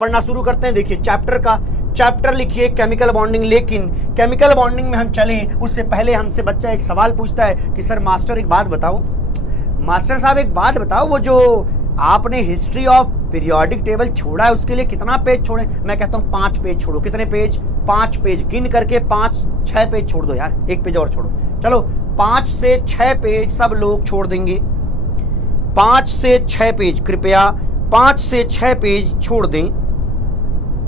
पढ़ना शुरू करते हैं। देखिए चैप्टर लिखिए केमिकल बॉन्डिंग। लेकिन केमिकल बॉन्डिंग में हम चलें उससे पहले हमसे बच्चा एक सवाल पूछता है कि सर मास्टर एक बात बताओ, मास्टर साहब एक बात बताओ, वो जो आपने हिस्ट्री ऑफ पीरियोडिक टेबल छोड़ा है उसके लिए कितना पेज छोड़े? मैं कहता हूँ 5 पेज छोड़ो। कितने पेज? 5 पेज। गिन करके 5-6 पेज छोड़ दो यार, 1 पेज और छोड़ो। चलो 5 से 6 पेज सब लोग छोड़ देंगे। 5 से 6 पेज, कृपया 5 से 6 पेज छोड़ दें।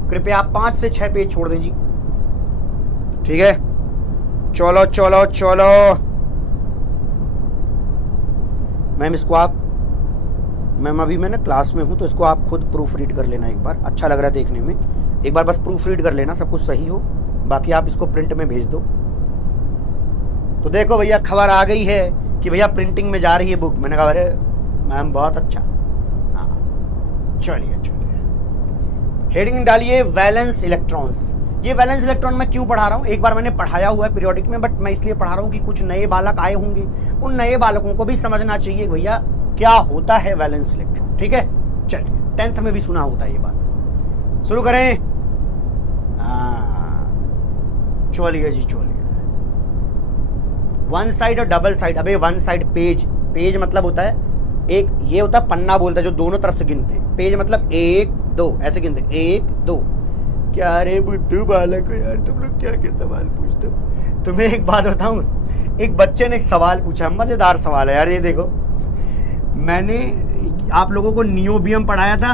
कृपया 5 से 6 पेज छोड़ दें जी। ठीक है, चलो चलो चलो मैम, इसको आप, मैम अभी मैं ना क्लास में हूं तो इसको आप खुद प्रूफ रीड कर लेना एक बार। अच्छा लग रहा है देखने में, एक बार बस प्रूफ रीड कर लेना, सब कुछ सही हो, बाकी आप इसको प्रिंट में भेज दो। तो देखो भैया खबर आ गई है कि भैया प्रिंटिंग में जा रही है बुक। मैंने कहा अरे मैम बहुत अच्छा। हाँ चलिए चलिए, हेडिंग डालिए वैलेंस इलेक्ट्रॉन्स। ये वैलेंस इलेक्ट्रॉन मैं क्यों पढ़ा रहा हूँ? एक बार मैंने पढ़ाया हुआ है पीरियोडिक में, बट मैं इसलिए पढ़ा रहा हूँ कि कुछ नए बालक आए होंगे, उन नए बालकों को भी समझना चाहिए भैया क्या होता है वैलेंस इलेक्ट्रॉन। ठीक है, चलिए 10th में भी सुना होता है ये बात। शुरू करें। चलिए जी चलिए। वन साइड और डबल साइड। अबे वन साइड पेज मतलब होता है एक, ये होता है पन्ना बोलता है जो दोनों तरफ से गिनते हैं। पेज मतलब 1 2 ऐसे गिनते हैं, 1 2। क्या रे बुद्धू बालक हो यार, तुम लोग क्या क्या सवाल पूछते हो? तुम्हें एक बात बताऊं, एक बच्चे ने एक सवाल पूछा, मजेदार सवाल है यार। ये देखो, मैंने आप लोगों को नियोबियम पढ़ाया था,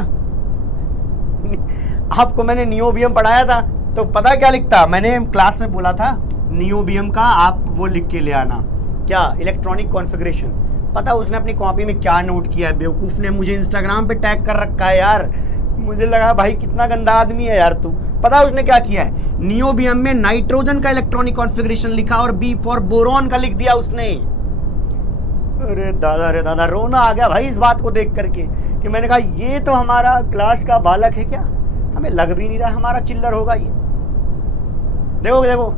आपको मैंने नियोबियम पढ़ाया था, तो पता क्या लिखता? मैंने क्लास में बोला था नियोबियम का आप वो लिख के ले आना, क्या? Electronic configuration. पता उसने अपनी कॉपी में क्या नोट किया है? बेवकूफ ने मुझे इंस्टाग्राम पे टैग कर रखा है यार। मुझे लगा भाई कितना गंदा आदमी है यार तू। पता उसने क्या किया है? नियोबियम में नाइट्रोजन का इलेक्ट्रॉनिक कॉन्फ़िगरेशन लिखा और बी फॉर बोरॉन का लिख दिया उसने। अरे दादा रोना आ गया भाई इस बात को देख करके कि मैंने कहा ये तो हमारा क्लास का बालक है क्या? हमें लग भी नहीं रहा हमारा चिल्लर होगा ये। देखो देखो,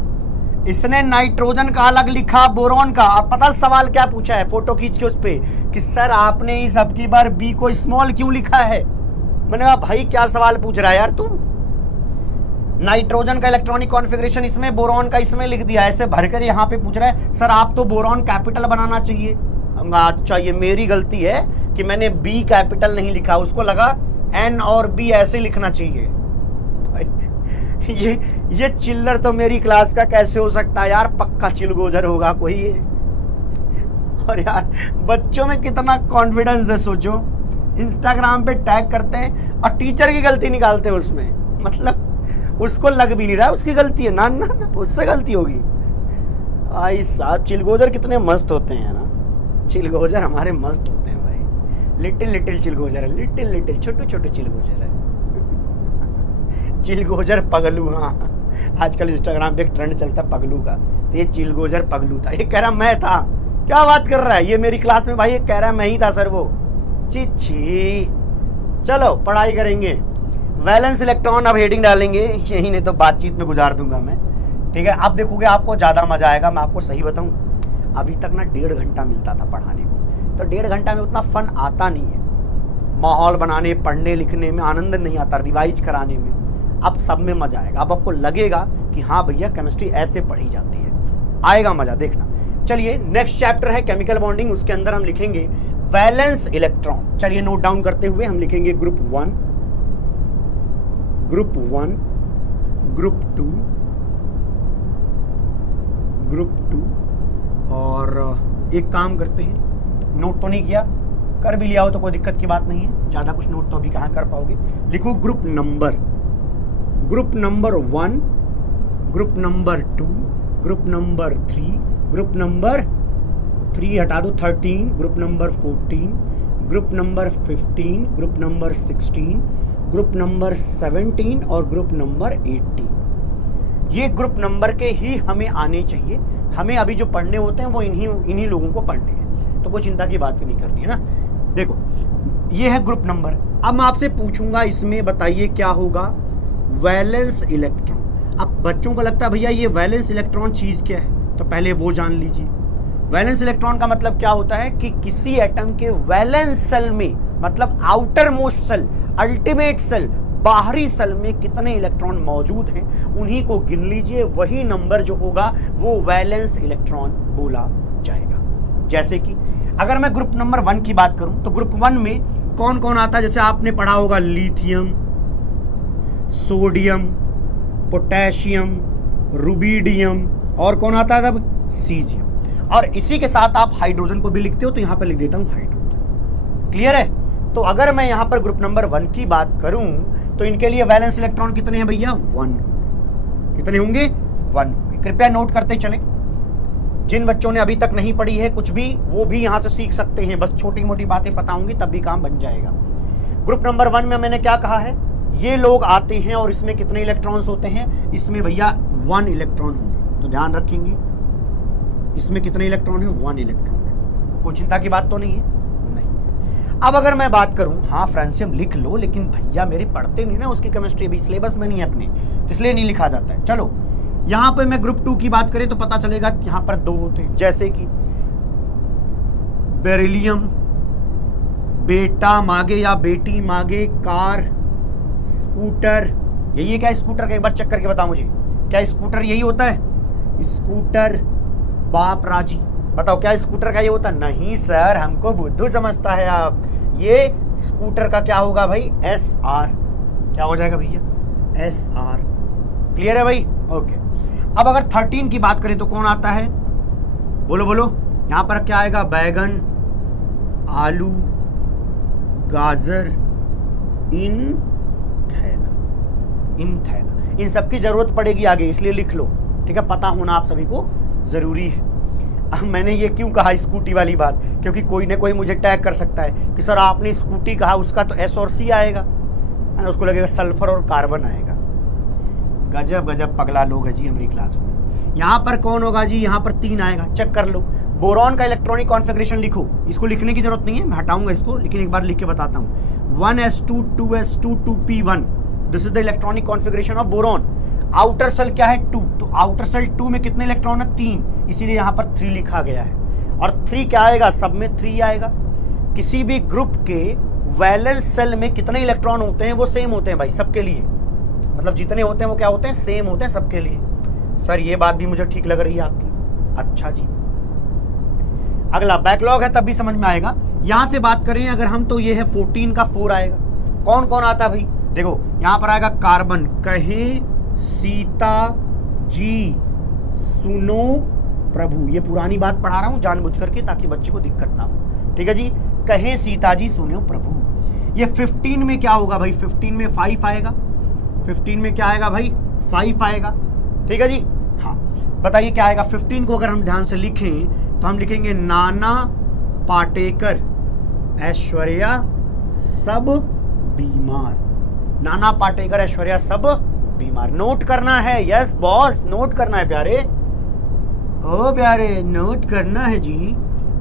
इसने नाइट्रोजन का अलग लिखा, बोरॉन का। अब पता सवाल क्या पूछा है फोटो खींच के उस पे कि सर आपने इस अब की बार बी को स्मॉल क्यों लिखा है? मैंने कहा भाई क्या सवाल पूछ रहा है यार तू? नाइट्रोजन का इलेक्ट्रॉनिक कॉन्फ़िगरेशन इसमें, बोरॉन का इसमें लिख दिया, ऐसे भरकर यहाँ पे पूछ रहा है सर आप तो बोरॉन कैपिटल बनाना चाहिए। अच्छा ये मेरी गलती है कि मैंने बी कैपिटल नहीं लिखा, उसको लगा एन और बी ऐसे लिखना चाहिए। ये चिल्लर तो मेरी क्लास का कैसे हो सकता है यार? पक्का चिलगोजर होगा कोई ये। और यार बच्चों में कितना कॉन्फिडेंस है सोचो, इंस्टाग्राम पे टैग करते हैं और टीचर की गलती निकालते हैं उसमें। मतलब उसको लग भी नहीं रहा उसकी गलती है, ना ना ना उससे गलती होगी। भाई साहब चिलगोजर कितने मस्त होते हैं ना, चिलगोजर हमारे मस्त होते हैं भाई। लिटिल चिलगोजर है, लिटिल छोटू चिलगोजर है। चिलगोजर पगलू। हाँ आजकल इंस्टाग्राम पे एक ट्रेंड चलता है पगलू का, तो ये चिलगोजर पगलू था। ये कह रहा मैं था, क्या बात कर रहा है? ये मेरी क्लास में भाई ये कह रहा मैं ही था सर वो। छी। चलो पढ़ाई करेंगे। वैलेंस इलेक्ट्रॉन अब हेडिंग डालेंगे, यही नहीं तो बातचीत में गुजार दूंगा मैं। ठीक है, अब देखोगे आपको ज्यादा मजा आएगा। मैं आपको सही बताऊं, अभी तक ना 1.5 घंटा मिलता था पढ़ाने को, तो 1.5 घंटा में उतना फन आता नहीं है। माहौल बनाने, पढ़ने लिखने में आनंद नहीं आता, रिवाइज कराने में। अब सब में मजा आएगा। अब आपको लगेगा कि हाँ भैया केमिस्ट्री ऐसे पढ़ी जाती है, आएगा मजा, देखना। चलिए नेक्स्ट चैप्टर है केमिकल बॉन्डिंग, उसके अंदर हम लिखेंगे वैलेंस इलेक्ट्रॉन। चलिए नोट डाउन करते हुए हम लिखेंगे ग्रुप 1, ग्रुप 1, ग्रुप 2, ग्रुप 2। और एक काम करते हैं, नोट तो नहीं किया, कर भी लिया हो तो कोई दिक्कत की बात नहीं है, ज्यादा कुछ नोट तो अभी कहाँ कर पाओगे। लिखो group number 1, group number 2, group number 3, group number 3 हटा दो 13, group number 14, group number 15, group number 16, group number 17 और ग्रुप नंबर 18। ये ग्रुप नंबर के ही हमें आने चाहिए। हमें अभी जो पढ़ने होते हैं वो इन्हीं लोगों को पढ़ने हैं, तो कोई चिंता की बात भी नहीं करनी है ना। देखो ये है ग्रुप नंबर। अब मैं आपसे पूछूंगा इसमें बताइए क्या होगा? Valence electron. अब बच्चों को लगता है भैया ये वैलेंस इलेक्ट्रॉन चीज क्या है, तो पहले वो जान लीजिए। वैलेंस इलेक्ट्रॉन का मतलब क्या होता है कि किसी एटम के वैलेंस सेल में, मतलब outer most shell, ultimate shell, बाहरी सेल में कितने इलेक्ट्रॉन मौजूद हैं उन्हीं को गिन लीजिए, वही नंबर जो होगा वो वैलेंस इलेक्ट्रॉन बोला जाएगा। जैसे कि अगर मैं ग्रुप नंबर 1 की बात करूं तो ग्रुप 1 में कौन कौन आता है, जैसे आपने पढ़ा होगा लिथियम, सोडियम, पोटेशियम, रुबिडियम, और कौन आता है तब सीजियम, और इसी के साथ आप हाइड्रोजन को भी लिखते हो तो यहां पर लिख देता हूं हाइड्रोजन। क्लियर है? तो अगर मैं यहां पर ग्रुप नंबर 1 की बात करूं तो इनके लिए वैलेंस इलेक्ट्रॉन कितने हैं भैया? 1। कितने होंगे? 1। कृपया नोट करते चलें। जिन बच्चों ने अभी तक नहीं पढ़ी है कुछ भी, वो भी यहां से सीख सकते हैं, बस छोटी मोटी बातें पता होंगी तब भी काम बन जाएगा। ग्रुप नंबर 1 में मैंने क्या कहा है, ये लोग आते हैं और इसमें कितने इलेक्ट्रॉन्स होते हैं? इसमें भैया 1 इलेक्ट्रॉन होंगे, तो ध्यान रखेंगे इसमें कितने इलेक्ट्रॉन है? 1 इलेक्ट्रॉन है। कोई चिंता की बात तो नहीं है? नहीं। अब अगर मैं बात करूं, हाँ फ्रांसियम लिख लो, लेकिन भैया मेरे पढ़ते नहीं ना उसकी केमिस्ट्री, अभी सिलेबस में नहीं है अपने, इसलिए नहीं लिखा जाता है। चलो यहां पर मैं ग्रुप 2 की बात करें तो पता चलेगा यहां पर 2 होते हैं, जैसे कि बेरिलियम, बेटा मागे या बेटी मागे, कार, स्कूटर, यही है क्या स्कूटर का? एक बार चेक करके बताओ मुझे, क्या स्कूटर यही होता है? स्कूटर, बाप राजी, बताओ क्या स्कूटर का ये होता? नहीं सर, हमको बुद्धू समझता है आप। ये स्कूटर का क्या होगा भाई? SR। क्या हो जाएगा भैया? SR। क्लियर है भाई? ओके। अब अगर 13 की बात करें तो कौन आता है? बोलो बोलो, यहां पर क्या आएगा? बैगन, आलू, गाजर, इन थैला। इन सबकी जरूरत पड़ेगी आगे, इसलिए लिख लो, ठीक है? पता होना आप सभी को जरूरी है। अब मैंने ये क्यों कहा स्कूटी वाली बात, क्योंकि कोई ना कोई मुझे टैग कर सकता है कि सर आपने स्कूटी कहा, उसका तो S और C आएगा, उसको लगेगा सल्फर और कार्बन आएगा। गजब गजब पगला लोग है जी हमारी क्लास में। यहाँ पर कौन होगा जी? यहाँ पर 3 आएगा, चेक कर लो। बोरॉन का इलेक्ट्रॉनिक कॉन्फ़िगरेशन लिखो, इसको लिखने की जरूरत नहीं है, मैं हटाऊंगा इसको, लेकिन एक बार लिख के बताता हूँ। 1s2 2s2 2p1, this is the electronic configuration of boron. Outer shell क्या है? 2, तो आउटर सेल 2 में कितने इलेक्ट्रॉन है? 3, इसीलिए यहाँ पर 3 लिखा गया है। और 3 क्या आएगा? सब में 3 आएगा। किसी भी ग्रुप के वैलेंस सेल में कितने इलेक्ट्रॉन होते हैं? वो सेम होते हैं भाई सबके लिए, मतलब जितने होते हैं वो क्या होते हैं? सेम होते हैं सबके लिए। सर ये बात भी मुझे ठीक लग रही है आपकी। अच्छा जी, अगला बैकलॉग है तब भी समझ में आएगा। यहां से बात करें अगर हम तो ये है 14 का 4 आएगा। कौन कौन आता है भाई? देखो यहां पर आएगा कार्बन, कहे सीता जी सुनो प्रभु। ये पुरानी बात पढ़ा रहा हूं जानबूझ करके ताकि बच्चे को दिक्कत ना हो, ठीक है जी? कहे सीता जी सुनो प्रभु। ये 15 में क्या होगा भाई? 15 में 5 आएगा। 15 में क्या आएगा भाई? 5 आएगा, ठीक है जी? हाँ बताइए क्या आएगा? 15 को अगर हम ध्यान से लिखें तो हम लिखेंगे नाना पाटेकर ऐश्वर्या सब बीमार। नाना पाटेकर ऐश्वर्या सब बीमार। नोट करना है, यस बॉस, नोट करना है प्यारे, ओ प्यारे नोट करना है जी।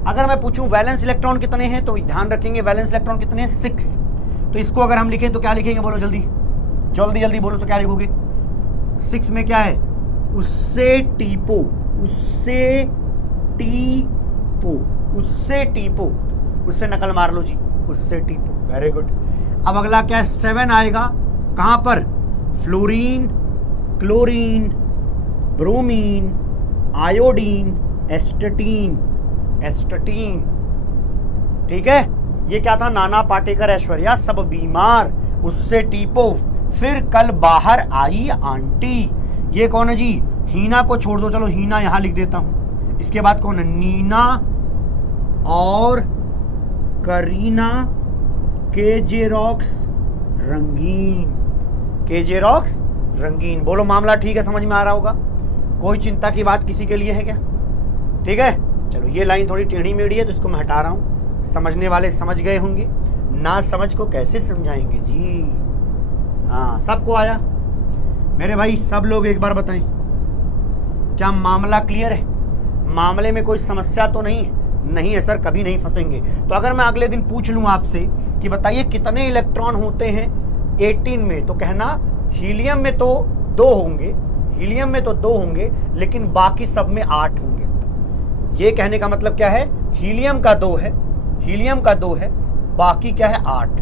अगर मैं पूछूं वैलेंस इलेक्ट्रॉन कितने हैं तो ध्यान रखेंगे वैलेंस इलेक्ट्रॉन कितने हैं? 6। तो इसको अगर हम लिखें तो क्या लिखेंगे? बोलो जल्दी जल्दी जल्दी बोलो, तो क्या लिखोगे? 6 में क्या है? उससे टीपो, उससे टीपो, उससे टीपो, उससे नकल मार लो जी, उससे टीपो। Very good. अब अगला क्या है? 7 आएगा। कहां पर? फ्लोरीन, क्लोरीन, ब्रोमीन, आयोडीन, एस्टेटीन, एस्टेटीन, ठीक है? ये क्या था? नाना पाटेकर ऐश्वर्या सब बीमार, उससे टीपो। फिर कल बाहर आई आंटी, ये कौन है जी? हीना को छोड़ दो, चलो हीना यहां लिख देता हूं। इसके बाद कौन है? नीना और करीना। केजेरॉक्स रंगीन, केजेरॉक्स रंगीन। बोलो मामला ठीक है, समझ में आ रहा होगा? कोई चिंता की बात किसी के लिए है क्या? ठीक है, चलो ये लाइन थोड़ी टेढ़ी मेढ़ी है तो इसको मैं हटा रहा हूं। समझने वाले समझ गए होंगे, ना समझ को कैसे समझाएंगे जी? हाँ सबको आया मेरे भाई? सब लोग एक बार बताएं, क्या मामला क्लियर है? मामले में कोई समस्या तो नहीं है? नहीं है सर, कभी नहीं फंसेंगे। तो अगर मैं अगले दिन पूछ लूं आपसे कि बताइए कितने इलेक्ट्रॉन होते हैं 18 में, तो कहना हीलियम में तो 2 होंगे, हीलियम में तो 2 होंगे, लेकिन बाकी सब में 8 होंगे। ये कहने का मतलब क्या है? हीलियम का 2 है, हीलियम का 2 है, बाकी क्या है? 8।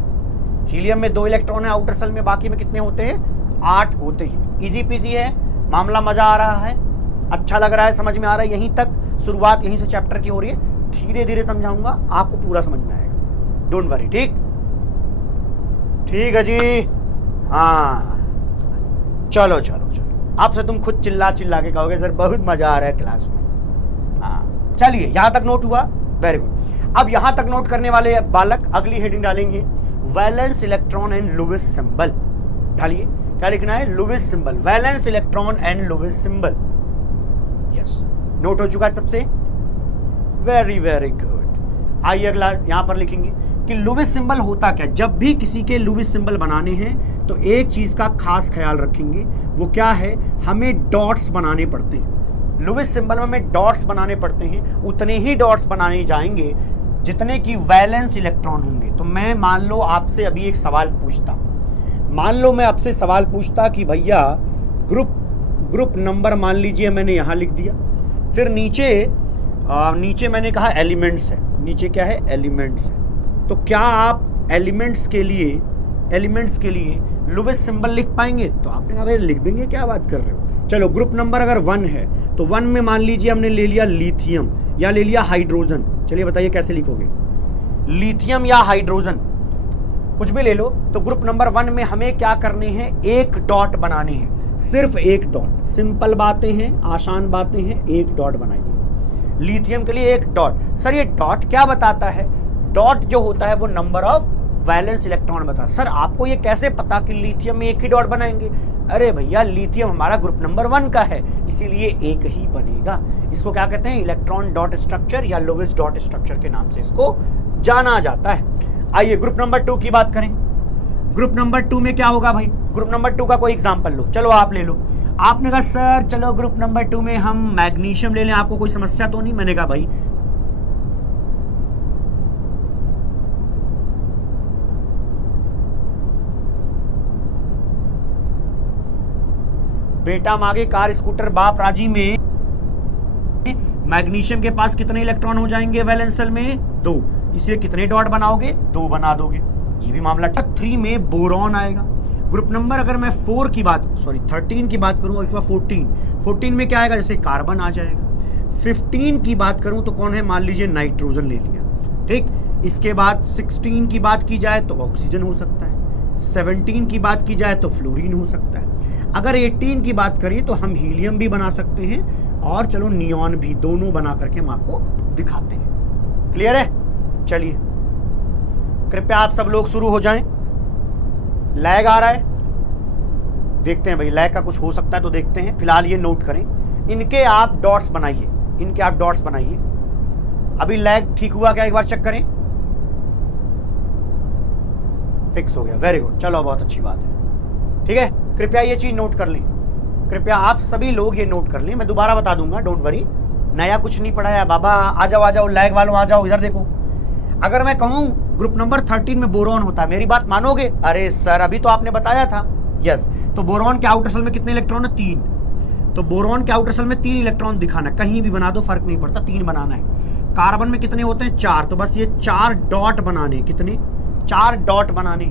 हीलियम में 2 इलेक्ट्रॉन है आउटर सेल में, बाकी में कितने होते हैं? 8 होते हैं। इजी पीजी है मामला, मजा आ रहा है, अच्छा लग रहा है, समझ में आ रहा है। यहीं तक शुरुआत यहीं से चैप्टर की हो रही है, धीरे धीरे समझाऊंगा, आपको पूरा समझ में आएगा, डोंट वरी। ठीक ठीक है जी। हाँ चलो चलो चलो, अब से तुम खुद चिल्ला चिल्ला के कहोगे सर बहुत मजा आ रहा है क्लास में। हाँ चलिए, यहां तक नोट हुआ, वेरी गुड। अब यहां तक नोट करने वाले बालक अगली हेडिंग डालेंगे, valence electron and Lewis symbol. डालिए, क्या लिखना है? Lewis symbol, valence electron and Lewis symbol. Yes, note हो चुका है सबसे? Very very good. आइए अगला यहां पर लिखेंगे कि लुईस सिंबल होता क्या। जब भी किसी के लुईस सिंबल बनाने हैं तो एक चीज का खास ख्याल रखेंगे, वो क्या है? हमें डॉट्स बनाने पड़ते हैं। लुईस सिंबल में हमें डॉट्स बनाने पड़ते हैं, उतने ही डॉट्स बनाने जाएंगे जितने की वैलेंस इलेक्ट्रॉन होंगे। तो मैं मान लो आपसे अभी एक सवाल पूछता, मान लो मैं आपसे सवाल पूछता कि भैया ग्रुप नंबर मान लीजिए मैंने यहां लिख दिया, फिर नीचे मैंने कहा एलिमेंट्स है, नीचे क्या है? एलिमेंट्स है। तो क्या आप एलिमेंट्स के लिए लुईस सिंबल लिख पाएंगे? तो आपने कहा भाई लिख देंगे, क्या बात कर रहे हो। चलो, ग्रुप नंबर अगर 1 है तो 1 में मान लीजिए हमने ले लिया लिथियम या ले लिया हाइड्रोजन। चलिए बताइए कैसे लिखोगे? लिथियम या हाइड्रोजन कुछ भी ले लो। तो ग्रुप नंबर 1 में हमें क्या करने हैं? एक डॉट बनाने हैं, सिर्फ एक डॉट। सिंपल बातें हैं, आसान बातें हैं, एक डॉट बनाइए। लिथियम के लिए एक डॉट। सर ये डॉट क्या बताता है? डॉट जो होता है वो नंबर ऑफ वैलेंस इलेक्ट्रॉन बताता है। सर आपको ये कैसे पता कि लिथियम में एक ही डॉट बनाएंगे? अरे भैया लिथियम हमारा ग्रुप नंबर 1 का है, इसीलिए एक ही बनेगा। इसको क्या कहते हैं? इलेक्ट्रॉन डॉट स्ट्रक्चर या लुईस डॉट स्ट्रक्चर के नाम से इसको जाना जाता है। आइए ग्रुप नंबर 2 की बात करें। ग्रुप नंबर 2 में क्या होगा भाई? ग्रुप नंबर 2 का कोई एग्जांपल लो, चलो आप ले लो। आपने कहा सर चलो ग्रुप नंबर 2 में हम मैग्नीशियम ले लें, आपको कोई समस्या तो नहीं? मैंने कहा भाई बेटा मांगे कार स्कूटर बाप राजी में मैग्नीशियम के पास कितने इलेक्ट्रॉन हो जाएंगे वैलेंस सेल में? 2। इसलिए कितने डॉट बनाओगे? 2 बना दोगे। ये भी मामला। 3 में बोरॉन आएगा। ग्रुप नंबर अगर मैं 13 की बात करूं और 14 में क्या आएगा? जैसे कार्बन आ जाएगा। 15 की बात करूं तो कौन है? मान लीजिए नाइट्रोजन ले लिया, ठीक। इसके बाद 16 की बात की जाए तो ऑक्सीजन हो सकता है, 17 की बात की जाए तो फ्लोरीन हो सकता है। अगर 18 की बात करें तो हम हीलियम भी बना सकते हैं और चलो नियॉन भी, दोनों बना करके हम आपको दिखाते हैं। क्लियर है? चलिए कृपया आप सब लोग शुरू हो जाएं। लैग आ रहा है, देखते हैं भाई, लैग का कुछ हो सकता है तो देखते हैं। फिलहाल ये नोट करें, इनके आप डॉट्स बनाइए, अभी लैग ठीक हुआ क्या? एक बार चेक करें। फिक्स हो गया, वेरी गुड, चलो बहुत अच्छी बात है। ठीक है, कृपया ये चीज नोट कर लें, कृपया आप सभी लोग ये नोट कर लें। मैं दोबारा बता दूंगा, डोंट वरी, नया कुछ नहीं पढ़ाया। बाबा आ जाओ लैग वालों आ जाओ, इधर देखो। अगर मैं कहूं ग्रुप नंबर 13 में बोरॉन होता है, मेरी बात मानोगे? अरे सर अभी तो आपने बताया था। यस, तो बोरॉन के आउटर सेल में कितने इलेक्ट्रॉन है? 3। तो बोरॉन के आउटर सेल में 3 इलेक्ट्रॉन दिखाना, कहीं भी बना दो फर्क नहीं पड़ता, 3 बनाना है। कार्बन में कितने होते हैं? 4। तो बस ये 4 डॉट बनाने, कितने? 4 डॉट बनाने।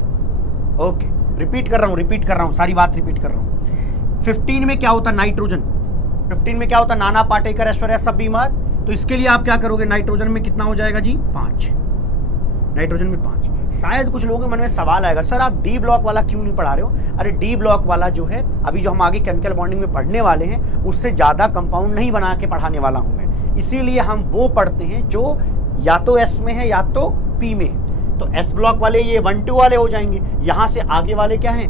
ओके, रिपीट कर रहा हूं, सारी बात रिपीट कर रहा हूं। 15 में क्या होता है? नाइट्रोजन। 15 में क्या होता है? नाना पाटेकर, ऐश्वर्या सब बीमार। तो इसके लिए आप क्या करोगे? नाइट्रोजन में कितना हो जाएगा जी? 5। नाइट्रोजन में 5। शायद कुछ लोगों के मन में सवाल आएगा, सर आप डी ब्लॉक वाला क्यों नहीं पढ़ा रहे हो? अरे डी ब्लॉक वाला जो है, अभी जो हम आगे केमिकल बॉन्डिंग में पढ़ने वाले हैं, उससे ज्यादा कंपाउंड नहीं बना के पढ़ाने वाला हूं मैं। इसीलिए हम वो पढ़ते हैं जो या तो एस में है या तो पी में है। तो एस ब्लॉक वाले ये 1 2 वाले हो जाएंगे, यहां से आगे वाले क्या हैं?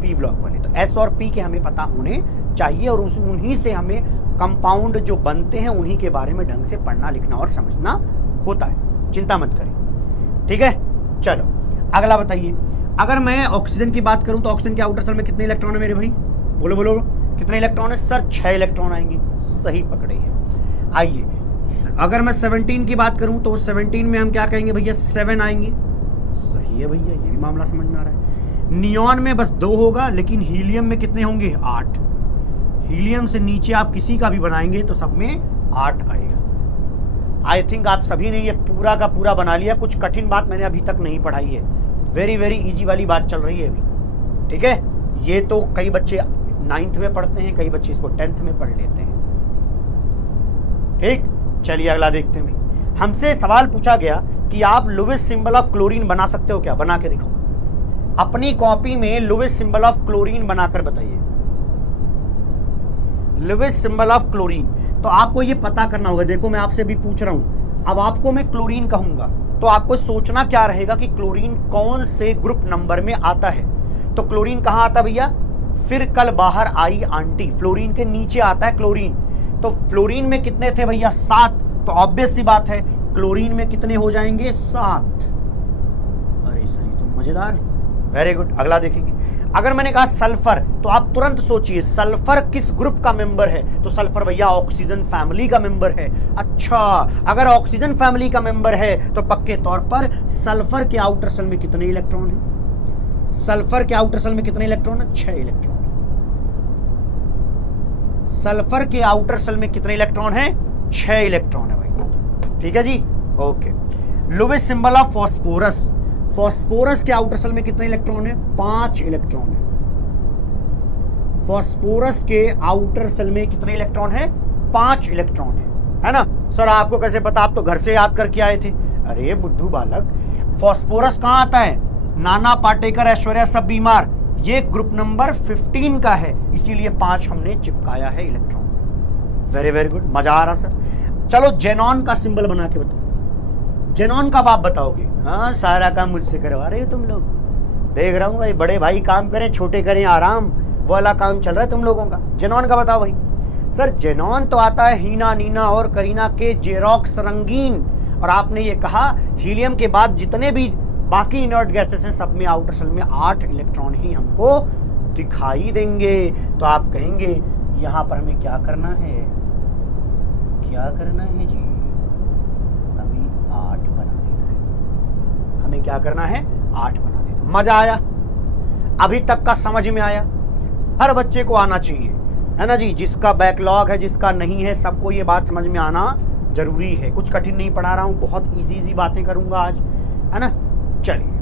पी ब्लॉक वाले। तो एस और पी के हमें पता होने चाहिए और उन्हीं से हमें कंपाउंड जो बनते हैं उन्हीं के बारे में ढंग से पढ़ना, लिखना और समझना होता है। चिंता मत करिए, ठीक है। चलो अगला बताइए, अगर मैं ऑक्सीजन की बात करूं तो ऑक्सीजन के आउटर सेल में कितने इलेक्ट्रॉन है मेरे भाई? बोलो कितने इलेक्ट्रॉन है? सर 6 इलेक्ट्रॉन आएंगे, सही पकड़े हैं। आइए अगर मैं 17 की बात करूं तो 17 में हम क्या कहेंगे भैया? 7 आएंगे, सही है भैया, ये भी मामला समझ में आ रहा है। नियॉन में बस 2 होगा, लेकिन हीलियम में कितने होंगे? 8। हीलियम से नीचे आप किसी का भी बनाएंगे तो सब में 8 आएगा। आई थिंक आप सभी ने ये पूरा का पूरा बना लिया। कुछ कठिन बात मैंने अभी तक नहीं पढ़ाई है, वेरी वेरी इजी वाली बात चल रही है अभी, ठीक है। ये तो कई बच्चे 9th में पढ़ते हैं, कई बच्चे इसको 10th में पढ़ लेते हैं, ठीक। चलिए अगला देखते हैं भाई। हमसे सवाल पूछा गया कि आप लुईस सिंबल ऑफ क्लोरीन बना सकते हो क्या? बना के दिखाओ अपनी कॉपी में, लुईस सिंबल ऑफ क्लोरीन बनाकर बताइए। लुईस सिंबल ऑफ क्लोरीन, तो आपको ये पता करना होगा। देखो मैं आपसे भी पूछ रहा हूं, अब आपको मैं क्लोरीन कहूंगा तो आपको सोचना क्या रहेगा कि क्लोरीन कौन से ग्रुप नंबर में आता है। तो क्लोरीन कहां आता भैया? फिर कल बाहर आई आंटी, फ्लोरीन के नीचे आता है क्लोरीन। तो फ्लोरीन में कितने थे भैया? 7। तो ऑब्वियस सी बात है क्लोरीन में कितने हो जाएंगे? 7। अरे सही, तो मजेदार है, वेरी गुड। अगला देखेंगे। अगर मैंने कहा सल्फर, तो आप तुरंत सोचिए सल्फर किस ग्रुप का मेंबर है? तो सल्फर भैया ऑक्सीजन फैमिली का मेंबर है। अच्छा, अगर ऑक्सीजन फैमिली का मेंबर है तो पक्के तौर पर सल्फर के आउटर सेल में कितने इलेक्ट्रॉन हैं? सल्फर के आउटर सेल में कितने इलेक्ट्रॉन है? 6 इलेक्ट्रॉन। सल्फर के आउटर सेल में कितने इलेक्ट्रॉन है? 6 इलेक्ट्रॉन है भाई, ठीक है जी, okay. Lewis symbol of phosphorus, phosphorus के आउटर सेल में कितने इलेक्ट्रॉन है? 5 इलेक्ट्रॉन है। फास्फोरस के आउटर सेल में कितने इलेक्ट्रॉन है? 5 इलेक्ट्रॉन है ना। सर आपको कैसे पता? आप तो घर से याद करके आए थे। अरे बुद्धू बालक, फास्फोरस कहां आता है? नाना पाटेकर, ऐश्वर्या सब बीमार, ये ग्रुप नंबर 15 का है, इसीलिए 5 हमने चिपकाया है इलेक्ट्रॉन। वेरी वेरी गुड, मजा आ रहा सर। चलो जेनॉन का सिंबल बना के बताओ। जेनॉन का आप बताओगे? हाँ, सारा काम मुझसे करवा रहे हो तुम लोग, देख रहा हूँ भाई। बड़े भाई काम करें, छोटे करें आराम, वो वाला काम चल रहा है तुम लोगों का। जेनॉन का बताओ भाई। सर जेनॉन तो आता है हीना, नीना और करीना के जेरोक्स रंगीन। और आपने ये कहा हीलियम के बाद जितने भी बाकी इनर्ट गैसेस हैं सब में आउटर सेल में 8 इलेक्ट्रॉन ही हमको दिखाई देंगे। तो आप कहेंगे यहां पर हमें क्या करना है? क्या करना है जी? हमें 8 बना देना है। हमें क्या करना है? 8 बना देना। मजा आया? अभी तक का समझ में आया? हर बच्चे को आना चाहिए, है ना जी। जिसका बैकलॉग है, जिसका नहीं है, सबको ये बात समझ में आना जरूरी है। कुछ कठिन नहीं पढ़ा रहा हूं, बहुत इजी बातें करूंगा आज, है ना। चलिए,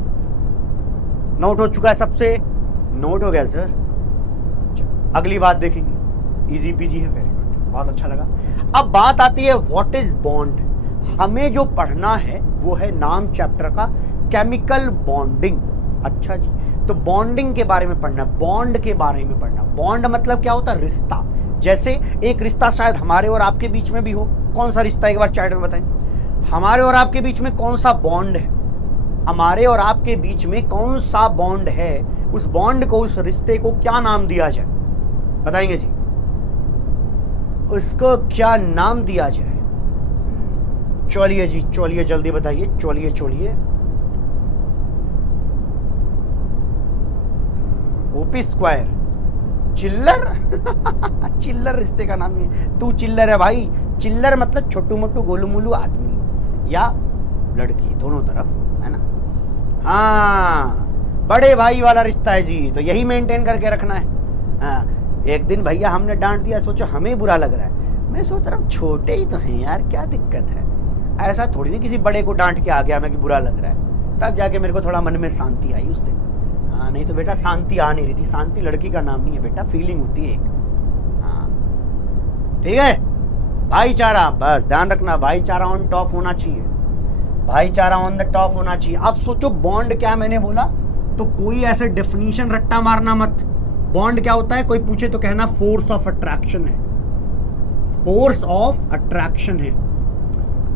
नोट हो चुका है सबसे? नोट हो गया सर। अगली बात देखेंगे, इजी पीजी है, वेरी गुड, बहुत अच्छा लगा। अब बात आती है व्हाट इज बॉन्ड। हमें जो पढ़ना है वो है नाम चैप्टर का केमिकल बॉन्डिंग। अच्छा जी, तो बॉन्डिंग के बारे में पढ़ना, बॉन्ड के बारे में पढ़ना। बॉन्ड मतलब क्या होता है? रिश्ता। जैसे एक रिश्ता शायद हमारे और आपके बीच में भी हो। कौन सा रिश्ता, एक बार चैट में बताएं। हमारे और आपके बीच में कौन सा बॉन्ड है? हमारे और आपके बीच में कौन सा बॉन्ड है? उस बॉन्ड को, उस रिश्ते को क्या नाम दिया जाए? बताएंगे जी, उसको क्या नाम दिया जाए? चलिए जी, चलिए जल्दी बताइए, चलिए चलिए। ओपी स्क्वायर, चिल्लर। चिल्लर रिश्ते का नाम है। तू चिल्लर है भाई। चिल्लर मतलब छोटू मोटू गोलू मोलू आदमी या लड़की, दोनों तरफ, है ना। हाँ, बड़े भाई वाला रिश्ता है जी, तो यही मेंटेन करके रखना है। हाँ, एक दिन भैया हमने डांट दिया, सोचो हमें बुरा लग रहा है। मैं सोच रहा हूँ छोटे ही तो हैं यार, क्या दिक्कत है। ऐसा थोड़ी नहीं किसी बड़े को डांट के आ गया मैं कि बुरा लग रहा है, तब जाके मेरे को थोड़ा मन में शांति आई उस दिन। हाँ, नहीं तो बेटा शांति आ नहीं रही थी। शांति लड़की का नाम नहीं है बेटा, फीलिंग होती है एक। हाँ ठीक है, भाईचारा, बस ध्यान रखना, भाईचारा ऑन टॉप होना चाहिए, भाईचारा ऑन द टॉप होना चाहिए। अब सोचो बॉन्ड क्या मैंने बोला, तो कोई ऐसे डेफिनेशन रट्टा मारना मत। बॉन्ड क्या होता है, कोई पूछे तो कहना फोर्स ऑफ अट्रैक्शन है। फोर्स ऑफ अट्रैक्शन है,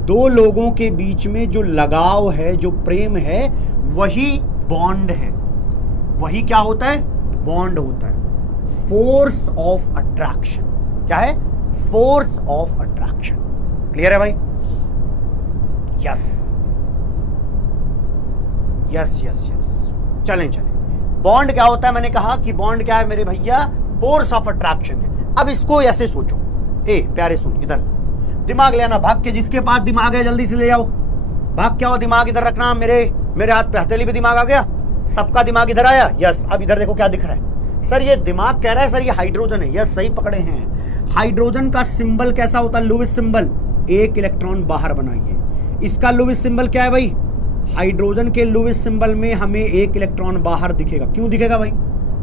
दो लोगों के बीच में जो लगाव है, जो प्रेम है, वही बॉन्ड है। वही क्या होता है, बॉन्ड होता है। फोर्स ऑफ अट्रैक्शन क्या है, फोर्स ऑफ अट्रैक्शन। क्लियर है भाई? यस यस यस यस, चलें चलें। बॉन्ड क्या होता है, मैंने कहा कि बॉन्ड क्या है मेरे भैया, फोर्स ऑफ अट्रैक्शन है। अब इसको ऐसे सोचो, ए प्यारे सुन, इधर दिमाग ले आना, भाग के, जिसके पास दिमाग है जल्दी से ले आओ। भाग क्या हो, दिमाग इधर रखना। मेरे हाथ पे हथेली पे दिमाग आ गया, सबका दिमाग इधर आया। यस, अब इधर देखो क्या दिख रहा है। सर ये दिमाग कह रहा है सर ये हाइड्रोजन है। यस, सही पकड़े हैं। हाइड्रोजन का सिंबल कैसा होता है, लुईस सिंबल। एक इलेक्ट्रॉन बाहर बनाइए। इसका लुईस सिंबल क्या है भाई, हाइड्रोजन के लुईस सिंबल में हमें एक इलेक्ट्रॉन बाहर दिखेगा। क्यों दिखेगा भाई?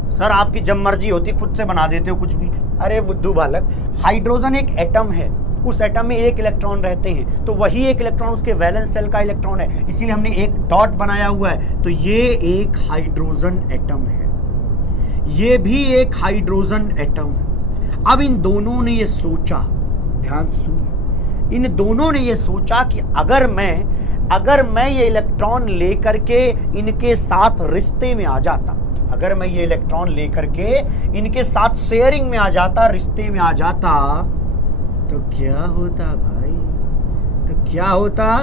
सर आपकी जब मर्जी होती खुद से बना देते हो कुछ भी। अरे बुद्धू बालक, हाइड्रोजन एक एटम है, उस एटम में एक इलेक्ट्रॉन रहते हैं, तो वही एक इलेक्ट्रॉन उसके वैलेंस शेल का इलेक्ट्रॉन है, इसीलिए हमने एक डॉट बनाया हुआ है। तो ये एक हाइड्रोजन एटम है, ये भी एक हाइड्रोजन एटम है। अब इन दोनों ने ये सोचा, ध्यान से सुनिए, इन दोनों ने ये सोचा कि अगर मैं ये इलेक्ट्रॉन लेकर के इनके साथ रिश्ते में आ जाता, अगर मैं ये इलेक्ट्रॉन लेकर के इनके साथ शेयरिंग में आ जाता, रिश्ते में आ जाता, तो क्या होता भाई? तो क्या होता?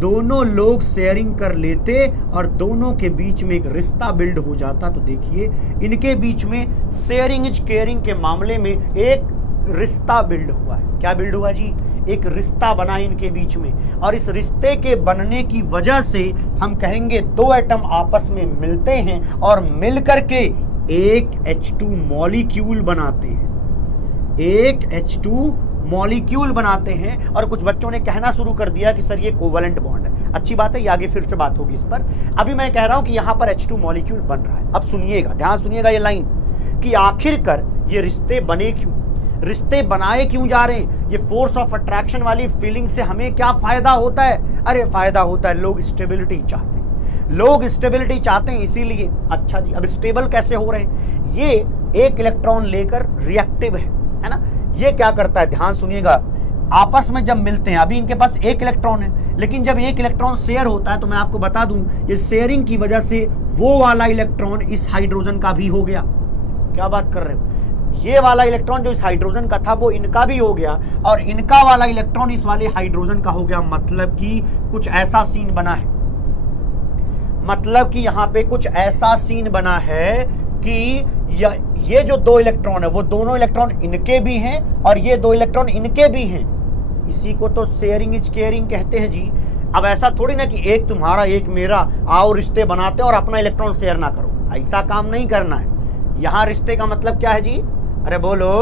दोनों लोग शेयरिंग कर लेते और दोनों के बीच में एक रिश्ता बिल्ड हो जाता। तो देखिए इनके बीच में शेयरिंग इज केयरिंग के मामले में एक रिश्ता बिल्ड हुआ है। क्या बिल्ड हुआ जी? एक रिश्ता बना इनके बीच में, और इस रिश्ते के बनने की वजह से हम कहेंगे दो एटम आपस में मिलते हैं और मिलकर के एक H2 मॉलिक्यूल बनाते हैं, एक H2 मॉलिक्यूल बनाते हैं। और कुछ बच्चों ने कहना शुरू कर दिया कि सर ये कोवलेंट बॉन्ड है। अच्छी बात है, ये आगे फिर से बात होगी इस पर। अभी मैं कह रहा हूं कि यहां पर H2 मॉलिक्यूल बन रहा है। अब सुनिएगा, ध्यान सुनिएगा ये लाइन, कि आखिरकार ये रिश्ते बने क्यों, रिश्ते बनाए क्यों जा रहे हैं? ये फोर्स ऑफ अट्रैक्शन वाली फीलिंग से हमें क्या फायदा होता है? अरे फायदा होता है, लोग स्टेबिलिटी चाहते हैं, लोग स्टेबिलिटी चाहते हैं, इसीलिए। अच्छा जी, अब स्टेबल कैसे हो रहे हैं? ये एक इलेक्ट्रॉन लेकर रिएक्टिव है ना। ये क्या करता है, ध्यान सुनिएगा, आपस में जब मिलते हैं, अभी इनके पास एक इलेक्ट्रॉन है, लेकिन जब एक इलेक्ट्रॉन शेयर होता है, तो मैं आपको बता दूं, ये शेयरिंग की वजह से वो वाला इलेक्ट्रॉन इस हाइड्रोजन का भी हो गया। क्या बात कर रहे हो? ये वाला इलेक्ट्रॉन जो इस हाइड्रोजन का था वो इनका भी हो गया, और इनका वाला इलेक्ट्रॉन इस वाले हाइड्रोजन का हो गया। मतलब कि कुछ ऐसा सीन बना है, मतलब कि यहां पे कुछ ऐसा सीन बना है कि ये जो दो इलेक्ट्रॉन है वो दोनों इलेक्ट्रॉन इनके भी हैं और ये दो इलेक्ट्रॉन इनके भी हैं। इसी को तो शेयरिंग इज केयरिंग कहते हैं जी। अब ऐसा थोड़ी ना कि एक तुम्हारा एक मेरा, आओ रिश्ते बनाते और अपना इलेक्ट्रॉन शेयर ना करो, ऐसा काम नहीं करना है। यहां रिश्ते का मतलब क्या है जी? अरे बोलो,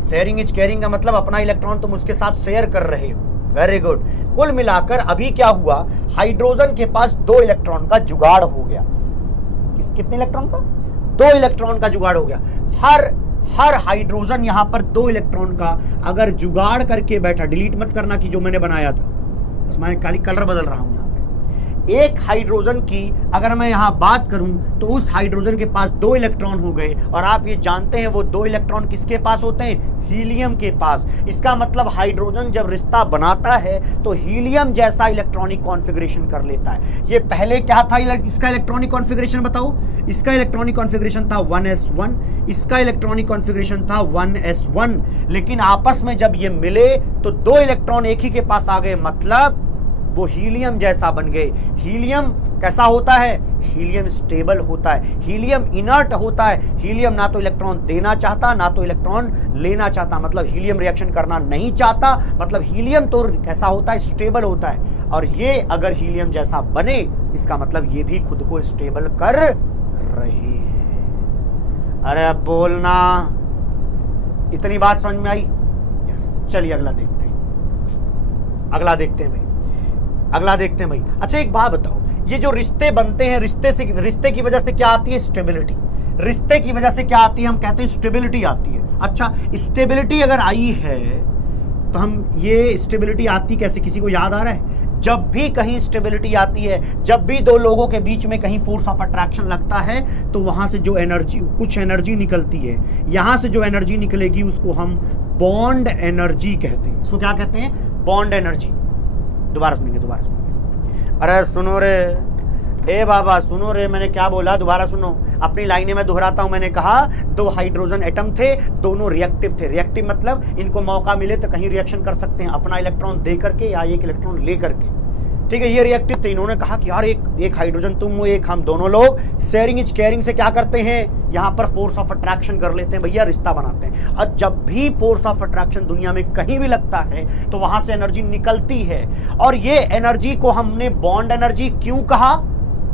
शेयरिंग इज केयरिंग का मतलब अपना इलेक्ट्रॉन तुम उसके साथ शेयर कर रहे हो। Very good. कुल मिलाकर अभी क्या हुआ, हाइड्रोजन के पास दो इलेक्ट्रॉन का जुगाड़ हो गया। कितने इलेक्ट्रॉन का? दो इलेक्ट्रॉन का जुगाड़ हो गया। हर हाइड्रोजन यहां पर दो इलेक्ट्रॉन का अगर जुगाड़ करके बैठा, डिलीट मत करना कि जो मैंने बनाया था, बस मैं खाली कलर बदल रहा हूं। एक हाइड्रोजन की अगर मैं यहां बात करूं तो उस हाइड्रोजन के पास दो इलेक्ट्रॉन हो गए, और आप ये जानते हैं वो दो इलेक्ट्रॉन किसके पास होते हैं? हीलियम के पास। इसका मतलब हाइड्रोजन जब रिश्ता बनाता है तो हीलियम जैसा इलेक्ट्रॉनिक कॉन्फ़िगरेशन कर लेता है। ये पहले क्या था इसका इलेक्ट्रॉनिक कॉन्फ़िगरेशन बताओ? इसका इलेक्ट्रॉनिक कॉन्फ़िगरेशन था 1s1, इसका इलेक्ट्रॉनिक कॉन्फ़िगरेशन था 1s1, लेकिन आपस में जब ये मिले तो दो इलेक्ट्रॉन एक ही के पास आ गए, मतलब वो हीलियम जैसा बन गए। हीलियम कैसा होता है? हीलियम स्टेबल होता है, हीलियम इनर्ट होता है। हीलियम ना तो इलेक्ट्रॉन देना चाहता ना तो इलेक्ट्रॉन लेना चाहता, मतलब हीलियम रिएक्शन करना नहीं चाहता, मतलब हीलियम तो कैसा होता है? स्टेबल होता है। और ये अगर हीलियम जैसा बने, इसका मतलब ये भी खुद को स्टेबल कर रहे हैं। अरे अब बोलना, इतनी बात समझ में आई? यस। चलिए अगला देखते हैं, अगला देखते हैं भाई, अगला देखते हैं भाई। अच्छा एक बात बताओ, ये जो रिश्ते बनते हैं, रिश्ते की वजह से क्या आती है? स्टेबिलिटी। रिश्ते की वजह से क्या आती है? हम कहते हैं स्टेबिलिटी आती है। अच्छा, स्टेबिलिटी अगर आई है तो हम ये स्टेबिलिटी आती कैसे? किसी को याद आ रहा है? जब भी कहीं स्टेबिलिटी आती है, जब भी दो लोगों के बीच में कहीं फोर्स ऑफ अट्रैक्शन लगता है, तो वहां से जो एनर्जी, कुछ एनर्जी निकलती है, यहां से जो एनर्जी निकलेगी उसको हम बॉन्ड एनर्जी कहते हैं। इसको क्या कहते हैं? Bond energy. दोबारा सुनेंगे। अरे सुनो रे, ए बाबा सुनो रे, मैंने क्या बोला? दोबारा सुनो, अपनी लाइनें में दोहराता हूं। मैंने कहा दो हाइड्रोजन एटम थे, दोनों रिएक्टिव थे। रिएक्टिव मतलब इनको मौका मिले तो कहीं रिएक्शन कर सकते हैं, अपना इलेक्ट्रॉन दे करके या एक इलेक्ट्रॉन ले करके। ठीक है, ये रिएक्टिव थे। इन्होंने कहा कि यार एक हाइड्रोजन तुम हो, एक हम, दोनों लोग शेयरिंग इज केयरिंग से क्या करते हैं? यहाँ पर फोर्स ऑफ अट्रैक्शन कर लेते हैं भैया, रिश्ता बनाते हैं। और जब भी फोर्स ऑफ अट्रैक्शन दुनिया में कहीं भी लगता है तो वहां से एनर्जी निकलती है, और ये एनर्जी को हमने बॉन्ड एनर्जी क्यों कहा?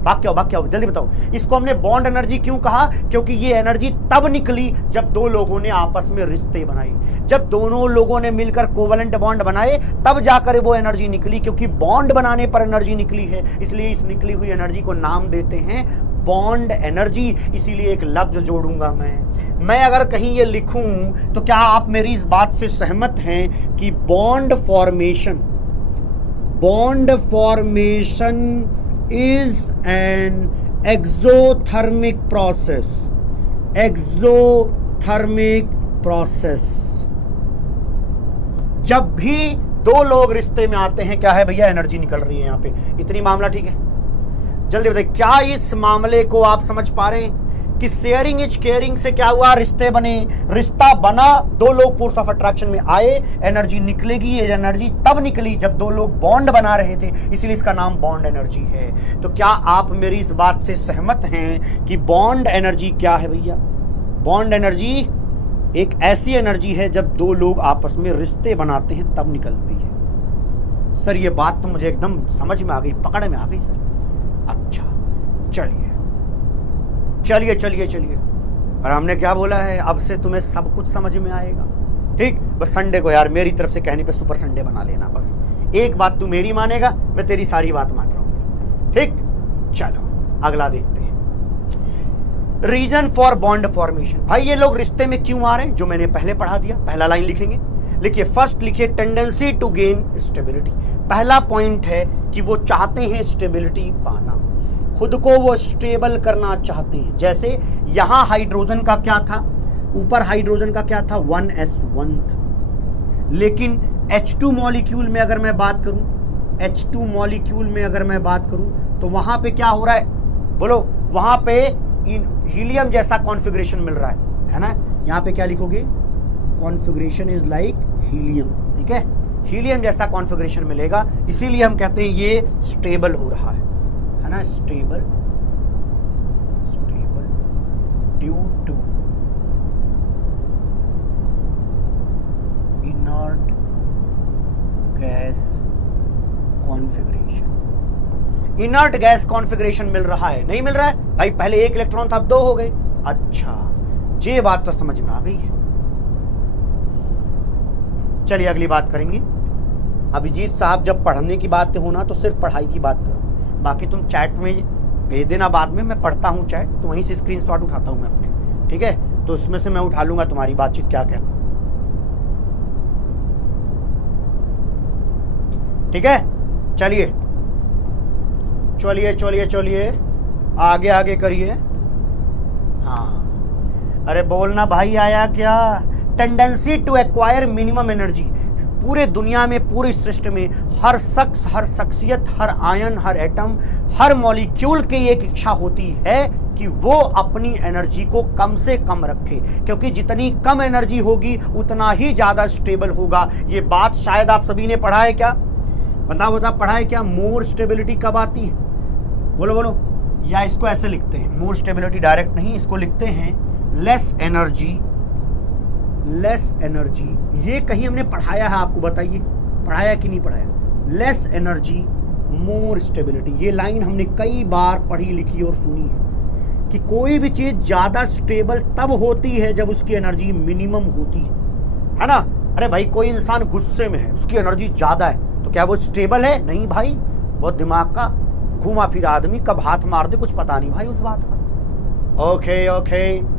भाग के आओ जल्दी बताओ। इसको हमने बॉन्ड एनर्जी क्यों कहा? क्योंकि ये एनर्जी तब निकली जब दो लोगों ने आपस में रिश्ते बनाए, जब दोनों लोगों ने मिलकर कोवलेंट बॉन्ड बनाए, तब जाकर वो एनर्जी निकली। क्योंकि बॉन्ड बनाने पर एनर्जी निकली है, इसलिए इस निकली हुई एनर्जी को नाम देते हैं बॉन्ड एनर्जी। इसीलिए एक लफ्ज जोड़ूंगा मैं अगर कहीं ये लिखूं तो क्या आप मेरी इस बात से सहमत हैं कि bond formation is an exothermic process। जब भी दो लोग रिश्ते में आते हैं, क्या है भैया, एनर्जी निकल रही है यहां पे। इतनी मामला ठीक है? जल्दी बताइए, क्या इस मामले को आप समझ पा रहे हैं कि शेयरिंग इज केयरिंग से क्या हुआ? रिश्ते बने, रिश्ता बना, दो लोग फोर्स ऑफ अट्रैक्शन में आए, एनर्जी निकलेगी। ये एनर्जी तब निकली जब दो लोग बॉन्ड बना रहे थे, इसीलिए इसका नाम बॉन्ड एनर्जी है। तो क्या आप मेरी इस बात से सहमत हैं कि बॉन्ड एनर्जी क्या है भैया? बॉन्ड एनर्जी एक ऐसी एनर्जी है जब दो लोग आपस में रिश्ते बनाते हैं तब निकलती है। सर ये बात तो मुझे एकदम समझ में आ गई, पकड़ में आ गई सर। अच्छा चलिए। और हमने क्या बोला है, अब से तुम्हें सब कुछ समझ में आएगा। ठीक, बस संडे को यार मेरी तरफ से कहने पे सुपर संडे बना लेना। बस एक बात तू मेरी मानेगा, मैं तेरी सारी बात मान रहा हूं। ठीक, चलो अगला देखते हैं। Reason for bond formation. भाई ये लोग रिश्ते में क्यों आ रहे हैं, जो मैंने पहले पढ़ा दिया। पहला लाइन लिखेंगे, लिखिए फर्स्ट, लिखिए टेंडेंसी टू गेन स्टेबिलिटी। पहला पॉइंट है कि वो चाहते हैं स्टेबिलिटी पाना, खुद को वो स्टेबल करना चाहते हैं। जैसे यहां हाइड्रोजन का क्या था, ऊपर हाइड्रोजन का क्या था, 1s1 था। लेकिन H2 मॉलिक्यूल में अगर मैं बात करूं, H2 मॉलिक्यूल में अगर मैं बात करूं तो वहां पे क्या हो रहा है, बोलो, वहां पे हीलियम जैसा कॉन्फ़िगरेशन मिल रहा है ना। यहां पे क्या लिखोगे, कॉन्फ़िगरेशन इज लाइक हीलियम। ठीक है, हीलियम जैसा कॉन्फ़िगरेशन मिलेगा, इसीलिए हम कहते हैं ये स्टेबल हो रहा है ना। Stable due to inert gas configuration. Inert gas configuration मिल रहा है, नहीं मिल रहा है भाई, पहले एक इलेक्ट्रॉन था अब दो हो गए। अच्छा, ये बात तो समझ में आ गई है। चलिए अगली बात करेंगे। अभिजीत साहब, जब पढ़ने की बात हो ना तो सिर्फ पढ़ाई की बात करो, बाकी तुम चैट में भेज देना बाद में, मैं पढ़ता हूँ चैट तो वहीं से स्क्रीनशॉट उठाता हूँ मैं अपने। ठीक है, तो उसमें से मैं उठा लूंगा तुम्हारी बातचीत क्या क्या। ठीक है, चलिए आगे करिए। हाँ, अरे बोलना भाई, आया क्या? Tendency to acquire minimum energy. पूरे दुनिया में, पूरी सृष्टि में हर शख्स, हर शख्सियत, हर आयन, हर एटम, हर मॉलिक्यूल की एक इच्छा होती है कि वो अपनी एनर्जी को कम से कम रखे, क्योंकि जितनी कम एनर्जी होगी उतना ही ज्यादा स्टेबल होगा। ये बात शायद आप सभी ने पढ़ा है क्या? बताओ पढ़ा है क्या? मोर स्टेबिलिटी कब आती है, बोलो। या इसको ऐसे लिखते हैं, मोर स्टेबिलिटी डायरेक्ट नहीं, इसको लिखते हैं लेस एनर्जी। ये कहीं हमने पढ़ाया है आपको, बताइए पढ़ाया कि नहीं पढ़ाया? Less energy more stability. ये लाइन हमने कई बार पढ़ी, लिखी और सुनी है कि कोई भी चीज ज्यादा स्टेबल तब होती है जब उसकी एनर्जी मिनिमम होती है ना। अरे भाई, कोई इंसान गुस्से में है, उसकी एनर्जी ज्यादा है, तो क्या वो स्टेबल है? नहीं भाई, बहुत दिमाग का घुमा फिरा आदमी, कब हाथ मार दे कुछ पता नहीं भाई उस बात का। ओके,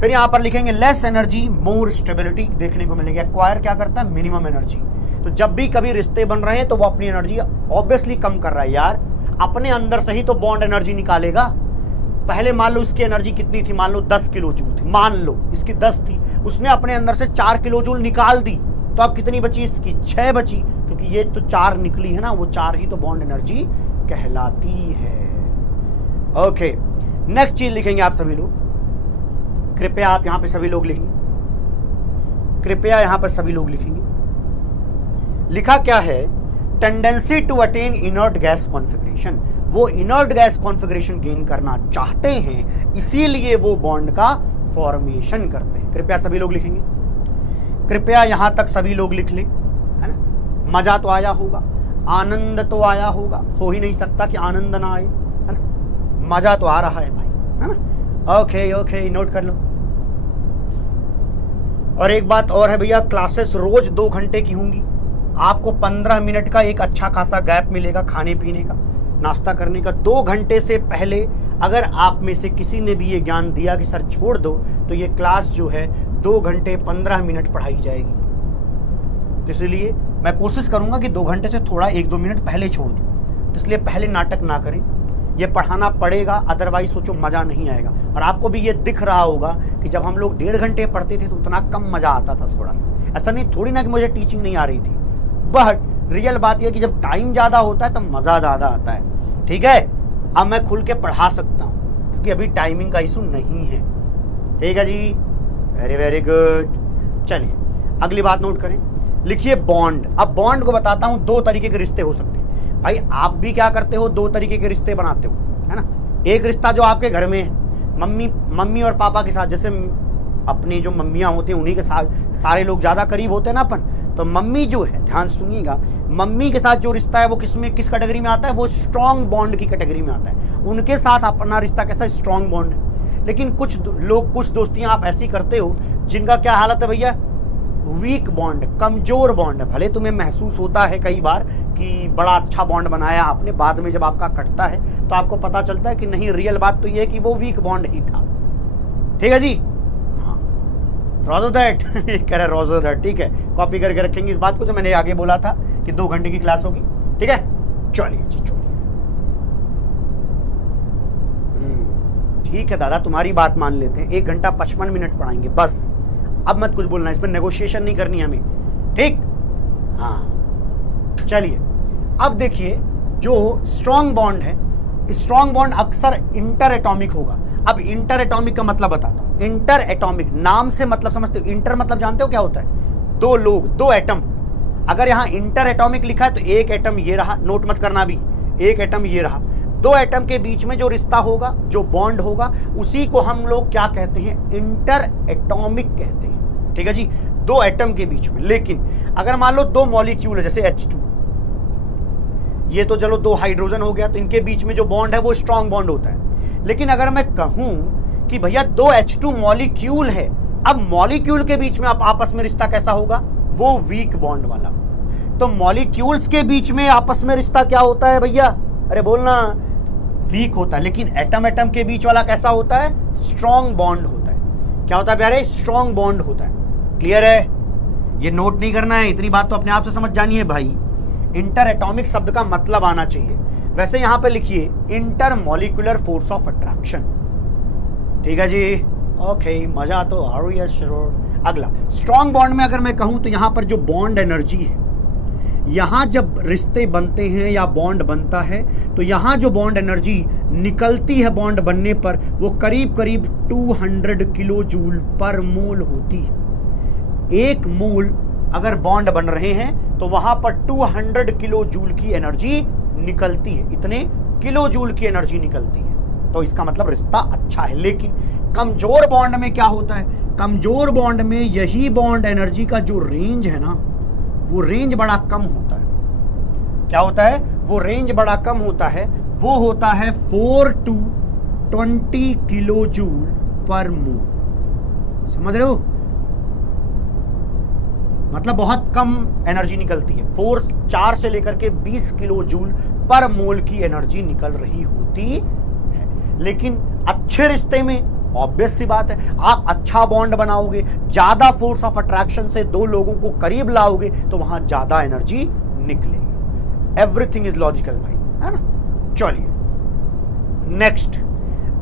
फिर यहां पर लिखेंगे लेस एनर्जी मोर स्टेबिलिटी। देखने को मिलेगा एक्वायर क्या करता है, मिनिमम एनर्जी। तो जब भी कभी रिश्ते बन रहे हैं तो वो अपनी एनर्जी ऑब्वियसली कम कर रहा है यार, अपने अंदर से ही तो बॉन्ड एनर्जी निकालेगा। पहले मान लो इसकी एनर्जी कितनी थी, मान लो 10 किलो जूल थी, मान लो इसकी 10 थी, उसने अपने अंदर से 4 किलो जूल निकाल दी, तो अब कितनी बची इसकी? 6 बची, क्योंकि ये तो 4 निकली है ना, वो 4 ही तो बॉन्ड एनर्जी कहलाती है। ओके, नेक्स्ट चीज लिखेंगे आप सभी लोग, कृपया आप यहां पे सभी लोग लिखेंगे, कृपया यहां पर सभी लोग लिखेंगे। लिखा क्या है? Tendency to attain inert gas configuration. वो इनर्ट गैस कॉन्फ़िगरेशन गेन करना चाहते हैं, इसीलिए वो बॉन्ड का फॉर्मेशन करते हैं। कृपया सभी लोग लिखेंगे, कृपया यहां तक सभी लोग लिख ले, है ना। मजा तो आया होगा, आनंद तो आया होगा, हो ही नहीं सकता कि आनंद ना आए, है ना। मजा तो आ रहा है भाई, है ना। ओके ओके, नोट कर लो। और एक बात और है भैया, क्लासेस रोज 2 घंटे की होंगी। आपको 15 मिनट का एक अच्छा खासा गैप मिलेगा खाने पीने का, नाश्ता करने का। 2 घंटे से पहले अगर आप में से किसी ने भी ये ज्ञान दिया कि सर छोड़ दो, तो ये क्लास जो है 2 घंटे 15 मिनट पढ़ाई जाएगी। तो इसलिए मैं कोशिश करूंगा कि 2 घंटे से थोड़ा 1-2 मिनट पहले छोड़ दूं। तो इसलिए पहले नाटक ना करें, ये पढ़ाना पड़ेगा, अदरवाइज सोचो मजा नहीं आएगा। और आपको भी ये दिख रहा होगा कि जब हम लोग 1.5 घंटे पढ़ते थे तो उतना कम मजा आता था थोड़ा सा। ऐसा नहीं, थोड़ी ना कि मुझे टीचिंग नहीं आ रही थी, बट रियल बात यह कि जब टाइम ज्यादा होता है तब मजा ज्यादा आता है। ठीक है, अब मैं खुल के पढ़ा सकता हूँ क्योंकि अभी टाइमिंग का इशू नहीं है। ठीक है जी, वेरी वेरी गुड। चलिए अगली बात नोट करें, लिखिए बॉन्ड। अब बॉन्ड को बताता हूं, 2 तरीके के रिश्ते हो सकते हैं। भाई आप भी क्या करते हो, 2 तरीके के रिश्ते बनाते हो, है ना। एक रिश्ता जो आपके घर में है मम्मी और पापा के साथ, जैसे अपनी जो मम्मियाँ होती हैं उन्हीं के साथ सारे लोग ज़्यादा करीब होते हैं ना अपन। तो मम्मी जो है, ध्यान सुनिएगा, मम्मी के साथ जो रिश्ता है वो किस कैटेगरी में आता है, वो स्ट्रॉन्ग बॉन्ड की कैटेगरी में आता है। उनके साथ अपना रिश्ता कैसा, स्ट्रॉन्ग बॉन्ड है। लेकिन कुछ लोग, कुछ दोस्तियां आप ऐसी करते हो जिनका क्या हालत है भैया, वीक बॉन्ड, कमजोर बॉन्ड है। भले तुम्हें महसूस होता है कई बार कि बड़ा अच्छा बॉन्ड बनाया आपने, बाद में जब आपका कटता है तो आपको पता चलता है कि नहीं, रियल बात तो ये है कि वो वीक बॉन्ड ही था। ठीक है जी, हाँ, रोजर दैट कह रहे रोजर दैट। ठीक है, कॉपी करके रखेंगे इस बात को जो मैंने आगे बोला था कि 2 घंटे की क्लास होगी। ठीक है, चलिए जी चलिए। ठीक है दादा, तुम्हारी बात मान लेते हैं, 1 घंटा 55 मिनट पढ़ाएंगे बस। अब मत कुछ बोलना, इसमें नेगोशिएशन नहीं करनी हमें। ठीक, हाँ चलिए। अब देखिए, जो स्ट्रॉन्ग बॉन्ड है, स्ट्रॉन्ग बॉन्ड अक्सर इंटर एटॉमिक होगा। अब इंटर एटॉमिक का मतलब बताता हूं। इंटर एटॉमिक नाम से मतलब समझते हो, इंटर मतलब जानते हो क्या होता है, 2 लोग, 2 एटम। अगर यहां इंटर एटॉमिक लिखा है तो 1 एटम ये रहा, नोट मत करना भी, 1 एटम ये रहा। 2 एटम के बीच में जो रिश्ता होगा, जो बॉन्ड होगा, उसी को हम लोग क्या कहते हैं, इंटर एटॉमिक कहते हैं। ठीक है जी, 2 एटम के बीच में। लेकिन अगर मान लो 2 मॉलिक्यूल है, जैसे H2, ये तो चलो 2 हाइड्रोजन हो गया, तो इनके बीच में जो बॉन्ड है वो स्ट्रॉन्ग बॉन्ड होता है। लेकिन अगर मैं कहूं कि भैया 2 H2 मॉलिक्यूल है, अब मॉलिक्यूल के बीच में आपस में रिश्ता कैसा होगा, वो वीक बॉन्ड वाला। तो मॉलिक्यूल्स के बीच में आपस में रिश्ता क्या होता है भैया, अरे बोलना, वीक होता है। लेकिन एटम एटम के बीच वाला कैसा होता है, स्ट्रॉन्ग बॉन्ड होता है। क्या होता है प्यारे, स्ट्रॉन्ग बॉन्ड होता है। क्लियर है, ये नोट नहीं करना है, इतनी बात तो अपने आप से समझ जानी है भाई। इंटर एटॉमिक शब्द का मतलब आना चाहिए। वैसे यहां पे लिखिए inter molecular force of attraction. ठीक है जी, ओके, मजा तो आ रही है शुरू। अगला, स्ट्रॉन्ग बॉन्ड में अगर मैं कहूं तो यहां पर जो बॉन्ड एनर्जी है, यहां जब रिश्ते बनते हैं या बॉन्ड बनता है तो यहां जो बॉन्ड एनर्जी निकलती है बॉन्ड बनने पर, वो करीब करीब 200 किलो जूल पर मोल होती है। 1 मोल अगर बॉन्ड बन रहे हैं तो वहां पर 200 किलो जूल की एनर्जी निकलती है, इतने किलो जूल की एनर्जी निकलती है। तो इसका मतलब रिश्ता अच्छा है। लेकिन कमजोर बॉन्ड में क्या होता है, कमजोर बॉन्ड में यही बॉन्ड एनर्जी का जो रेंज है ना, वो रेंज बड़ा कम होता है। क्या होता है, वो रेंज बड़ा कम होता है, वो होता है 4 to 20 किलो जूल पर मोल। समझ रहे हो, मतलब बहुत कम एनर्जी निकलती है। 4 से लेकर के 20 किलो जूल पर मोल की एनर्जी निकल रही होती है। लेकिन अच्छे रिश्ते में ऑब्वियस सी बात है, आप अच्छा बॉन्ड बनाओगे, ज्यादा फोर्स ऑफ अट्रैक्शन से 2 लोगों को करीब लाओगे तो वहां ज्यादा एनर्जी निकलेगी। एवरीथिंग इज लॉजिकल भाई, है ना। चलिए नेक्स्ट,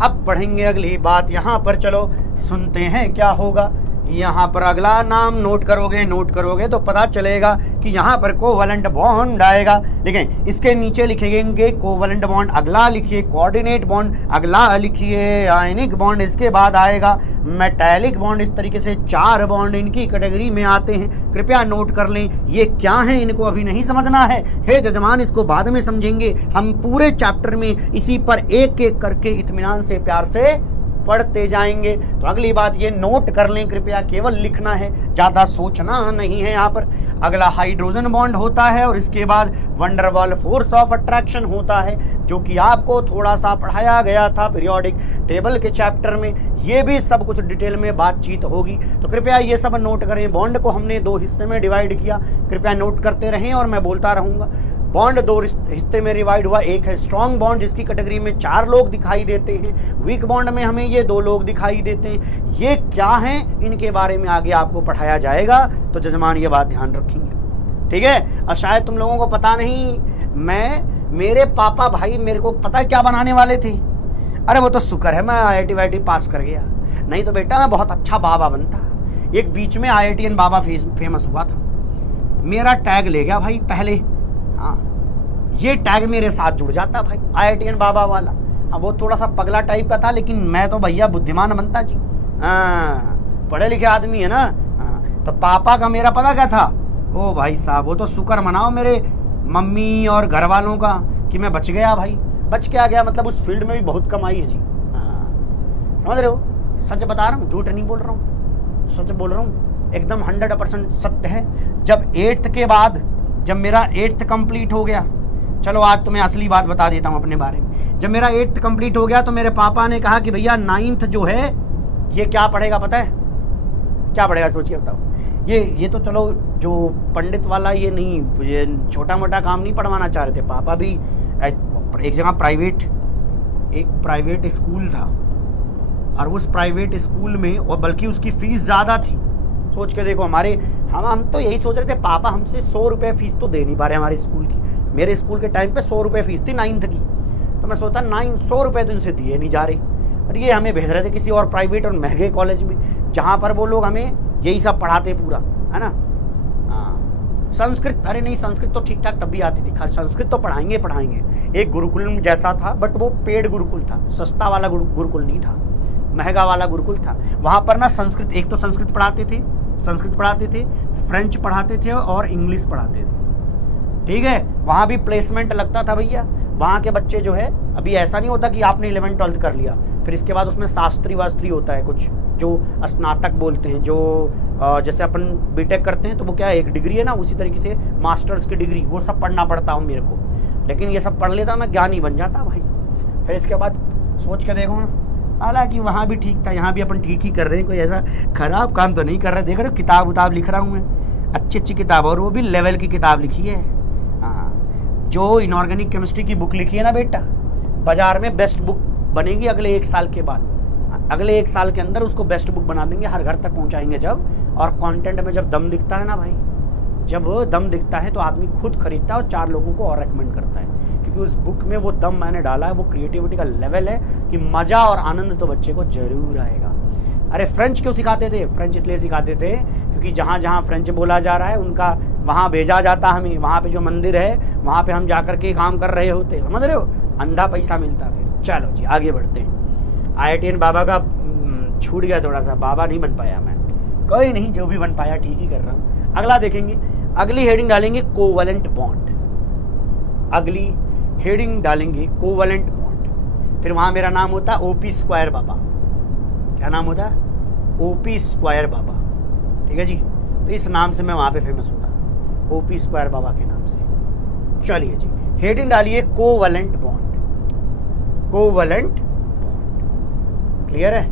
अब पढ़ेंगे अगली बात। यहां पर चलो सुनते हैं क्या होगा। यहां पर अगला नाम नोट करोगे तो पता चलेगा कि यहां पर कोवलेंट बॉन्ड आएगा। लेकिन इसके नीचे लिखेंगे कोवलेंट बॉन्ड, अगला लिखिए कोऑर्डिनेट बॉन्ड, अगला लिखिए आयनिक बॉन्ड, इसके बाद आएगा मेटालिक बॉन्ड। इस तरीके से 4 बॉन्ड इनकी कैटेगरी में आते हैं। कृपया नोट कर लें, ये क्या है इनको अभी नहीं समझना है, हे जजमान इसको बाद में समझेंगे। हम पूरे चैप्टर में इसी पर एक एक करके इत्मीनान से, प्यार से पढ़ते जाएंगे। तो अगली बात ये नोट कर लें कृपया, केवल लिखना है, ज्यादा सोचना नहीं है। यहाँ पर अगला हाइड्रोजन बॉन्ड होता है और इसके बाद वंडरवाल फोर्स ऑफ अट्रैक्शन होता है। जो कि आपको थोड़ा सा पढ़ाया गया था पीरियोडिक टेबल के चैप्टर में, ये भी सब कुछ डिटेल में बातचीत होगी। तो कृपया ये सब नोट करें। बॉन्ड को हमने 2 हिस्से में डिवाइड किया, कृपया नोट करते रहें और मैं बोलता रहूँगा। बॉन्ड 2 हिस्से में डिवाइड हुआ। एक है स्ट्रॉन्ग बॉन्ड, जिसकी कैटेगरी में 4 लोग दिखाई देते हैं। वीक बॉन्ड में हमें ये 2 लोग दिखाई देते हैं। ये क्या हैं, इनके बारे में आगे आपको पढ़ाया जाएगा, तो जजमान ये बात ध्यान रखेंगे, ठीक है। और शायद तुम लोगों को पता नहीं, मेरे पापा भाई मेरे को पता है क्या बनाने वाले थे। अरे वो तो शुक्र है मैं IIT वाईटी पास कर गया, नहीं तो बेटा मैं बहुत अच्छा बाबा बनता। एक बीच में IITian बाबा फेमस हुआ था, मेरा टैग ले गया भाई पहले। हाँ, ये टैग मेरे साथ जुड़ जाता भाई, IITian बाबा वाला। अब वो थोड़ा सा पगला टाइप का था, लेकिन मैं तो भैया बुद्धिमान बनता जी। हाँ, पढ़े लिखे आदमी है ना। हाँ, तो पापा का मेरा पता क्या था, ओ भाई साहब वो तो शुक्र मनाओ मेरे मम्मी और घर वालों का कि मैं बच गया भाई। बच के आ गया मतलब उस फील्ड में भी बहुत कमाई है जी। हाँ, समझ रहे हो, सच बता रहा हूँ, झूठ नहीं बोल रहा हूँ, सच बोल रहा हूँ, एकदम 100% सत्य है। जब 8th के बाद, जब मेरा 8th कंप्लीट हो गया, चलो आज तो मैं असली बात बता देता हूँ अपने बारे में। जब मेरा 8th कंप्लीट हो गया तो मेरे पापा ने कहा कि भैया 9th जो है ये क्या पढ़ेगा, पता है क्या पढ़ेगा, सोचिए बताओ। ये तो चलो जो पंडित वाला ये नहीं, ये छोटा मोटा काम नहीं पढ़वाना चाह रहे थे पापा भी। एक जगह एक प्राइवेट स्कूल था, और उस प्राइवेट स्कूल में, और बल्कि उसकी फीस ज़्यादा थी। सोच के देखो, हम तो यही सोच रहे थे, पापा हमसे 100 रुपये फीस तो दे नहीं पा रहे हमारे स्कूल की। मेरे स्कूल के टाइम पे 100 रुपये फीस थी 9th की। तो मैं सोचता 100 रुपये तो इनसे दिए नहीं जा रहे, और ये हमें भेज रहे थे किसी और प्राइवेट और महंगे कॉलेज में, जहाँ पर वो लोग हमें यही सब पढ़ाते पूरा, है ना। हाँ, संस्कृत, अरे नहीं संस्कृत तो ठीक ठाक तब भी आती थी, खाली संस्कृत तो पढ़ाएंगे। एक गुरुकुल जैसा था, बट वो पेड गुरुकुल था, सस्ता वाला गुरुकुल नहीं था, महंगा वाला गुरुकुल था। वहाँ पर ना संस्कृत, एक तो संस्कृत पढ़ाते थे, फ्रेंच पढ़ाते थे और इंग्लिश पढ़ाते थे, ठीक है। वहाँ भी प्लेसमेंट लगता था भैया। वहाँ के बच्चे जो है, अभी ऐसा नहीं होता कि आपने 11th 12th कर लिया फिर इसके बाद उसमें शास्त्री वास्त्री होता है कुछ, जो स्नातक बोलते हैं, जो जैसे अपन बीटेक करते हैं तो वो क्या है, एक डिग्री है ना, उसी तरीके से मास्टर्स की डिग्री, वो सब पढ़ना पड़ता हूँ मेरे को। लेकिन ये सब पढ़ लेता मैं, ज्ञानी बन जाता भाई। फिर इसके बाद सोच के देखो, हालांकि वहाँ भी ठीक था, यहाँ भी अपन ठीक ही कर रहे हैं, कोई ऐसा खराब काम तो नहीं कर रहे। देख रहे हो किताब उताब लिख रहा हूँ मैं, अच्छी किताब, और वो भी लेवल की किताब लिखी है। हाँ, जो इनऑर्गेनिक केमिस्ट्री की बुक लिखी है ना बेटा, बाजार में बेस्ट बुक बनेगी अगले 1 साल के बाद। अगले 1 साल के अंदर उसको बेस्ट बुक बना देंगे, हर घर तक पहुँचाएंगे जब। और कंटेंट में जब दम दिखता है ना भाई, जब दम दिखता है तो आदमी खुद खरीदता है और 4 लोगों को और रेकमेंड करता है, क्योंकि उस बुक में वो दम मैंने डाला है, वो क्रिएटिविटी का लेवल है कि मज़ा और आनंद तो बच्चे को जरूर आएगा। अरे फ्रेंच क्यों सिखाते थे? फ्रेंच इसलिए सिखाते थे क्योंकि जहाँ जहाँ फ्रेंच बोला जा रहा है उनका वहाँ भेजा जाता हमें, वहाँ पे जो मंदिर है वहाँ पे हम जा कर के काम कर रहे होते, समझ रहे हो, अंधा पैसा मिलता फिर। चलो जी आगे बढ़ते हैं। IITian बाबा का छूट गया थोड़ा सा, बाबा नहीं बन पाया मैं, कोई नहीं, जो भी बन पाया ठीक ही कर रहा हूँ। अगला देखेंगे, अगली हेडिंग डालेंगे कोवलेंट बॉन्ड। अगली हेडिंग डालेंगे कोवलेंट बॉन्ड। फिर वहाँ मेरा नाम होता OP स्क्वायर बाबा। क्या नाम होता? OP स्क्वायर बाबा, ठीक है जी। तो इस नाम से मैं वहाँ पे फेमस होता, OP स्क्वायर बाबा के नाम से। चलिए जी, हेडिंग डालिए covalent bond. Covalent bond clear है?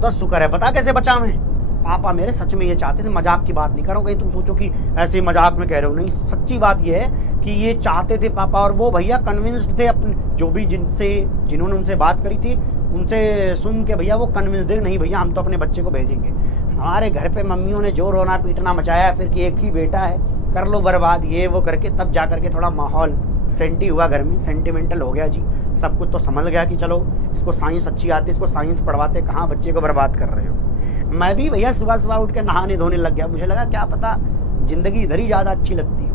तो शुक्र है, पता कैसे बचा मैं? पापा मेरे सच में ये चाहते थे, मजाक की बात नहीं कर रहा हूँ, कहीं तुम सोचो कि ऐसे मजाक में कह रहे हो, नहीं, सच्ची बात ये है कि ये चाहते थे पापा। और वो भैया कन्विंस्ड थे अपने, जो भी जिन्होंने उनसे बात करी थी उनसे सुन के भैया वो कन्विंस थे, नहीं भैया हम तो अपने बच्चे को भेजेंगे। हमारे घर पे मम्मियों ने जो रोना पीटना मचाया फिर कि एक ही बेटा है, कर लो बर्बाद, ये वो करके, तब जा करके थोड़ा माहौल सेंटी हुआ घर में, सेंटिमेंटल हो गया जी। सब कुछ तो समझ गया कि चलो इसको साइंस अच्छी आती है, इसको साइंस पढ़वाते, कहाँ बच्चे को बर्बाद कर रहे हो। मैं भी भैया सुबह सुबह उठ के नहाने धोने लग गया, मुझे लगा क्या पता जिंदगी इधर ही ज़्यादा अच्छी लगती है।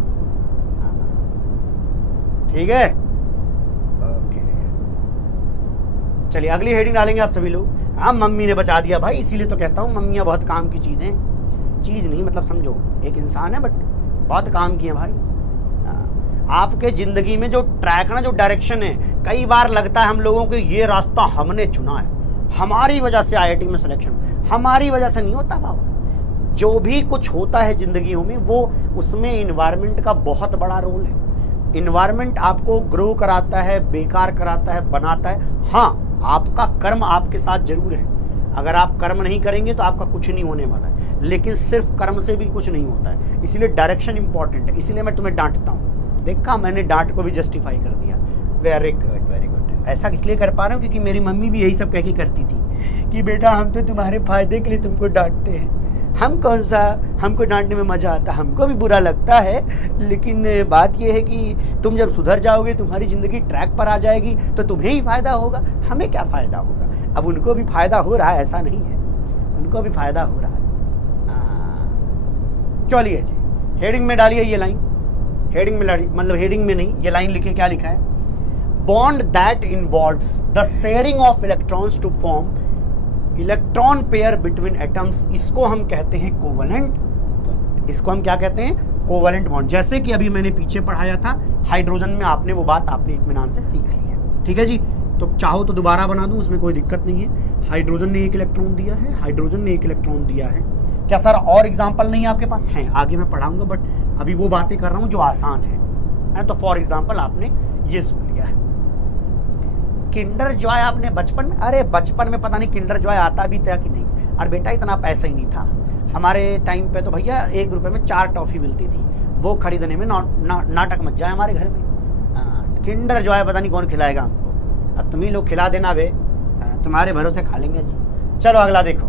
ठीक है, ओके, चलिए अगली हेडिंग डालेंगे आप सभी लोग। हाँ, मम्मी ने बचा दिया भाई, इसीलिए तो कहता हूँ मम्मियाँ बहुत काम की चीज़ हैं। चीज़ नहीं मतलब समझो, एक इंसान है बट बहुत काम की है भाई। आपके ज़िंदगी में जो ट्रैक ना, जो डायरेक्शन है, कई बार लगता है हम लोगों को ये रास्ता हमने चुना है, हमारी वजह से IIT में सिलेक्शन, हमारी वजह से नहीं होता बाबा। जो भी कुछ होता है ज़िंदगियों में वो उसमें इन्वायरमेंट का बहुत बड़ा रोल है। इन्वायरमेंट आपको ग्रो कराता है, बेकार कराता है, बनाता है। हाँ, आपका कर्म आपके साथ जरूर है। अगर आप कर्म नहीं करेंगे तो आपका कुछ नहीं होने वाला है, लेकिन सिर्फ कर्म से भी कुछ नहीं होता है। इसीलिए डायरेक्शन इंपॉर्टेंट है। इसीलिए मैं तुम्हें डांटता हूँ। देखा, मैंने डांट को भी जस्टिफाई कर दिया। Very good, very good. ऐसा इसलिए कर पा रहा हूँ क्योंकि मेरी मम्मी भी यही सब कह के करती थी कि बेटा हम तो तुम्हारे फायदे के लिए तुमको डांटते हैं। हम कौन सा, हमको डांटने में मजा आता, हमको भी बुरा लगता है, लेकिन बात यह है कि तुम जब सुधर जाओगे, तुम्हारी जिंदगी ट्रैक पर आ जाएगी, तो तुम्हें ही फायदा होगा, हमें क्या फायदा होगा। अब उनको भी फायदा हो रहा है, ऐसा नहीं है, उनको भी फायदा हो रहा है। चलिए जी, हेडिंग में डालिए ये लाइन। हेडिंग में डालिए, मतलब हेडिंग में नहीं, ये लाइन लिखिए। क्या लिखा है? Bond that involves the sharing of electrons to form electron pair between atoms, इसको हम कहते हैं कोवलेंट बॉन्ड। इसको हम क्या कहते हैं? Covalent bond. जैसे कि अभी मैंने पीछे पढ़ाया था हाइड्रोजन में, आपने वो बात आपने इत्मीनान से सीख ली है। ठीक है जी, तो चाहो तो दोबारा बना दूं, उसमें कोई दिक्कत नहीं है। हाइड्रोजन ने एक इलेक्ट्रॉन दिया है, हाइड्रोजन ने एक इलेक्ट्रॉन दिया है। क्या सर और एग्जाम्पल नहीं है आपके पास? हैं, आगे मैं पढ़ाऊंगा, बट अभी वो बातें कर रहा हूँ जो आसान है। तो फॉर एग्जाम्पल आपने ये सुन लिया है। किंडर जॉय आपने बचपन में, अरे बचपन में पता नहीं किंडर जॉय आता भी था कि नहीं। अरे बेटा इतना पैसा ही नहीं था हमारे टाइम पे, तो भैया 1 रुपए में 4 टॉफी मिलती थी, वो खरीदने में नाटक मच जाए हमारे घर में। किंडर जॉय पता नहीं कौन खिलाएगा हमको, अब तुम ही लोग खिला देना बे, तुम्हारे भरोसे खा लेंगे जी। चलो अगला देखो,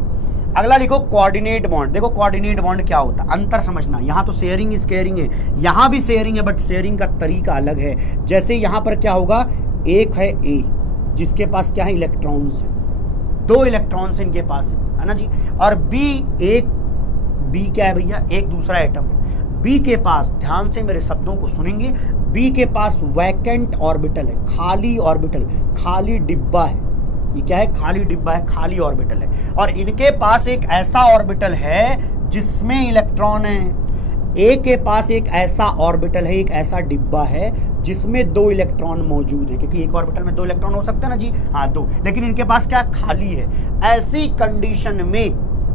अगला लिखो कोऑर्डिनेट बॉन्ड। देखो कोऑर्डिनेट बॉन्ड क्या होता है, अंतर समझना। यहाँ तो शेयरिंग इज केयरिंग है, यहाँ भी शेयरिंग है, बट शेयरिंग का तरीका अलग है। जैसे यहाँ पर क्या होगा, एक है ए जिसके पास क्या है, इलेक्ट्रॉन्स है, 2 इलेक्ट्रॉन्स इनके पास है ना जी। और बी क्या है भैया, एक दूसरा एटम है। बी के पास, ध्यान से मेरे शब्दों को सुनेंगे, बी के पास वैकेंट ऑर्बिटल है, खाली ऑर्बिटल, खाली डिब्बा है। ये क्या है? खाली डिब्बा है, खाली ऑर्बिटल है। और इनके पास एक ऐसा ऑर्बिटल है जिसमें इलेक्ट्रॉन है। ए के पास एक ऐसा ऑर्बिटल है, एक ऐसा डिब्बा है जिसमें 2 इलेक्ट्रॉन मौजूद है, क्योंकि एक ऑर्बिटल में 2 इलेक्ट्रॉन हो सकते हैं ना जी। हाँ 2, लेकिन इनके पास क्या, खाली है। ऐसी कंडीशन में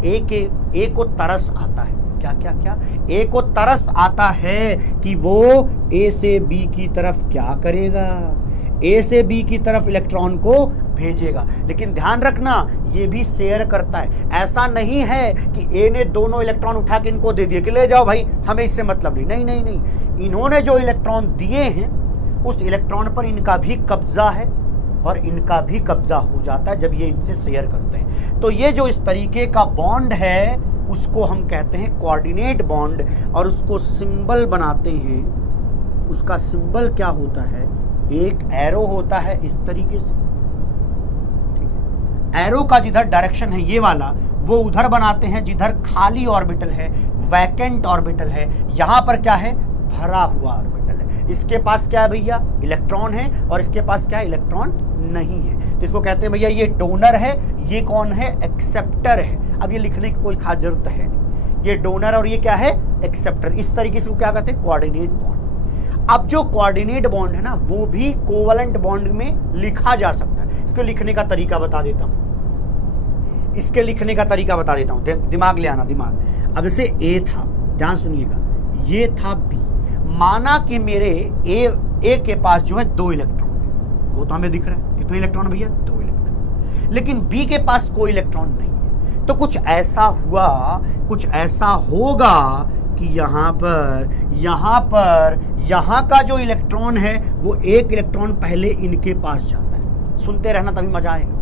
ए को तरस आता है। क्या क्या क्या? ए को तरस आता है कि वो ए से बी की तरफ क्या करेगा, ए से बी की तरफ इलेक्ट्रॉन को भेजेगा। लेकिन ध्यान रखना, ये भी शेयर करता है। ऐसा नहीं है कि ए ने दोनों इलेक्ट्रॉन उठा के इनको दे दिए कि ले जाओ भाई, हमें इससे मतलब नहीं। नहीं नहीं नहीं, इन्होंने जो इलेक्ट्रॉन दिए हैं उस इलेक्ट्रॉन पर इनका भी कब्जा है और इनका भी कब्जा हो जाता है जब ये इनसे शेयर करते हैं। तो ये जो इस तरीके का बॉन्ड है उसको हम कहते हैं कोऑर्डिनेट बॉन्ड, और उसको सिंबल बनाते हैं। उसका सिंबल क्या होता है, एक एरो होता है इस तरीके से। ठीक है, एरो का जिधर डायरेक्शन है ये वाला, वो उधर बनाते हैं जिधर खाली ऑर्बिटल है, वैकेंट ऑर्बिटल है। यहां पर क्या है, भरा हुआ ऑर्बिटल है। इसके पास क्या है भैया, इलेक्ट्रॉन है, और इसके पास क्या है, इलेक्ट्रॉन नहीं है। तो इसको कहते हैं भैया ये डोनर है, ये कौन है, एक्सेप्टर है। अब ये लिखने की कोई खास जरूरत है नहीं, ये डोनर और ये क्या है, एक्सेप्टर। इस तरीके से क्या कहते हैं, कोऑर्डिनेट बॉन्ड। अब जो कोऑर्डिनेट बॉन्ड है ना, वो भी कोवलेंट बॉन्ड में लिखा जा सकता है। इसको लिखने का तरीका बता देता हूं, इसके लिखने का तरीका बता देता हूं, दिमाग ले आना, दिमाग। अब इसे ए था, ध्यान सुनिएगा, ये था बी। माना कि मेरे ए के पास जो है 2 इलेक्ट्रॉन है, वो तो हमें दिख रहा है, कितने इलेक्ट्रॉन भैया, 2 इलेक्ट्रॉन। लेकिन बी के पास कोई इलेक्ट्रॉन नहीं है। तो कुछ ऐसा हुआ, कुछ ऐसा होगा कि यहाँ का जो इलेक्ट्रॉन है वो एक इलेक्ट्रॉन पहले इनके पास जाता है। सुनते रहना तभी मजा आएगा।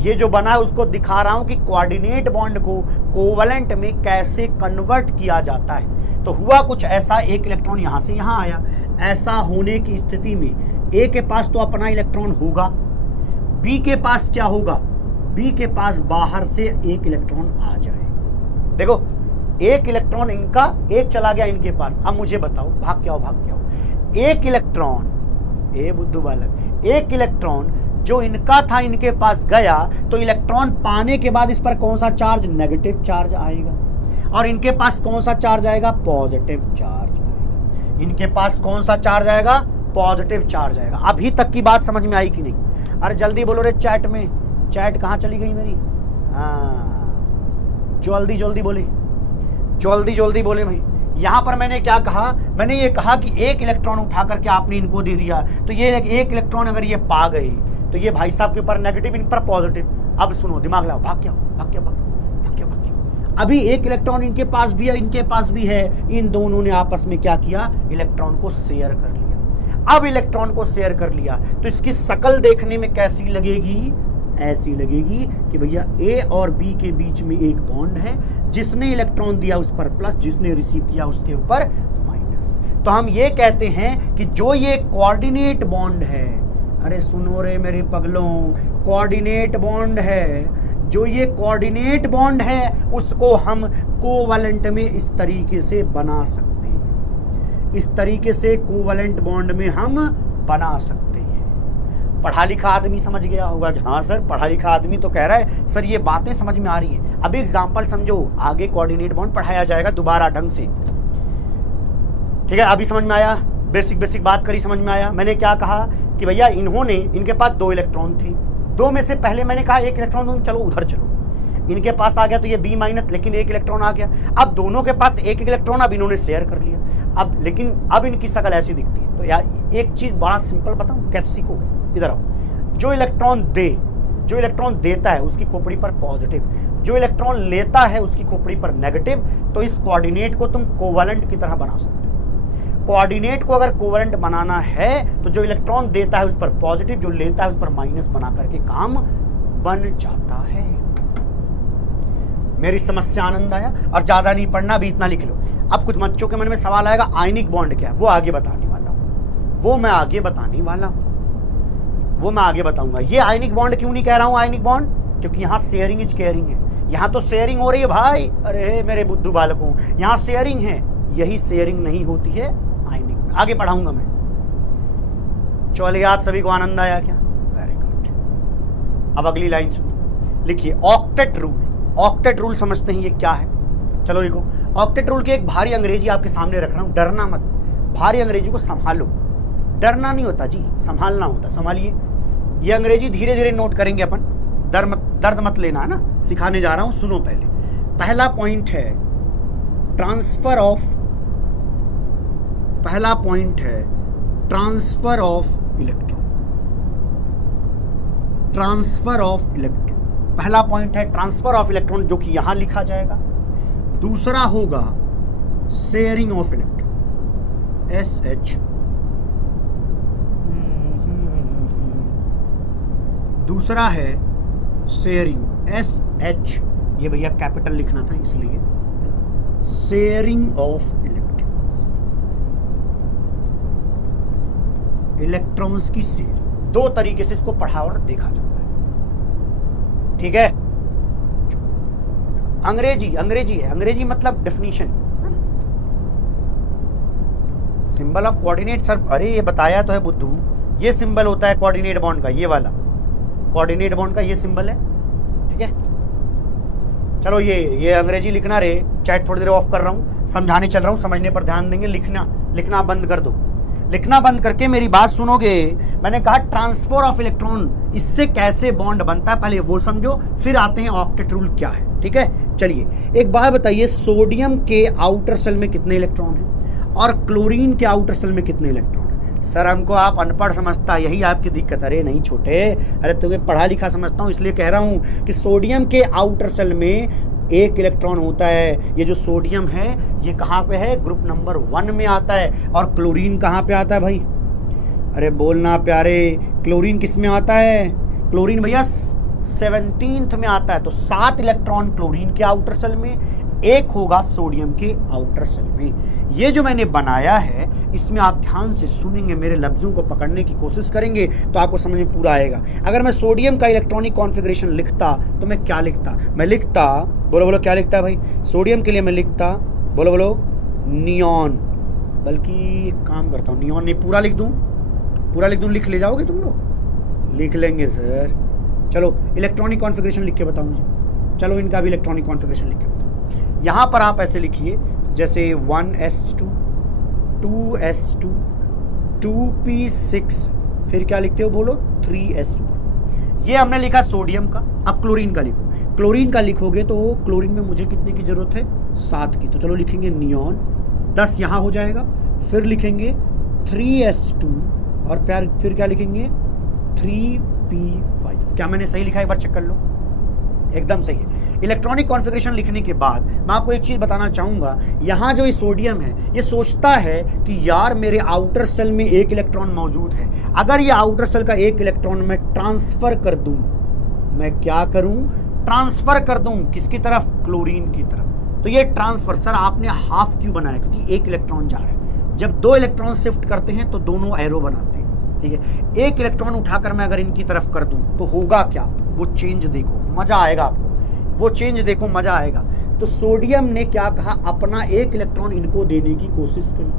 ये जो बना है उसको दिखा रहा हूं कि कोऑर्डिनेट बॉन्ड को कोवलेंट में कैसे कन्वर्ट किया जाता है। तो हुआ कुछ ऐसा, एक इलेक्ट्रॉन यहां से यहां आया। ऐसा होने की स्थिति में ए के पास तो अपना इलेक्ट्रॉन होगा, बी के पास क्या होगा, बी के पास बाहर से एक इलेक्ट्रॉन आ जाए। देखो एक इलेक्ट्रॉन इनका, एक चला गया इनके पास। अब मुझे बताओ, भाग क्या हो, एक इलेक्ट्रॉन, ए बुद्धू बालक, एक इलेक्ट्रॉन जो इनका था इनके पास गया, तो इलेक्ट्रॉन पाने के बाद इस पर कौन सा चार्ज, नेगेटिव चार्ज आएगा। और इनके पास कौन सा चार्ज आएगा, पॉजिटिव चार्ज आएगा। इनके पास कौन सा चार्ज आएगा, पॉजिटिव चार्ज आएगा। अभी तक की बात समझ में आई कि नहीं? अरे जल्दी बोलो रे चैट में, चैट कहाँ चली गई मेरी? हाँ जल्दी जल्दी बोले, जल्दी जल्दी बोले भाई। यहां पर मैंने क्या कहा, मैंने ये कहा कि एक इलेक्ट्रॉन उठा करके आपने इनको दे दिया, तो ये एक इलेक्ट्रॉन अगर ये पा गए तो ये भाई साहब के ऊपर नेगेटिव, इन पर पॉजिटिव। अब सुनो, दिमाग लगाओ, भाग क्या भाग क्या भाग क्या भाग क्या भाग क्या। अभी एक इलेक्ट्रॉन इनके पास भी है, इनके पास भी है, इन दोनों ने आपस में क्या किया, इलेक्ट्रॉन को शेयर कर लिया। अब इलेक्ट्रॉन को शेयर कर लिया तो इसकी शक्ल देखने में कैसी लगेगी, ऐसी लगेगी कि भैया ए और बी के बीच में एक बॉन्ड है, जिसने इलेक्ट्रॉन दिया उस पर प्लस, जिसने रिसीव किया उसके ऊपर माइनस। तो हम ये कहते हैं कि जो ये कोऑर्डिनेट बॉन्ड है, अरे सुनो रे मेरे पगलों, कोऑर्डिनेट बॉन्ड है, जो ये कोऑर्डिनेट बॉन्ड है उसको हम कोवैलेंट में इस तरीके से बना सकते हैं, इस तरीके से कोवैलेंट बॉन्ड में हम बना सकते हैं। पढ़ा लिखा आदमी समझ गया होगा कि हाँ सर, पढ़ा लिखा आदमी तो कह रहा है सर ये बातें समझ में आ रही हैं। अभी एग्जांपल समझो, आगे कोऑर्डिनेट बॉन्ड पढ़ाया जाएगा दोबारा ढंग से, ठीक है। अभी समझ में आया, बेसिक बात करी, समझ में आया। मैंने क्या कहा कि भैया इन्होंने, इनके पास 2 इलेक्ट्रॉन थे, 2 में से पहले मैंने कहा एक इलेक्ट्रॉन तुम चलो उधर चलो, इनके पास आ गया तो ये बी माइनस, लेकिन एक इलेक्ट्रॉन आ गया। अब दोनों के पास एक इलेक्ट्रॉन, अब इन्होंने शेयर कर लिया। अब लेकिन अब इनकी शक्ल ऐसी दिखती है। तो यार एक चीज बड़ा सिंपल बताऊं, कैसे सीखोगे, इधर आओ। जो इलेक्ट्रॉन देता है उसकी खोपड़ी पर पॉजिटिव, जो इलेक्ट्रॉन लेता है उसकी खोपड़ी पर नेगेटिव। तो इस कोऑर्डिनेट को तुम कोवैलेंट की तरह बना सकते हो। कोऑर्डिनेट को अगर कोवैलेंट बनाना है तो जो इलेक्ट्रॉन देता है उस पर पॉजिटिव, जो लेता है उस पर माइनस बना करके काम बन जाता है। मेरी समस्या आनंद आया? और ज्यादा नहीं पढ़ना, भी इतना लिख लो। अब कुछ बच्चों के मन में सवाल आएगा आयनिक बॉन्ड क्या है, वो आगे बताने वाला हूं, वो मैं आगे बताऊंगा। ये आयनिक बॉन्ड क्यों नहीं कह रहा हूं आयनिक बॉन्ड, क्योंकि यहां शेयरिंग इज केयरिंग है। यहां तो शेयरिंग हो रही है भाई, अरे मेरे बुद्धू बालकों, यहां शेयरिंग है, यही शेयरिंग नहीं होती है आयनिक में। आगे पढ़ाऊंगा मैं। चलिए, आप सभी को आनंद आया क्या? Very good. अब अगली लाइन सुनो, लिखिए ऑक्टेट रूल। ऑक्टेट रूल समझते हैं ये क्या है? चलो लिखो। ऑक्टेट रूल की एक भारी अंग्रेजी आपके सामने रख रहा हूं, डरना मत, भारी अंग्रेजी को संभालो। डरना नहीं होता जी, संभालना होता। संभालिए, ये अंग्रेजी धीरे धीरे नोट करेंगे अपन, दर्द मत लेना है ना, सिखाने जा रहा हूं। सुनो, पहला पॉइंट है ट्रांसफर ऑफ इलेक्ट्रॉन। पहला पॉइंट है ट्रांसफर ऑफ इलेक्ट्रॉन, जो कि यहां लिखा जाएगा। दूसरा होगा शेयरिंग ऑफ इलेक्ट्रॉन, SH। दूसरा है शेयरिंग, SH। ये भैया कैपिटल लिखना था इसलिए, शेयरिंग ऑफ इलेक्ट्रॉन्स की शेयर। 2 तरीके से इसको पढ़ा और देखा जाता है, ठीक है। अंग्रेजी है, अंग्रेजी मतलब definition, symbol of coordinate. Sir अरे ये बताया तो है बुद्धू, ये सिंबल होता है कोऑर्डिनेट बॉन्ड का, ये वाला कोऑर्डिनेट बॉन्ड का ये सिंबल है, ठीक है। चलो ये अंग्रेजी लिखना रे, चैट थोड़ी देर ऑफ कर रहा हूं, समझाने चल रहा हूं, समझने पर ध्यान देंगे। लिखना बंद कर दो, लिखना बंद करके मेरी बात सुनोगे। मैंने कहा ट्रांसफर ऑफ इलेक्ट्रॉन, इससे कैसे बॉन्ड बनता है पहले वो समझो, फिर आते हैं ऑक्टेट रूल क्या है, ठीक है। चलिए एक बात बताइए, सोडियम के आउटर सेल में कितने इलेक्ट्रॉन हैं और क्लोरीन के आउटर सेल में कितने इलेक्ट्रॉन हैं? सर हमको आप अनपढ़ समझता, यही आपकी दिक्कत। अरे नहीं छोटे, अरे तुम्हें पढ़ा लिखा समझता हूँ, इसलिए कह रहा हूँ कि सोडियम के आउटर सेल में 1 इलेक्ट्रॉन होता है। ये जो सोडियम है ये कहाँ पे है? ग्रुप नंबर 1 में आता है। और क्लोरीन कहाँ पे आता है भाई? अरे बोलना प्यारे, क्लोरीन किस में आता है? क्लोरीन भैया 17th में आता है। तो 7 इलेक्ट्रॉन क्लोरीन के आउटर सेल में, 1 होगा सोडियम के आउटर सेल में। ये जो मैंने बनाया है इसमें आप ध्यान से सुनेंगे, मेरे लफ्जों को पकड़ने की कोशिश करेंगे तो आपको समझ में पूरा आएगा। अगर मैं सोडियम का इलेक्ट्रॉनिक कॉन्फ़िगरेशन लिखता तो मैं क्या लिखता? मैं लिखता, बोलो क्या लिखता है भाई? सोडियम के लिए मैं लिखता, बोलो नियॉन। बल्कि एक काम करता हूँ, नियॉन नहीं, पूरा लिख दूँ, लिख ले जाओगे तुम लोग? लिख लेंगे सर। चलो इलेक्ट्रॉनिक कॉन्फ़िगरेशन लिख के बताओ मुझे। चलो इनका भी इलेक्ट्रॉनिक कॉन्फ़िगरेशन लिख के बताओ। यहाँ पर आप ऐसे लिखिए जैसे 1s2, 2s2, 2p6, फिर क्या लिखते हो बोलो? 3s1। ये हमने लिखा सोडियम का। अब क्लोरीन का लिखो। क्लोरीन का लिखोगे तो क्लोरीन में मुझे कितने की जरूरत है? 7 की। तो चलो लिखेंगे नियॉन 10 यहाँ हो जाएगा, फिर लिखेंगे 3s2 और फिर क्या लिखेंगे 3p5। क्या मैंने सही लिखा है? एक बार चेक कर लो, एकदम सही है। इलेक्ट्रॉनिक कॉन्फ़िगरेशन लिखने के बाद मैं आपको एक चीज़ बताना चाहूँगा, यहाँ जो ये सोडियम है ये सोचता है कि यार मेरे आउटर सेल में एक इलेक्ट्रॉन मौजूद है, अगर ये आउटर सेल का एक इलेक्ट्रॉन मैं ट्रांसफ़र कर दूँ, मैं क्या करूँ, ट्रांसफ़र कर दूँ किसकी तरफ, क्लोरीन की तरफ। तो ये ट्रांसफ़र, सर आपने हाफ क्यों बनाया, क्योंकि एक इलेक्ट्रॉन जा रहा है। जब 2 इलेक्ट्रॉन शिफ्ट करते हैं तो दोनों एरो बनाते हैं, ठीक है। एक इलेक्ट्रॉन उठाकर मैं अगर इनकी तरफ कर दूं तो होगा क्या, वो चेंज देखो, मजा आएगा आपको, वो चेंज देखो, मजा आएगा। तो सोडियम ने क्या कहा, अपना एक इलेक्ट्रॉन इनको देने की कोशिश करी।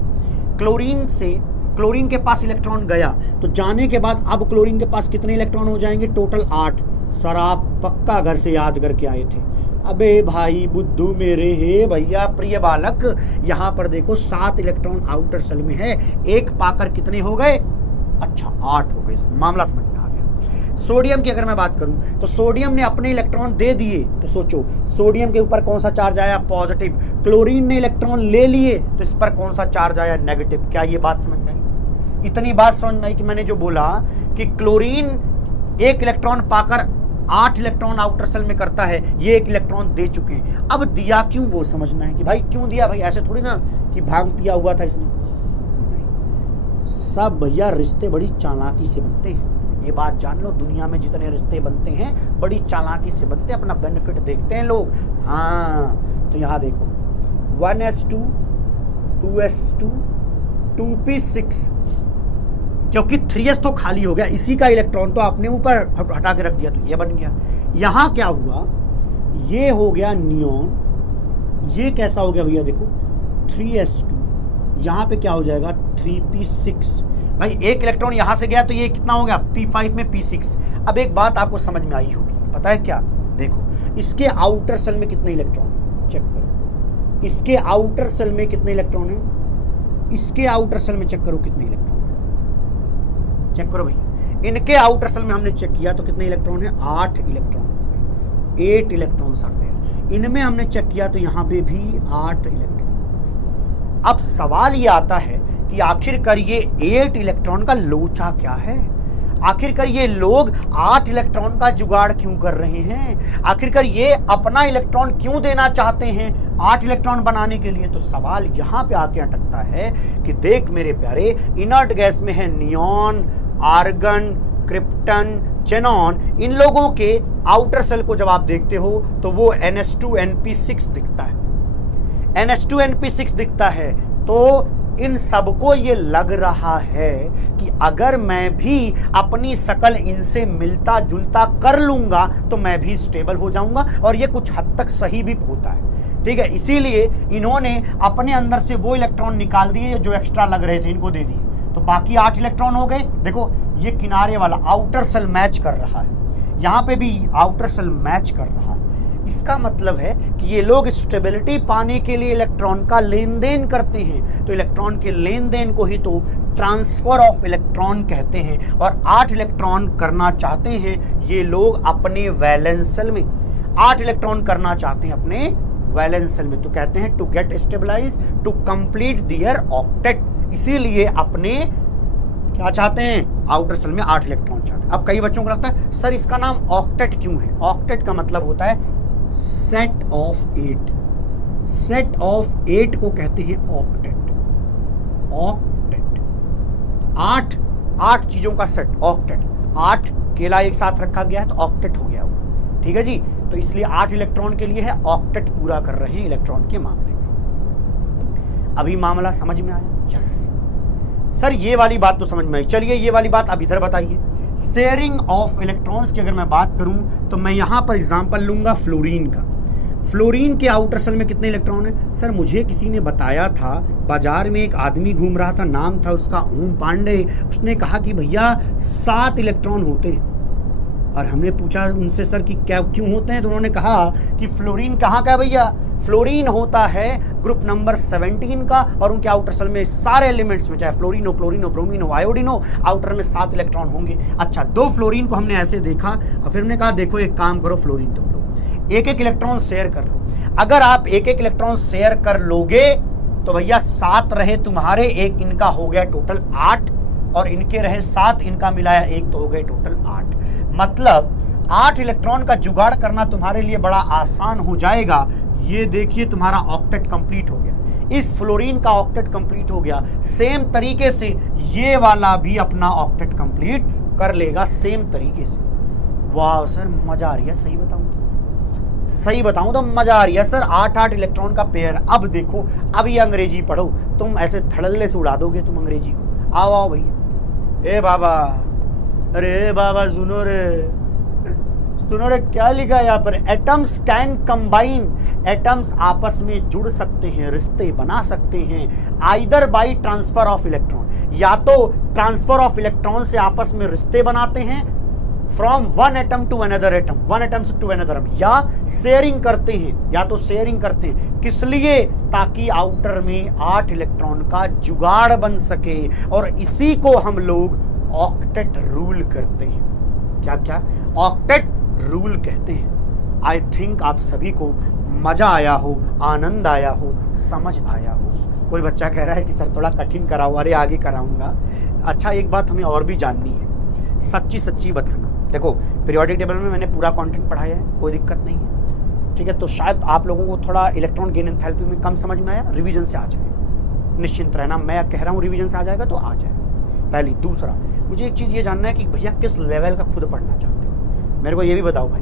क्लोरीन के पास इलेक्ट्रॉन गया, तो जाने के बाद अब क्लोरीन के पास कितने इलेक्ट्रॉन हो जाएंगे, टोटल 8। सर आप पक्का घर से याद करके आए थे। अबे भाई बुद्धू मेरे, हे भैया प्रिय बालक, यहाँ पर देखो 7 इलेक्ट्रॉन आउटर सेल में है, एक पाकर कितने हो गए, अच्छा 8 हो गए। मामला समझ में आ गया। सोडियम की अगर मैं बात करूं तो सोडियम ने अपने इलेक्ट्रॉन दे दिए, तो सोचो सोडियम के ऊपर कौन सा चार्ज आया, पॉजिटिव। क्लोरीन ने इलेक्ट्रॉन ले लिए तो इस पर कौन सा चार्ज आया, नेगेटिव। क्या ये बात समझ में आई? इतनी बात समझ में आई कि मैंने जो बोला कि क्लोरीन एक इलेक्ट्रॉन पाकर 8 इलेक्ट्रॉन आउटर सेल में करता है, ये एक इलेक्ट्रॉन दे चुके हैं। अब दिया क्यों वो समझना है कि भाई क्यों दिया, भाई ऐसे थोड़ी ना कि भांग पिया हुआ था इसने, सब भैया रिश्ते बड़ी चालाकी से बनते हैं। ये बात जान लो, दुनिया में जितने रिश्ते बनते हैं बड़ी चालाकी से बनते हैं, अपना बेनिफिट देखते हैं लोग। हाँ तो यहाँ देखो 1s2 2s2 2p6, क्योंकि 3s तो खाली हो गया, इसी का इलेक्ट्रॉन तो आपने ऊपर हटा के रख दिया, तो ये बन गया। यहाँ क्या हुआ, ये हो गया नियॉन, ये कैसा हो गया भैया देखो 3s2, यहाँ पे क्या हो जाएगा 3p6। भाई एक इलेक्ट्रॉन यहाँ से गया तो ये कितना हो गया, p5 में p6। अब एक बात आपको समझ में आई होगी, पता है क्या, देखो इसके आउटर सेल में कितने इलेक्ट्रॉन चेक करो, इसके आउटर सेल में कितने इलेक्ट्रॉन है, इसके आउटर सेल में चेक करो कितने इलेक्ट्रॉन चेक करो भैया। इनके आउटर सेल में हमने चेक किया तो कितने इलेक्ट्रॉन है, 8 इलेक्ट्रॉन, 8 इलेक्ट्रॉन सर। इनमें हमने चेक किया तो यहाँ पे भी 8 इलेक्ट्रॉन। अब सवाल ये आता है कि आखिरकार ये 8 इलेक्ट्रॉन का लोचा क्या है, आखिरकार ये लोग 8 इलेक्ट्रॉन का जुगाड़ क्यों कर रहे हैं, आखिरकार ये अपना इलेक्ट्रॉन क्यों देना चाहते हैं 8 इलेक्ट्रॉन बनाने के लिए। तो सवाल यहाँ पे आके अटकता है कि देख मेरे प्यारे, इनर्ट गैस में है नियॉन, आर्गन, क्रिप्टन, जेनॉन, इन लोगों के आउटर सेल को जब आप देखते हो तो वो NH2NP6 दिखता है, NH2NP6 दिखता है। तो इन सबको ये लग रहा है कि अगर मैं भी अपनी शकल इनसे मिलता जुलता कर लूंगा तो मैं भी स्टेबल हो जाऊंगा, और ये कुछ हद तक सही भी होता है, ठीक है। इसीलिए इन्होंने अपने अंदर से वो इलेक्ट्रॉन निकाल दिए जो एक्स्ट्रा लग रहे थे, इनको दे दिए, तो बाकी 8 इलेक्ट्रॉन हो गए। देखो ये किनारे वाला आउटर सेल मैच कर रहा है, यहाँ पे भी आउटर सेल मैच कर रहा है। इसका मतलब है कि ये लोग स्टेबिलिटी पाने के लिए इलेक्ट्रॉन का लेन देन करते हैं, तो इलेक्ट्रॉन के लेन देन को ही तो ट्रांसफर ऑफ इलेक्ट्रॉन कहते हैं। और 8 इलेक्ट्रॉन करना चाहते हैं ये लोग अपने वैलेंस सेल में, 8 इलेक्ट्रॉन करना चाहते हैं अपने वैलेंस सेल में, तो कहते हैं to get stabilise, to complete their octet. इसीलिए अपने क्या चाहते हैं, आउटर सेल में 8 इलेक्ट्रॉन चाहते हैं। अब कई बच्चों को लगता है सर इसका नाम ऑक्टेट क्यों है, ऑक्टेट का मतलब होता है सेट ऑफ 8, सेट ऑफ 8 को कहते हैं ऑक्टेट। ऑक्टेट 8 चीजों का सेट, ऑक्टेट। 8 केला एक साथ रखा गया है तो ऑक्टेट हो गया वो, ठीक है जी। तो इसलिए 8 इलेक्ट्रॉन के लिए है, ऑक्टेट पूरा कर रहे हैं इलेक्ट्रॉन के मामले में। अभी मामला समझ में आया, यस सर ये वाली बात तो समझ में आई। चलिए ये वाली बात अब इधर बताइए, शेयरिंग ऑफ इलेक्ट्रॉन्स की अगर मैं बात करूं तो मैं यहां पर एग्जांपल लूंगा फ्लोरीन का। फ्लोरीन के आउटर सेल में कितने इलेक्ट्रॉन है, सर मुझे किसी ने बताया था, बाजार में एक आदमी घूम रहा था, नाम था उसका ओम पांडे, उसने कहा कि भैया 7 इलेक्ट्रॉन होते हैं। और हमने पूछा उनसे सर कि क्या क्यों होते हैं, तो उन्होंने कहा कि फ्लोरीन कहाँ का है भैया, फ्लोरीन होता है ग्रुप नंबर 17 का, और उनके आउटर सेल में सारे एलिमेंट्स में चाहे फ्लोरीन हो, क्लोरीन हो, ब्रोमीन हो, आयोडीन हो, आउटर में 7 इलेक्ट्रॉन होंगे। अच्छा 2 फ्लोरीन को हमने ऐसे देखा और फिर हमने कहा देखो एक काम करो फ्लोरीन तुम लो, एक इलेक्ट्रॉन शेयर कर लो। अगर आप एक इलेक्ट्रॉन शेयर कर लोगे तो भैया 7 रहे तुम्हारे, एक इनका हो गया टोटल 8, और इनके रहे 7, इनका मिलाया 1 तो हो गए टोटल 8। मतलब 8 इलेक्ट्रॉन का जुगाड़ करना तुम्हारे लिए बड़ा आसान हो जाएगा। ये देखिए तुम्हारा ऑक्टेट कंप्लीट हो गया, इस फ्लोरीन का ऑक्टेट कंप्लीट हो गया। सेम तरीके से ये वाला भी अपना ऑक्टेट कंप्लीट कर लेगा सेम तरीके से। वाह सर मजा आ रही है, सही बताऊं तो मजा आ रही है सर। 8-8 इलेक्ट्रॉन का पेयर। अब देखो, अब ये अंग्रेजी पढ़ो, तुम ऐसे धड़ल्ले से उड़ा दोगे तुम अंग्रेजी को। आओ आओ भैया। ए बाबा, अरे बाबा सुनो रे, क्या लिखा है यहाँ पर? एटम्स कैन कंबाइन, एटम्स आपस में जुड़ सकते हैं, रिश्ते बना सकते हैं। Either by transfer of electron, या तो ट्रांसफर ऑफ इलेक्ट्रॉन से आपस में रिश्ते बनाते हैं, from one atom to another atom, one atom to another atom, या शेयरिंग करते हैं, या तो शेयरिंग करते हैं। किस लिए? ताकि आउटर में 8 इलेक्ट्रॉन का जुगाड़ बन सके, और इसी को हम लोग ऑक्टेट रूल करते हैं। क्या क्या? ऑक्टेट रूल कहते हैं। आई थिंक आप सभी को मजा आया हो, आनंद आया हो, समझ आया हो। कोई बच्चा कह रहा है कि सर थोड़ा कठिन कराओ, अरे आगे कराऊंगा। अच्छा, एक बात हमें और भी जाननी है, सच्ची बताना। देखो, पीरियोडिक टेबल में मैंने पूरा कंटेंट पढ़ाया है, कोई दिक्कत नहीं है, ठीक है। तो शायद आप लोगों को थोड़ा इलेक्ट्रॉन गेन एंथैल्पी में कम समझ में आया, रिवीजन से आ जाए, निश्चिंत रहना। मैं कह रहा हूँ रिवीजन से आ जाएगा तो आ जाए, पहली। दूसरा, मुझे एक चीज़ ये जानना है कि भैया किस लेवल का खुद पढ़ना चाहते हो, मेरे को ये भी बताओ भाई,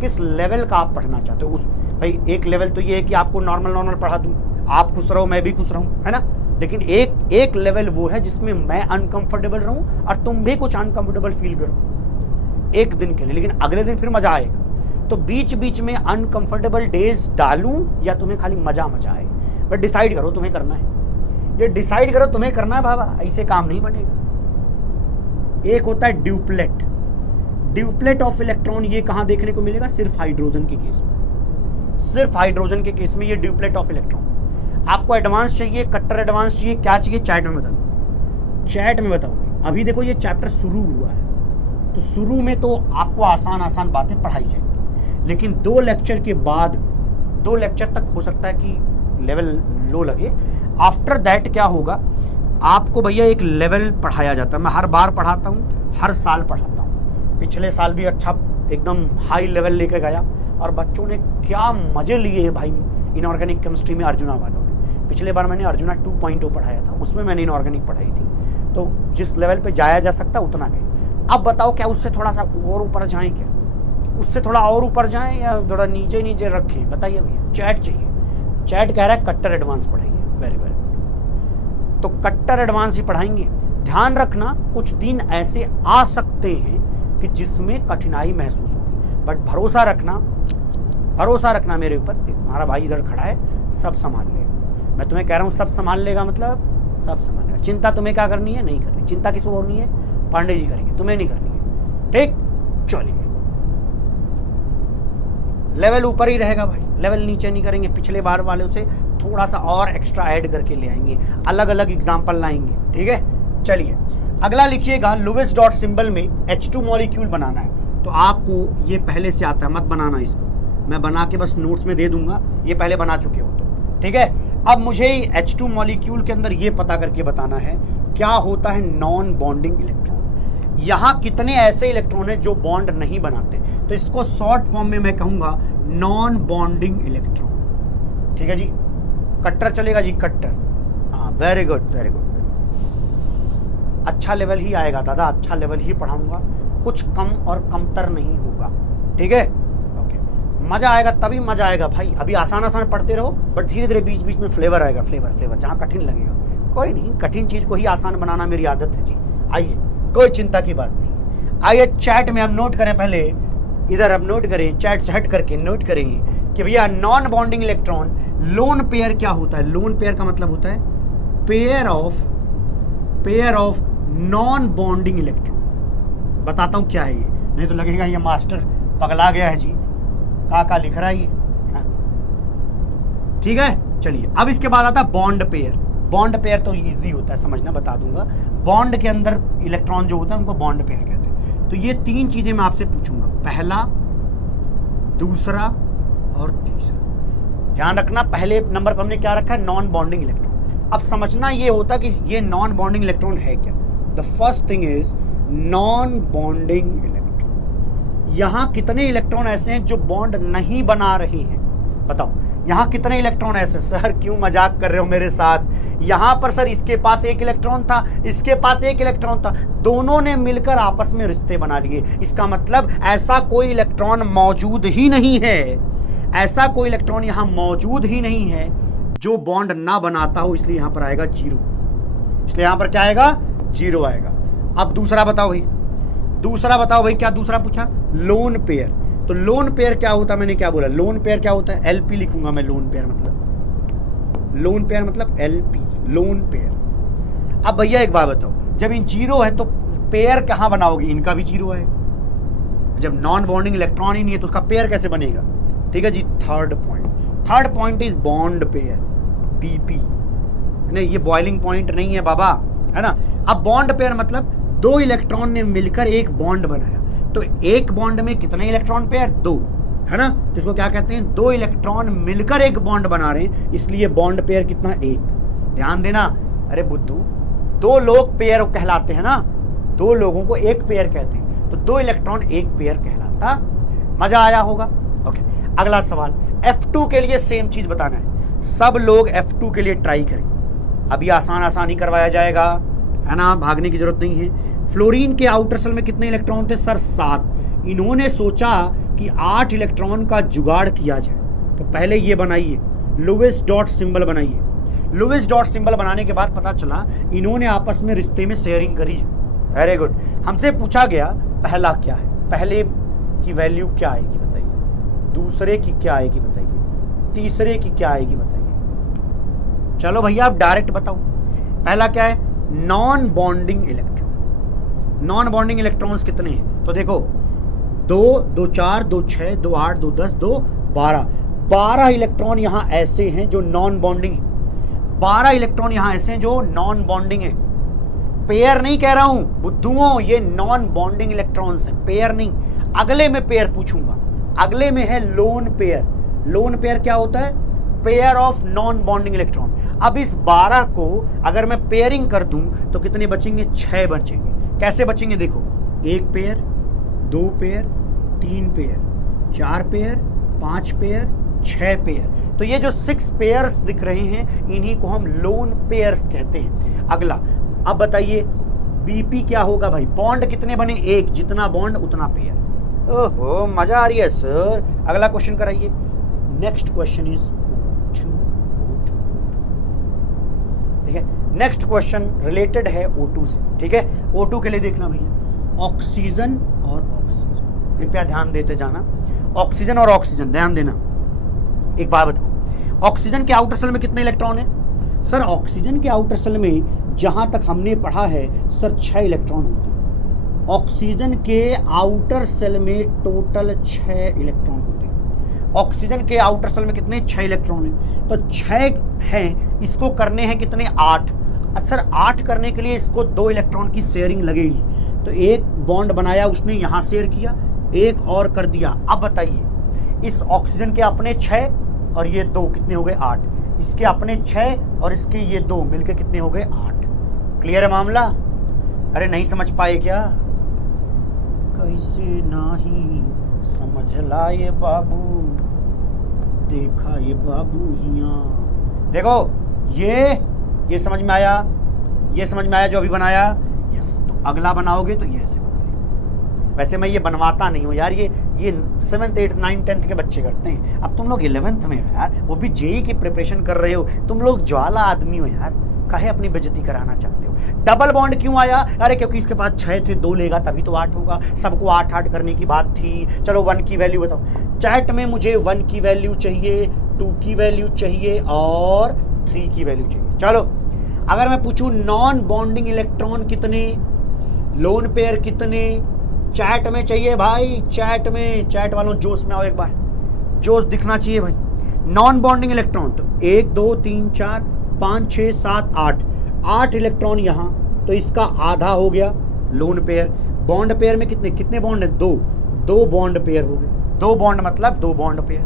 किस लेवल का आप पढ़ना चाहते हो। उस भाई एक लेवल तो ये है कि आपको नॉर्मल पढ़ा दूँ, आप खुश रहो, मैं भी खुश रहूँ, है ना। लेकिन एक लेवल वो है जिसमें मैं अनकंफर्टेबल रहूँ और तुम भी कुछ अनकंफर्टेबल फील करो एक दिन के लिए, लेकिन अगले दिन फिर मजा आएगा। तो बीच बीच में अनकंफर्टेबल डेज डालूं या तुम्हें खाली मजा आए, बट डिसाइड करो तुम्हें करना है, ये डिसाइड करो तुम्हें करना है बाबा, ऐसे काम नहीं बनेगा। एक होता है ड्यूप्लेट ऑफ इलेक्ट्रॉन, ये कहां देखने को मिलेगा? सिर्फ हाइड्रोजन के केस में, सिर्फ हाइड्रोजन के केस में ये ड्यूप्लेट ऑफ इलेक्ट्रॉन। आपको एडवांस चाहिए, कट्टर एडवांस चाहिए, क्या चाहिए? चैट में बताओ, चैट में बताओ। अभी देखो ये चैप्टर शुरू हुआ है, तो शुरू में तो आपको आसान बातें पढ़ाई जाएंगी, लेकिन 2 लेक्चर के बाद, 2 लेक्चर तक हो सकता है कि लेवल लो लगे। आफ्टर दैट क्या होगा, आपको भैया एक लेवल पढ़ाया जाता है। मैं हर बार पढ़ाता हूँ, हर साल पढ़ाता हूँ। पिछले साल भी अच्छा एकदम हाई लेवल लेके गया, और बच्चों ने क्या मजे लिए हैं भाई इनऑर्गेनिक केमिस्ट्री में, अर्जुना वालों ने। पिछले बार मैंने अर्जुना 2.0 पढ़ाया था, उसमें मैंने इनऑर्गेनिक पढ़ाई थी। तो जिस लेवल पे जाया जा सकता उतना गए। अब बताओ, क्या उससे थोड़ा सा और ऊपर जाएं, क्या उससे थोड़ा और ऊपर जाएं, या थोड़ा नीचे रखें? बताइए भैया। चैट चाहिए, चैट कह रहा है कट्टर एडवांस पढ़ाइए। वेरी वेरी, तो कट्टर एडवांस ही पढ़ाएंगे। ध्यान रखना, कुछ दिन ऐसे आ सकते हैं कि जिसमें कठिनाई महसूस होगी, बट भरोसा रखना मेरे ऊपर। हमारा भाई इधर खड़ा है, सब संभाल लेगा। मैं तुम्हें कह रहा हूँ सब संभाल लेगा, मतलब सब संभाल लेगा। चिंता तुम्हें क्या करनी है? नहीं करनी। चिंता किसको होनी है? पांडे जी करेंगे, तुम्हें नहीं करनी है, ठीक। चलिए, लेवल ऊपर ही रहेगा भाई, लेवल नीचे नहीं करेंगे। पिछले बार वालों से थोड़ा सा और एक्स्ट्रा ऐड करके ले आएंगे, अलग अलग एग्जांपल लाएंगे, ठीक है। चलिए अगला लिखिएगा, लुईस डॉट सिंबल में H2 मॉलिक्यूल बनाना है। तो आपको ये पहले से आता है, मत बनाना इसको, मैं बना के बस नोट्स में दे दूंगा, ये पहले बना चुके हो तो, ठीक है। अब मुझे H2 मॉलिक्यूल के अंदर ये पता करके बताना है क्या होता है नॉन बॉन्डिंग इलेक्ट्रॉन। यहाँ कितने ऐसे इलेक्ट्रॉन हैं जो बॉन्ड नहीं बनाते, तो इसको शॉर्ट फॉर्म में मैं कहूंगा नॉन बॉन्डिंग इलेक्ट्रॉन, ठीक है जी। कट्टर चलेगा जी, कट्टर, हाँ वेरी गुड वेरी गुड। अच्छा लेवल ही आएगा दादा, अच्छा लेवल ही पढ़ाऊंगा, कुछ कम और कमतर नहीं होगा, ठीक है। ओके, मजा आएगा, तभी मजा आएगा भाई। अभी आसान पढ़ते रहो, बट धीरे धीरे बीच बीच में फ्लेवर आएगा, फ्लेवर जहाँ कठिन लगेगा। कोई नहीं, कठिन चीज को ही आसान बनाना मेरी आदत है जी। आइए, कोई चिंता की बात नहीं। आइए चैट में हम नोट करें, पहले इधर अब नोट करें, चैट से हट करके नोट करें कि भैया non bonding electron lone pair क्या होता है। लोन पेयर का मतलब होता है pair of non bonding electron. बताता हूं क्या है ये, नहीं तो लगेगा ये मास्टर पगला गया है जी, का लिख रहा है ये, ठीक है। चलिए अब इसके बाद आता है बॉन्ड पेयर। बॉन्ड पेयर तो इजी होता है समझना, बता दूंगा। बॉन्ड के अंदर इलेक्ट्रॉन जो होता है उनको बॉन्ड पेयर कहते हैं। तो ये 3 चीजें मैं आपसे पूछूंगा, पहला, दूसरा और तीसरा। ध्यान रखना, पहले नंबर पर हमने क्या रखा है, नॉन बॉन्डिंग इलेक्ट्रॉन। अब समझना ये होता कि ये नॉन बॉन्डिंग इलेक्ट्रॉन है क्या। The first thing is non bonding electron. यहां कितने इलेक्ट्रॉन ऐसे हैं जो बॉन्ड नहीं बना रहे हैं, बताओ यहां कितने इलेक्ट्रॉन ऐसे। सर क्यों मजाक कर रहे हो मेरे साथ, यहां पर सर इसके पास एक इलेक्ट्रॉन था, इसके पास एक इलेक्ट्रॉन था, दोनों ने मिलकर आपस में रिश्ते बना लिए। इसका मतलब ऐसा कोई इलेक्ट्रॉन मौजूद ही नहीं है, ऐसा कोई इलेक्ट्रॉन यहां मौजूद ही नहीं है जो बॉन्ड ना बनाता हो, इसलिए यहां पर आएगा जीरो। इसलिए यहां पर क्या आएगा, जीरो आएगा। अब दूसरा बताओ भाई, दूसरा बताओ भाई, क्या दूसरा पूछा, लोन पेयर। तो लोन पेयर क्या होता है, मैंने क्या बोला, लोन पेयर क्या होता है, एलपी लिखूंगा मैं, लोन पेयर मतलब एलपी, लोन पेयर। अब भैया एक बात बताओ, जब इन जीरो है तो पेयर कहां बनाओगे, इनका भी जीरो है। जब नॉन बॉन्डिंग इलेक्ट्रॉन ही नहीं है तो उसका पेयर कैसे बनेगा। ठीक है जी। Third point is bond pair, BP. नहीं ये बॉइलिंग पॉइंट नहीं है बाबा, है ना। अब बॉन्ड पेयर मतलब दो इलेक्ट्रॉन ने मिलकर एक बॉन्ड बनाया, तो एक बॉन्ड में कितने इलेक्ट्रॉन पेयर, दो, है ना। तो इसको क्या कहते हैं, दो इलेक्ट्रॉन मिलकर एक बॉन्ड बना रहे हैं, इसलिए बॉन्ड पेयर कितना, एक। ध्यान देना, अरे बुद्धू, दो लोग पेयर कहलाते हैं ना, दो लोगों को एक पेयर कहते हैं, तो दो इलेक्ट्रॉन एक पेयर कहलाता। मजा आया होगा। ओके, अगला सवाल, F2 के लिए सेम चीज बताना है। सब लोग F2 के लिए ट्राई करें, अभी आसान ही करवाया जाएगा, है ना, भागने की जरूरत नहीं है। फ्लोरीन के आउटर शेल में कितने इलेक्ट्रॉन थे, सर 7। इन्होंने सोचा कि 8 इलेक्ट्रॉन का जुगाड़ किया जाए, तो पहले ये बनाइए, लुईस डॉट सिंबल बनाइए। लुईस डॉट सिंबल बनाने के बाद पता चला इन्होंने आपस में रिश्ते में शेयरिंग करी। Very good. हमसे पूछा गया पहला क्या है, पहले की वैल्यू क्या आएगी बताइए, दूसरे की क्या आएगी बताइए, तीसरे की क्या आएगी बताइए। चलो भैया आप डायरेक्ट बताओ, पहला क्या है, non bonding electron. Non bonding electrons कितने हैं, तो देखो 2, 2 4, 2 6, 2 8, 2 10, 2 12। 12 इलेक्ट्रॉन यहां ऐसे हैं जो नॉन बॉन्डिंग है, 12 इलेक्ट्रॉन यहां ऐसे हैं जो नॉन बॉन्डिंग है। पेयर नहीं कह रहा हूं बुद्धुओं, ये नॉन बॉन्डिंग इलेक्ट्रॉन्स हैं, पेयर नहीं। अगले में पेयर पूछूंगा, अगले में है लोन पेयर। लोन पेयर क्या होता है, pair of non bonding electron. अब इस 12 को अगर मैं पेयरिंग कर दूं तो कितने बचेंगे, 6 बचेंगे। कैसे बचेंगे, देखो 1 pair, 2 pair, 3 pair, 4 pair, 5 pair, 6 pair. तो ये जो 6 पेयर्स दिख रहे हैं इन्हीं को हम लोन पेयर्स कहते हैं। अगला, अब बताइए बीपी क्या होगा भाई, बॉन्ड कितने बने, 1, जितना बॉन्ड उतना पेयर। ओहो मजा आ रही है सर। अगला क्वेश्चन कराइए। नेक्स्ट क्वेश्चन इज ठीक है, नेक्स्ट क्वेश्चन रिलेटेड है O2 से। ठीक है, O2 के लिए देखना भैया, ऑक्सीजन और ऑक्सीजन, कृपया ध्यान देते जाना, ऑक्सीजन और ऑक्सीजन ध्यान देना। एक बात बताओ, ऑक्सीजन के आउटर सेल में कितने इलेक्ट्रॉन है, सर ऑक्सीजन के आउटर सेल में जहां तक हमने पढ़ा है सर 6 इलेक्ट्रॉन होते हैं। ऑक्सीजन के आउटर सेल में टोटल 6 इलेक्ट्रॉन होते हैं। ऑक्सीजन के आउटर सेल में कितने, 6 इलेक्ट्रॉन हैं, तो 6 हैं, इसको करने हैं कितने, 8। सर 8 करने के लिए इसको 2 इलेक्ट्रॉन की शेयरिंग लगेगी, तो एक बॉन्ड बनाया उसने यहां शेयर किया, एक और कर दिया। अब बताइए इस ऑक्सीजन के अपने 6 और ये 2 कितने हो गए, 8। इसके अपने 6 और इसके ये 2 मिलके कितने हो गए, 8। क्लियर है मामला। अरे नहीं समझ पाए क्या, कैसे नहीं समझ लाए बाबू, देखा ये बाबू हिया। देखो ये समझ में आया, ये समझ में आया जो अभी बनाया, यस। तो अगला बनाओगे तो ये ऐसे बनाओगे। वैसे मैं ये बनवाता नहीं हूँ यार, ये 7th 8th 9th 10th के बच्चे करते हैं। अब तुम लोग 11th में हो यार, वो भी जेई की प्रिपरेशन कर रहे हो, तुम लोग ज्वाला आदमी हो यार, काहे अपनी बेइज्जती कराना चाहते हो। डबल बॉन्ड क्यों आया, अरे क्योंकि इसके पास 6 थे, 2 लेगा तभी तो 8 होगा, सबको 8 करने की बात थी। चलो 1 की वैल्यू बताओ, चैट में मुझे 1 की वैल्यू चाहिए, 2 की वैल्यू चाहिए और 3 की वैल्यू चाहिए। चलो अगर मैं पूछूं नॉन बॉन्डिंग इलेक्ट्रॉन कितने, लोन पेयर कितने, चैट में चाहिए भाई, चैट में, चैट वालों जोश में आओ एक बार, जोश दिखना चाहिए भाई। नॉन बॉन्डिंग इलेक्ट्रॉन तो 1 2 3 4 5 6 7 8 इलेक्ट्रॉन यहां, तो इसका आधा हो गया लोन पेयर। बॉन्ड पेयर में कितने बॉन्ड है, 2 बॉन्ड पेयर हो गए, 2 बॉन्ड मतलब 2 बॉन्ड पेयर।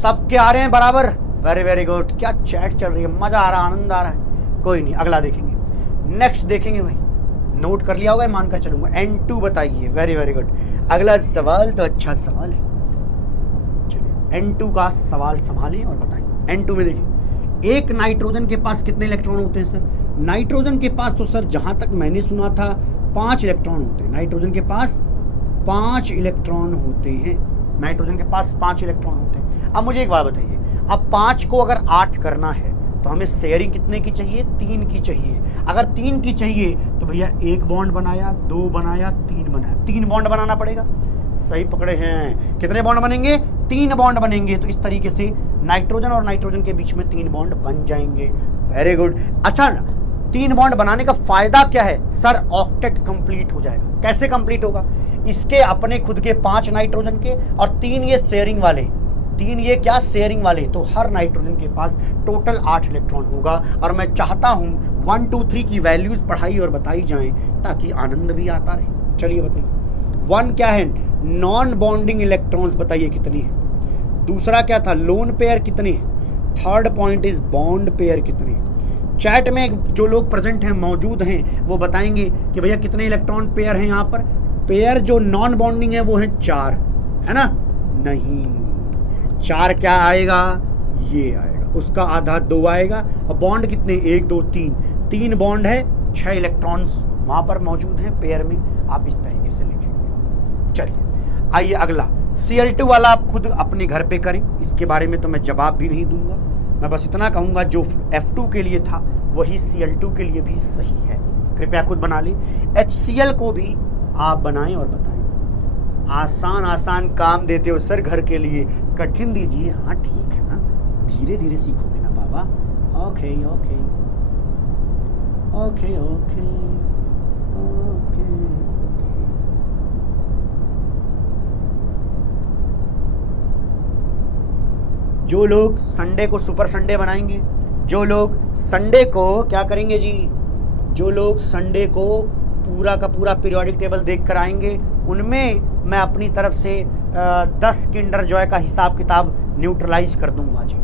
सबके आ रहे हैं बराबर, वेरी वेरी गुड। क्या चैट चल रही है, मजा आ रहा है, आनंद आ रहा है। कोई नहीं, अगला देखेंगे, नेक्स्ट देखेंगे भाई। नोट कर लिया होगा, मानकर चलूंगा। N2 बताइए। Very very good. अगला सवाल तो अच्छा सवाल है। चलिए N2 का सवाल संभालें और बताएं। N2 में देखिए, एक नाइट्रोजन के पास कितने इलेक्ट्रॉन होते हैं सर? नाइट्रोजन के पास तो सर जहां तक मैंने सुना था 5 इलेक्ट्रॉन होते हैं। नाइट्रोजन के पास 5 इलेक्ट्रॉन होते हैं। नाइट्रोजन के पास 5 इलेक्ट्रॉन होते हैं। अब मुझे एक बात बताइए, अब 5 को अगर 8 करना है तो हमें शेयरिंग कितने की चाहिए? 3 की चाहिए। अगर 3 की चाहिए तो भैया 1 बॉन्ड बनाया, 2 बनाया, 3 बनाया, 3 बॉन्ड बनाना पड़ेगा। सही पकड़े हैं। कितने बॉन्ड बनेंगे? 3 बॉन्ड बनेंगे। तो इस तरीके से नाइट्रोजन और नाइट्रोजन के बीच में 3 बॉन्ड बन जाएंगे। Very good. अच्छा, 3 बॉन्ड बनाने का फायदा क्या है सर? ऑक्टेट कंप्लीट हो जाएगा। कैसे कंप्लीट होगा? इसके अपने खुद के 5 नाइट्रोजन के और 3 ये शेयरिंग वाले, 3 ये क्या शेयरिंग वाले, तो हर नाइट्रोजन के पास टोटल 8 इलेक्ट्रॉन होगा। और मैं चाहता हूं 1 2 3 की वैल्यूज पढ़ाई और बताई जाएं ताकि आनंद भी आता रहे। चलिए बताइए, 1 क्या है? नॉन बॉन्डिंग इलेक्ट्रॉन्स बताइए कितने हैं। दूसरा क्या था? लोन पेयर कितने हैं। Third point is bond pair कितने। चैट में जो लोग प्रेजेंट हैं, मौजूद हैं, वो बताएंगे कि भैया कितने इलेक्ट्रॉन पेयर हैं यहाँ पर। पेयर जो नॉन बॉन्डिंग है वो है 4, है ना? नहीं, 4 क्या आएगा? ये आएगा। उसका आधा 2 आएगा। और बॉन्ड कितने? 1 2 3 बॉन्ड है, 6 इलेक्ट्रॉन्स वहां पर मौजूद हैं पेयर में। आप इस तरीके से लिखेंगे। चलिए आइए अगला, Cl2 वाला आप खुद अपने घर पे करें। इसके बारे में तो मैं जवाब भी नहीं दूंगा। मैं बस इतना कहूंगा जो F2 के लिए था वही Cl2 के लिए भी सही है। कृपया खुद बना लें। HCl को भी आप बनाएं और बताएं। आसान आसान काम देते हो सर घर के लिए, कठिन दीजिए। हाँ ठीक है ना, धीरे धीरे सीखोगे ना बाबा। Okay okay okay okay okay. जो लोग संडे को सुपर संडे बनाएंगे, जो लोग संडे को क्या करेंगे जी, जो लोग संडे को पूरा का पूरा पीरियोडिक टेबल देख कर आएंगे, उनमें मैं अपनी तरफ से 10 किंडर जॉय का हिसाब किताब न्यूट्रलाइज कर दूंगा जी।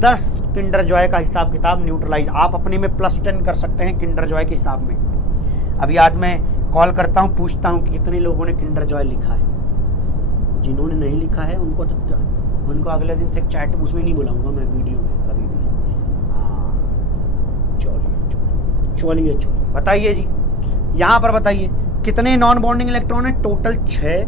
10 किंडर जॉय का हिसाब किताब न्यूट्रलाइज आप अपने में +10 कर सकते हैं किंडर जॉय के हिसाब में। अभी आज मैं कॉल करता हूं, पूछता हूं कि कितने लोगों ने किंडर जॉय लिखा है। जिन्होंने नहीं लिखा है उनको अगले दिन से चैट उसमें नहीं बुलाऊंगा मैं, वीडियो में कभी भी। हाँ चलिए बताइए जी, यहाँ पर बताइए कितने नॉन बॉन्डिंग इलेक्ट्रॉन है? टोटल 6।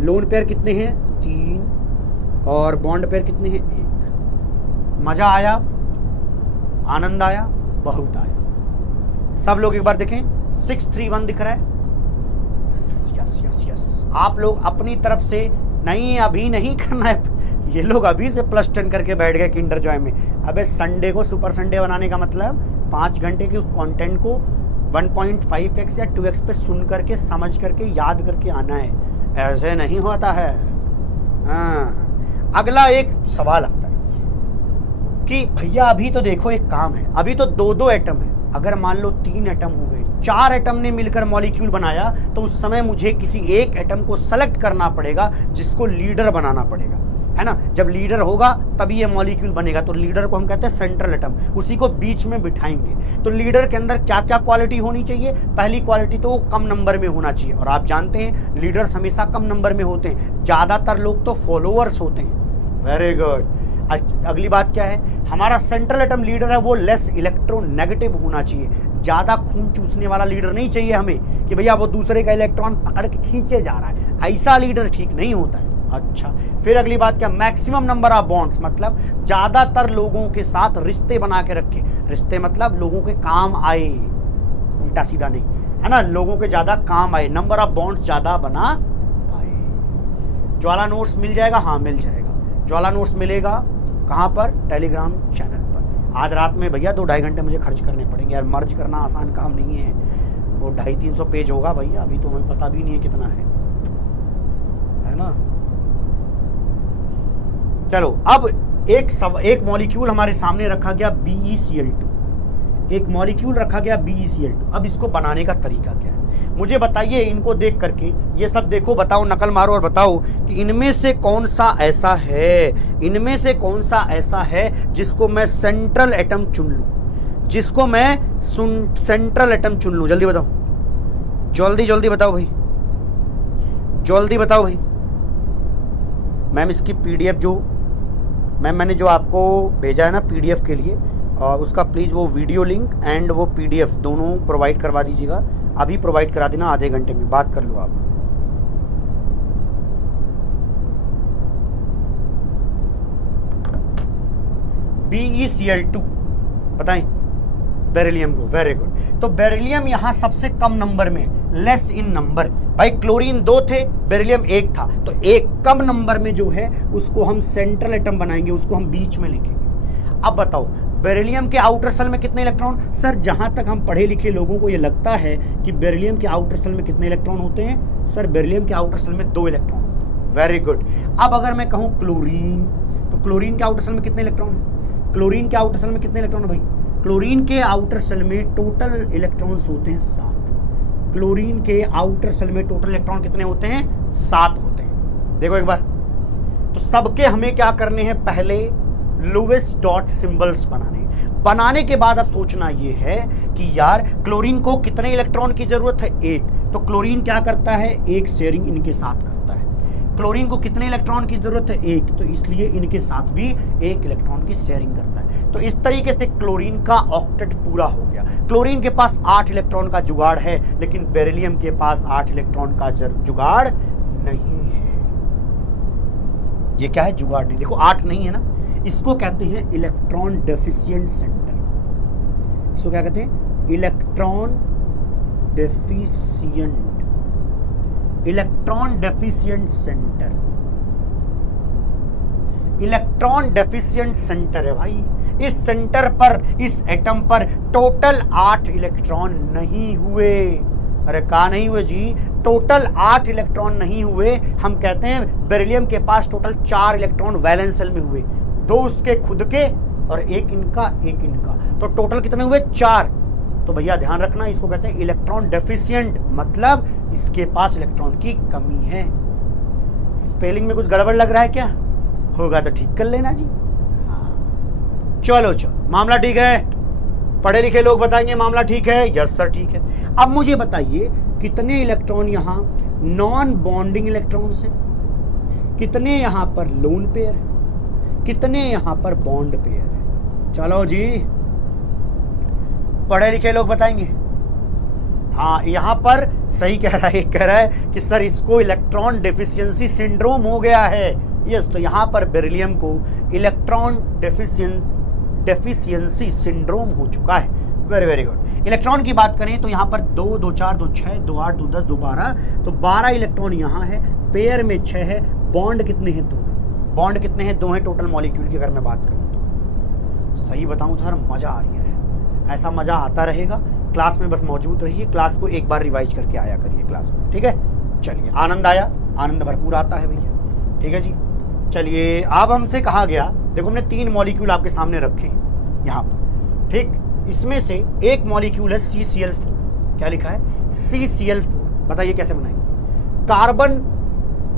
लोन पेयर कितने हैं? 3। और बॉन्ड पेयर कितने हैं? 1। मजा आया, आनंद आया, बहुत आया। सब लोग एक बार देखें, 631 दिख रहा है। Yes yes yes. आप लोग अपनी तरफ से नहीं, अभी नहीं करना है। ये लोग अभी से +10 करके बैठ गए किंडर जॉय में। अबे संडे को सुपर संडे बनाने का मतलब 5 घंटे के उस कंटेंट को 1.5x या 2x पे सुन करके, समझ करके, याद करके आना है। ऐसे नहीं होता है। हाँ, अगला एक सवाल आता है कि भैया अभी तो देखो एक काम है, अभी तो 2-2 एटम है। अगर मान लो 3 एटम हो गए, 4 एटम ने मिलकर मॉलिक्यूल बनाया, तो उस समय मुझे किसी एक एटम को सेलेक्ट करना पड़ेगा जिसको लीडर बनाना पड़ेगा, है ना? जब लीडर होगा तभी ये मॉलिक्यूल बनेगा। तो लीडर को हम कहते हैं सेंट्रल एटम, उसी को बीच में बिठाएंगे। तो लीडर के अंदर क्या क्या क्वालिटी होनी चाहिए? पहली क्वालिटी तो वो कम नंबर में होना चाहिए। और आप जानते हैं लीडर्स हमेशा कम नंबर में होते हैं, ज्यादातर लोग तो फॉलोअर्स होते हैं। Very good. अगली बात क्या है? हमारा सेंट्रल एटम लीडर है वो लेस इलेक्ट्रोनेगेटिव होना चाहिए। ज्यादा खून चूसने वाला लीडर नहीं चाहिए हमें कि भैया वो दूसरे का इलेक्ट्रॉन पकड़ के खींचे जा रहा है। ऐसा लीडर ठीक नहीं होता है। अच्छा, फिर अगली बात क्या? मैक्सिमम नंबर ऑफ बॉन्ड्स, मतलब ज्यादातर लोगों के साथ रिश्ते बना के रखे। रिश्ते मतलब लोगों के काम आए, उल्टा सीधा नहीं, है ना? लोगों के ज्यादा काम आए, नंबर ऑफ बॉन्ड्स ज्यादा बना पाए। ज्वाला नोट्स मिल जाएगा? हाँ मिल जाएगा। ज्वाला नोट्स मिलेगा कहाँ पर? टेलीग्राम चैनल पर। आज रात में भैया 2-2.5 घंटे मुझे खर्च करने पड़ेंगे यार। मर्ज करना आसान काम नहीं है। वो 250-300 पेज होगा भैया, अभी तो हमें पता भी नहीं है कितना है ना? चलो, अब एक मॉलिक्यूल हमारे सामने रखा गया BeCl2। एक मॉलिक्यूल रखा गया BeCl2। अब इसको बनाने का तरीका क्या है? मुझे बताइए इनको देख करके, ये सब देखो, बताओ, नकल मारो और बताओ कि इनमें से कौन सा ऐसा है, इनमें से कौन सा ऐसा है जिसको मैं सेंट्रल एटम चुन लूं, जिसको मैं सेंट्रल एटम चुन लूं। जल्दी बताओ, जल्दी जल्दी बताओ भाई, जल्दी बताओ भाई। मैम इसकी पीडीएफ जो मैंने जो आपको भेजा है ना पीडीएफ के लिए, उसका प्लीज़ वो वीडियो लिंक एंड वो पीडीएफ दोनों प्रोवाइड करवा दीजिएगा। अभी प्रोवाइड करा देना, आधे घंटे में बात कर लो आप। BeCl2 बताएं बेरिलियम को, वेरी गुड। तो बेरिलियम यहां सबसे कम नंबर में, लेस इन नंबर। भाई क्लोरीन 2 थे, बेरिलियम 1 था, तो एक कम नंबर में जो है उसको हम सेंट्रल एटम बनाएंगे, उसको हम बीच में लिखेंगे। अब बताओ बेरिलियम के आउटर सेल में कितने इलेक्ट्रॉन? सर जहां तक हम पढ़े लिखे लोगों को ये लगता है कि बेरिलियम के आउटर सेल में कितने इलेक्ट्रॉन होते हैं, सर बेरिलियम के आउटर सेल में 2 इलेक्ट्रॉन होते हैं। Very good. अब अगर मैं कहूं क्लोरीन, तो क्लोरीन के आउटर सेल में कितने इलेक्ट्रॉन है? क्लोरीन के आउटर सेल में कितने इलेक्ट्रॉन है भाई? क्लोरीन के आउटर सेल में टोटल इलेक्ट्रॉन्स होते हैं 7। क्लोरीन के आउटर सेल में टोटल इलेक्ट्रॉन कितने होते हैं? 7 होते हैं। देखो एक बार, तो सबके हमें क्या करने हैं? पहले लोवेस्ट डॉट सिंबल्स बनाने के बाद अब सोचना ये है कि यार क्लोरीन को कितने इलेक्ट्रॉन की जरूरत है? 1। तो क्लोरीन क्या करता है? एक शेयरिंग इनके साथ करता है। क्लोरीन को कितने इलेक्ट्रॉन की जरूरत है? 1। तो इसलिए इनके साथ भी 1 इलेक्ट्रॉन की शेयरिंग करता है। तो इस तरीके से क्लोरीन का ऑक्टेट पूरा हो गया। क्लोरीन के पास 8 इलेक्ट्रॉन का जुगाड़ है, लेकिन बेरिलियम के पास 8 इलेक्ट्रॉन का जुगाड़ नहीं है। ये क्या है? जुगाड़ नहीं। देखो 8 नहीं है ना, इसको कहते हैं इलेक्ट्रॉन डेफिशिएंट सेंटर। इसको क्या कहते हैं? Electron deficient, electron deficient centre. Electron deficient centre है भाई। इस सेंटर पर, इस एटम पर टोटल 8 इलेक्ट्रॉन नहीं हुए। अरे कहा नहीं हुए जी? टोटल 8 इलेक्ट्रॉन नहीं हुए। हम कहते हैं बेरिलियम के पास टोटल 4 इलेक्ट्रॉन वैलेंस शेल में हुए, 2 उसके खुद के और 1 इनका, 1 इनका। तो टोटल कितने हुए? 4। तो भैया ध्यान रखना, इसको कहते हैं इलेक्ट्रॉन डेफिशिएंट, मतलब इसके पास इलेक्ट्रॉन की कमी है। स्पेलिंग में कुछ गड़बड़ लग रहा है क्या? होगा तो ठीक कर लेना जी। हाँ। चलो मामला ठीक है? पढ़े लिखे लोग बताएंगे मामला ठीक है? यस सर ठीक है। अब मुझे बताइए कितने इलेक्ट्रॉन यहां नॉन बॉन्डिंग इलेक्ट्रॉन्स हैं, कितने यहां पर लोन पेयर है, कितने यहां पर बॉन्ड पेयर है? चलो जी, पढ़े लिखे लोग बताएंगे। हाँ, यहां पर सही कह रहा है, कह रहा है कि सर इसको इलेक्ट्रॉन डेफिशिएंसी सिंड्रोम हो गया है। यस, तो यहां पर बेरिलियम को इलेक्ट्रॉन डेफिशिएंसी सिंड्रोम हो चुका है। Very very good. इलेक्ट्रॉन की बात करें तो यहाँ पर 2, 2, 4, 2, 6, 2, 8, 2, 10, 2, 12, तो 12 इलेक्ट्रॉन यहाँ है, पेयर में 6 है, बॉन्ड कितने हैं? 2। बॉन्ड कितने हैं? 2 हैं टोटल मॉलिक्यूल की अगर मैं बात करूँ तो। सही बताऊँ तो सर मज़ा आ रही है, ऐसा मज़ा आता रहेगा। क्लास में बस मौजूद रहिए, क्लास को एक बार रिवाइज करके आया करिए क्लास में, ठीक है? चलिए, आनंद आया? आनंद भरपूर आता है भैया, ठीक है जी। चलिए, अब हमसे कहा गया, देखो हमने 3 मॉलिक्यूल आपके सामने रखे हैं यहाँ पर, ठीक? इसमें से एक मॉलिक्यूल है CCl4। क्या लिखा है? CCl4। बताइए कैसे बनाएंगे? कार्बन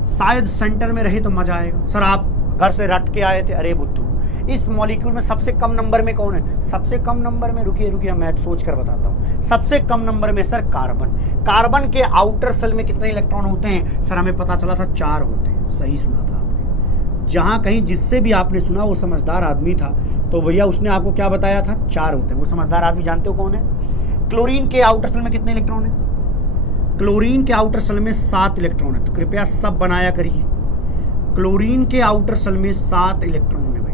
शायद सेंटर में रहे तो मजा आएगा। सर आप घर से रट के आए थे? अरे बुद्धू, इस मॉलिक्यूल में सबसे कम नंबर में कौन है? सबसे कम नंबर में, रुकिए मैं सोच कर बताता हूँ। सबसे कम नंबर में सर कार्बन। कार्बन के आउटर सेल में कितने इलेक्ट्रॉन होते हैं? सर हमें पता चला था 4 होते हैं। सही सुना था आपने। जहां कहीं जिससे भी आपने सुना वो समझदार आदमी था, तो भैया उसने आपको क्या बताया था? 4 होते हैं। वो समझदार आदमी जानते हो कौन है? क्लोरीन के आउटर सेल में कितने इलेक्ट्रॉन है? क्लोरीन के आउटर सेल में 7 इलेक्ट्रॉन है। तो कृपया सब बनाया करिए। क्लोरीन के आउटर सेल में 7 इलेक्ट्रॉन है भाई।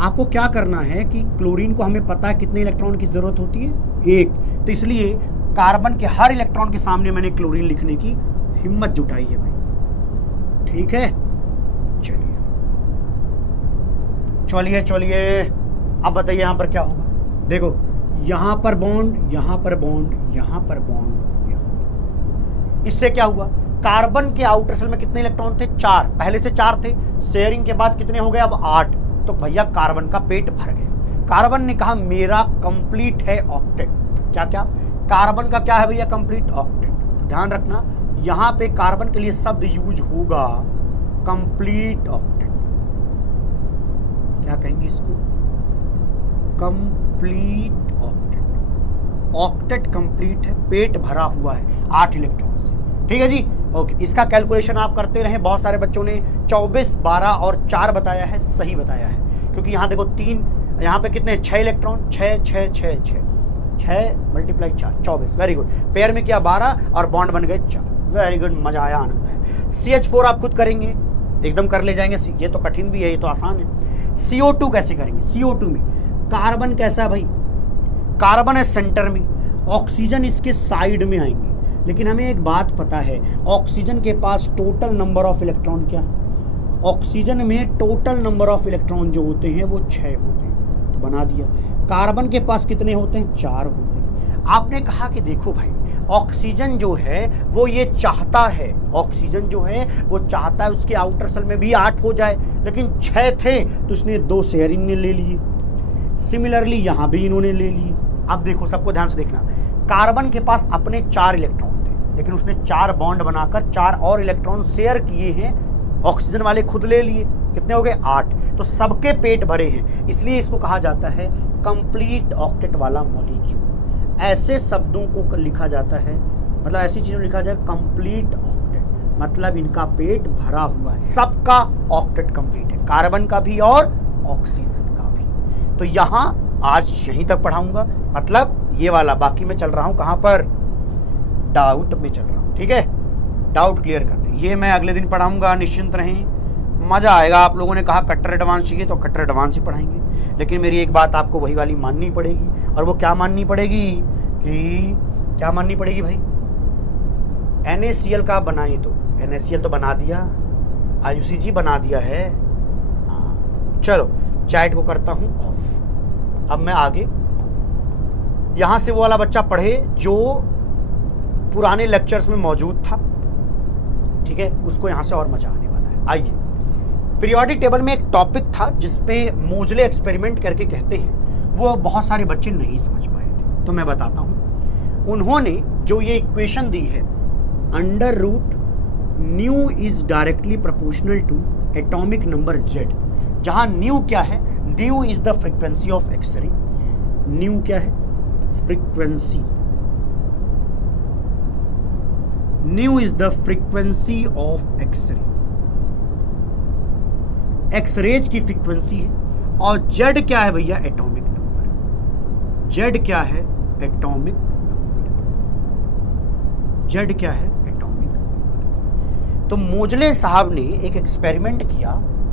आपको क्या करना है कि क्लोरीन को हमें पता है कितने इलेक्ट्रॉन की जरूरत होती है? 1। तो इसलिए कार्बन के हर इलेक्ट्रॉन के सामने मैंने क्लोरीन लिखने की हिम्मत जुटाई है भाई, ठीक है? चलिए, अब बताइए यहां पर क्या होगा? देखो, यहां पर बॉन्ड, यहां पर बॉन्ड, यहां पर बॉन्ड, यहां। इससे क्या हुआ? कार्बन के आउटर सेल में कितने इलेक्ट्रॉन थे? 4। पहले से 4 थे, शेयरिंग के बाद कितने हो गए? अब 8। तो भैया कार्बन का पेट भर गया। कार्बन ने कहा मेरा कंप्लीट है ऑक्टेट। क्या क्या? कार्बन का क्या है भैया, कंप्लीट ऑक्टेट। तो ध्यान रखना यहां पे कार्बन के लिए शब्द यूज होगा कंप्लीट ऑक्टेट। क्या कहेंगे इसको, कंप्लीट ऑक्टेट। ऑक्टेट कंप्लीट है, पेट भरा हुआ है 8 इलेक्ट्रॉन से। ठीक है जी, ओके। इसका कैलकुलेशन आप करते रहे। बहुत सारे बच्चों ने 24, 12 और 4 बताया है, सही बताया है, क्योंकि यहाँ देखो 3, यहाँ पे कितने 6 electron, 6 6 6 6 6 multiply 4 24। Very good. Pair में क्या 12 और बॉन्ड बन गए 4। वेरी गुड, मजा आया, आनंद है। CH4 आप खुद करेंगे, एकदम कर ले जाएंगे। ये तो कठिन भी है, ये तो आसान है। CO2 कैसे करेंगे, CO2 में कार्बन कैसा है भाई, कार्बन है सेंटर में, ऑक्सीजन इसके साइड में आएंगे। लेकिन हमें एक बात पता है, ऑक्सीजन के पास टोटल नंबर ऑफ इलेक्ट्रॉन क्या, ऑक्सीजन में टोटल नंबर ऑफ इलेक्ट्रॉन जो होते हैं वो 6 होते हैं, तो बना दिया। कार्बन के पास कितने होते हैं, 4 होते हैं। आपने कहा कि देखो भाई ऑक्सीजन जो है वो ये चाहता है, ऑक्सीजन जो है वो चाहता है उसके आउटर सेल में भी 8 हो जाए, लेकिन 6 थे तो उसने 2 शेयरिंग ने ले लिए। सिमिलरली यहां भी इन्होंने ले लिए। अब देखो, सबको ध्यान से देखना, कार्बन के पास अपने 4 इलेक्ट्रॉन थे, लेकिन उसने 4 बॉन्ड बनाकर 4 और इलेक्ट्रॉन शेयर किए हैं, ऑक्सीजन वाले खुद ले लिए। कितने हो गए, 8। तो सबके पेट भरे हैं, इसलिए इसको कहा जाता है कंप्लीट ऑक्टेट वाला मॉलिक्यूल। ऐसे शब्दों को लिखा जाता है, मतलब ऐसी चीजों लिखा जाए कंप्लीट ऑक्टेट, मतलब इनका पेट भरा हुआ है, सबका ऑक्टेट कंप्लीट है, कार्बन का भी और ऑक्सीजन का भी। तो यहां आज यहीं तक पढ़ाऊंगा, मतलब ये वाला। बाकी मैं चल रहा हूं कहां पर, डाउट में चल रहा हूं। ठीक है, डाउट क्लियर करने, ये मैं अगले दिन पढ़ाऊंगा, निश्चिंत रहें, मजा आएगा। आप लोगों ने कहा कट्टर एडवांस चाहिए तो कट्टर एडवांस ही पढ़ाएंगे, लेकिन मेरी एक बात आपको वही वाली माननी पड़ेगी। और वो क्या माननी पड़ेगी, कि क्या माननी पड़ेगी भाई, NaCl का बनाए तो NaCl तो बना दिया, IUCG बना दिया है। चलो चैट को करता हूं ऑफ। अब मैं आगे, यहां से वो वाला बच्चा पढ़े जो पुराने लेक्चर्स में मौजूद था। ठीक है, उसको यहां से और मजा आने वाला है। आइए, पीरियोडिक टेबल में एक टॉपिक था जिसपे मोजले एक्सपेरिमेंट करके कहते हैं, वो बहुत सारे बच्चे नहीं समझ पाए थे, तो मैं बताता हूं। उन्होंने जो ये इक्वेशन दी है, under root new is directly proportional to atomic number Z, जहां न्यू क्या है, nu is the frequency of X-ray. Nu क्या है, frequency, nu is the frequency of X-ray, X-rays की फ्रीक्वेंसी है। और Z क्या है भैया, एटॉमिक नंबर। Z क्या है, एटॉमिक नंबर। Z क्या है, एटॉमिक नंबर। तो मोजले साहब ने एक एक्सपेरिमेंट किया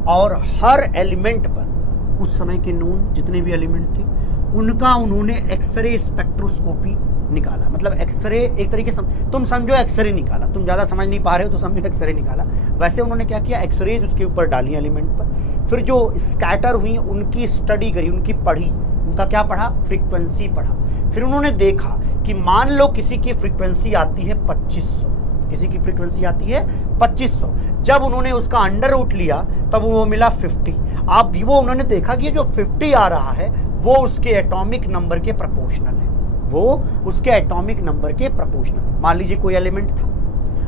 और हर एलिमेंट पर, उस समय के नोन जितने भी एलिमेंट थे उनका उन्होंने एक्सरे स्पेक्ट्रोस्कोपी निकाला। मतलब एक्सरे एक तरीके से तुम समझो एक्सरे निकाला, तुम ज्यादा समझ नहीं पा रहे हो तो समझो एक्सरे निकाला। वैसे उन्होंने क्या किया, एक्सरेज उसके ऊपर डाली एलिमेंट पर, फिर जो स्कैटर हुई उनकी स्टडी करी, उनकी पढ़ी, उनका क्या पढ़ा, फ्रीक्वेंसी पढ़ा। फिर उन्होंने देखा कि मान लो किसी की फ्रीक्वेंसी आती है 2500, किसी की फ्रीक्वेंसी आती है 2500। जब उन्होंने उसका अंडर रूट लिया तब वो मिला 50। अब वो उन्होंने देखा कि जो 50 आ रहा है वो उसके एटॉमिक नंबर के प्रोपोर्शनल है, वो उसके एटॉमिक नंबर के प्रोपोर्शनल। मान लीजिए कोई एलिमेंट था,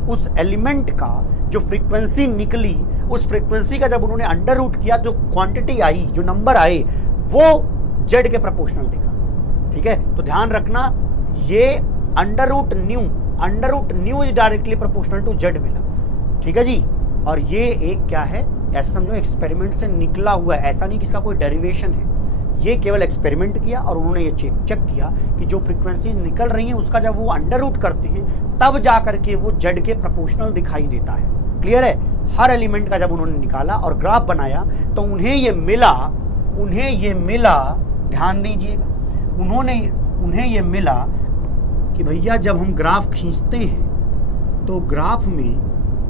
उस एलिमेंट का जो फ्रीक्वेंसी निकली, उस फ्रीक्वेंसी का जब उन्होंने अंडर रूट किया, जो क्वांटिटी आई, जो नंबर आए, वो Z के प्रोपोर्शनल दिखा। ठीक है, तो ध्यान रखना, ये under root new is directly proportional to Z मिला। ठीक है जी, और ये एक क्या है, ऐसा समझो एक्सपेरिमेंट से निकला हुआ है, ऐसा नहीं कि इसका कोई डेरिवेशन है। ये केवल एक्सपेरिमेंट किया और उन्होंने ये चेक किया कि जो फ्रीक्वेंसी निकल रही है उसका जब वो अंडर रूट करते हैं तब जा करके वो Z के प्रोपोर्शनल दिखाई देता है। क्लियर है, हर एलिमेंट का जब उन्होंने निकाला और ग्राफ बनाया तो उन्हें ये मिला, ध्यान दीजिएगा, उन्हें ये मिला कि भैया जब हम ग्राफ खींचते हैं तो ग्राफ में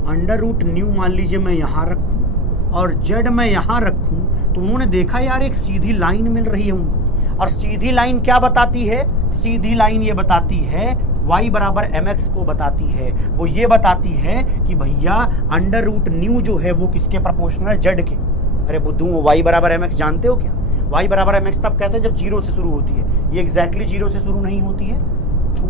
अंडर रूट न्यू मान लीजिए मैं यहाँ रखूँ और Z मैं यहाँ रखूँ, तो उन्होंने देखा यार एक सीधी लाइन मिल रही है उनको। और सीधी लाइन क्या बताती है, सीधी लाइन ये बताती है y बराबर mx को बताती है, वो ये बताती है कि भैया अंडर रूट न्यू जो है वो किसके प्रोपोर्शनल है, Z के। अरे बुद्धू, y बराबर mx जानते हो क्या, y बराबर mx तब कहते हैं जब 0 से शुरू होती है, ये एग्जैक्टली 0 से शुरू नहीं होती है,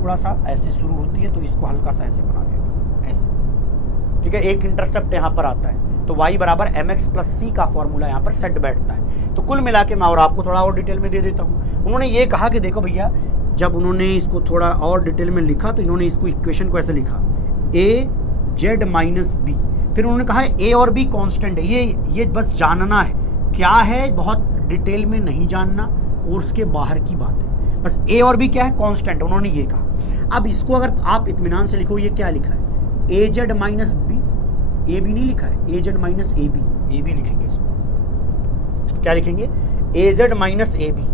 थोड़ा सा ऐसे शुरू होती है, तो इसको हल्का सा ऐसे बना देता हूँ, ऐसे, ठीक है। एक इंटरसेप्ट यहाँ पर आता है, तो y बराबर mx प्लस सी का फॉर्मूला यहाँ पर सेट बैठता है। तो कुल मिला के मैं और आपको थोड़ा और डिटेल में दे देता हूँ। उन्होंने ये कहा कि देखो भैया, जब उन्होंने इसको थोड़ा और डिटेल में लिखा तो इन्होंने इसको इक्वेशन को ऐसे लिखा, a z माइनस बी। फिर उन्होंने कहा a और b कांस्टेंट है, ये बस जानना है क्या है, बहुत डिटेल में नहीं जानना, कोर्स के बाहर की बात है, बस a और b क्या है, कांस्टेंट। उन्होंने ये कहा। अब इसको अगर आप इत्मीनान से लिखो, ये क्या लिखा है, A Z minus B, A B नहीं लिखा है, A Z minus A B लिखेंगे इसको, क्या लिखेंगे, A Z minus A B.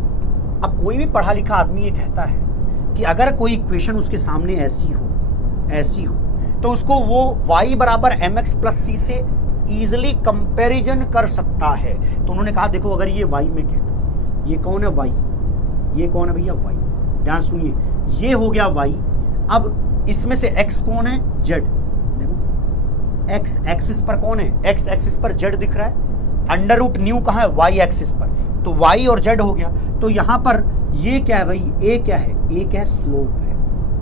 अब कोई भी पढ़ा लिखा आदमी ये कहता है कि अगर कोई इक्वेशन उसके सामने ऐसी हो तो उसको वो y बराबर एम एक्स प्लस सी से इजिली कंपैरिजन कर सकता है। तो उन्होंने कहा देखो, अगर ये y में कहते, ये कौन है y, ये कौन है भैया y, ध्यान सुनिए, ये हो गया y। अब इसमें से x कौन है, z, देखो x एक्सिस पर कौन है, x एक्सिस पर z दिख रहा है, अंडर रूट न्यू कहाँ है, y एक्सिस पर, तो y और z हो गया। तो यहाँ पर ये क्या है भाई, a क्या है, a क्या है, स्लोप है,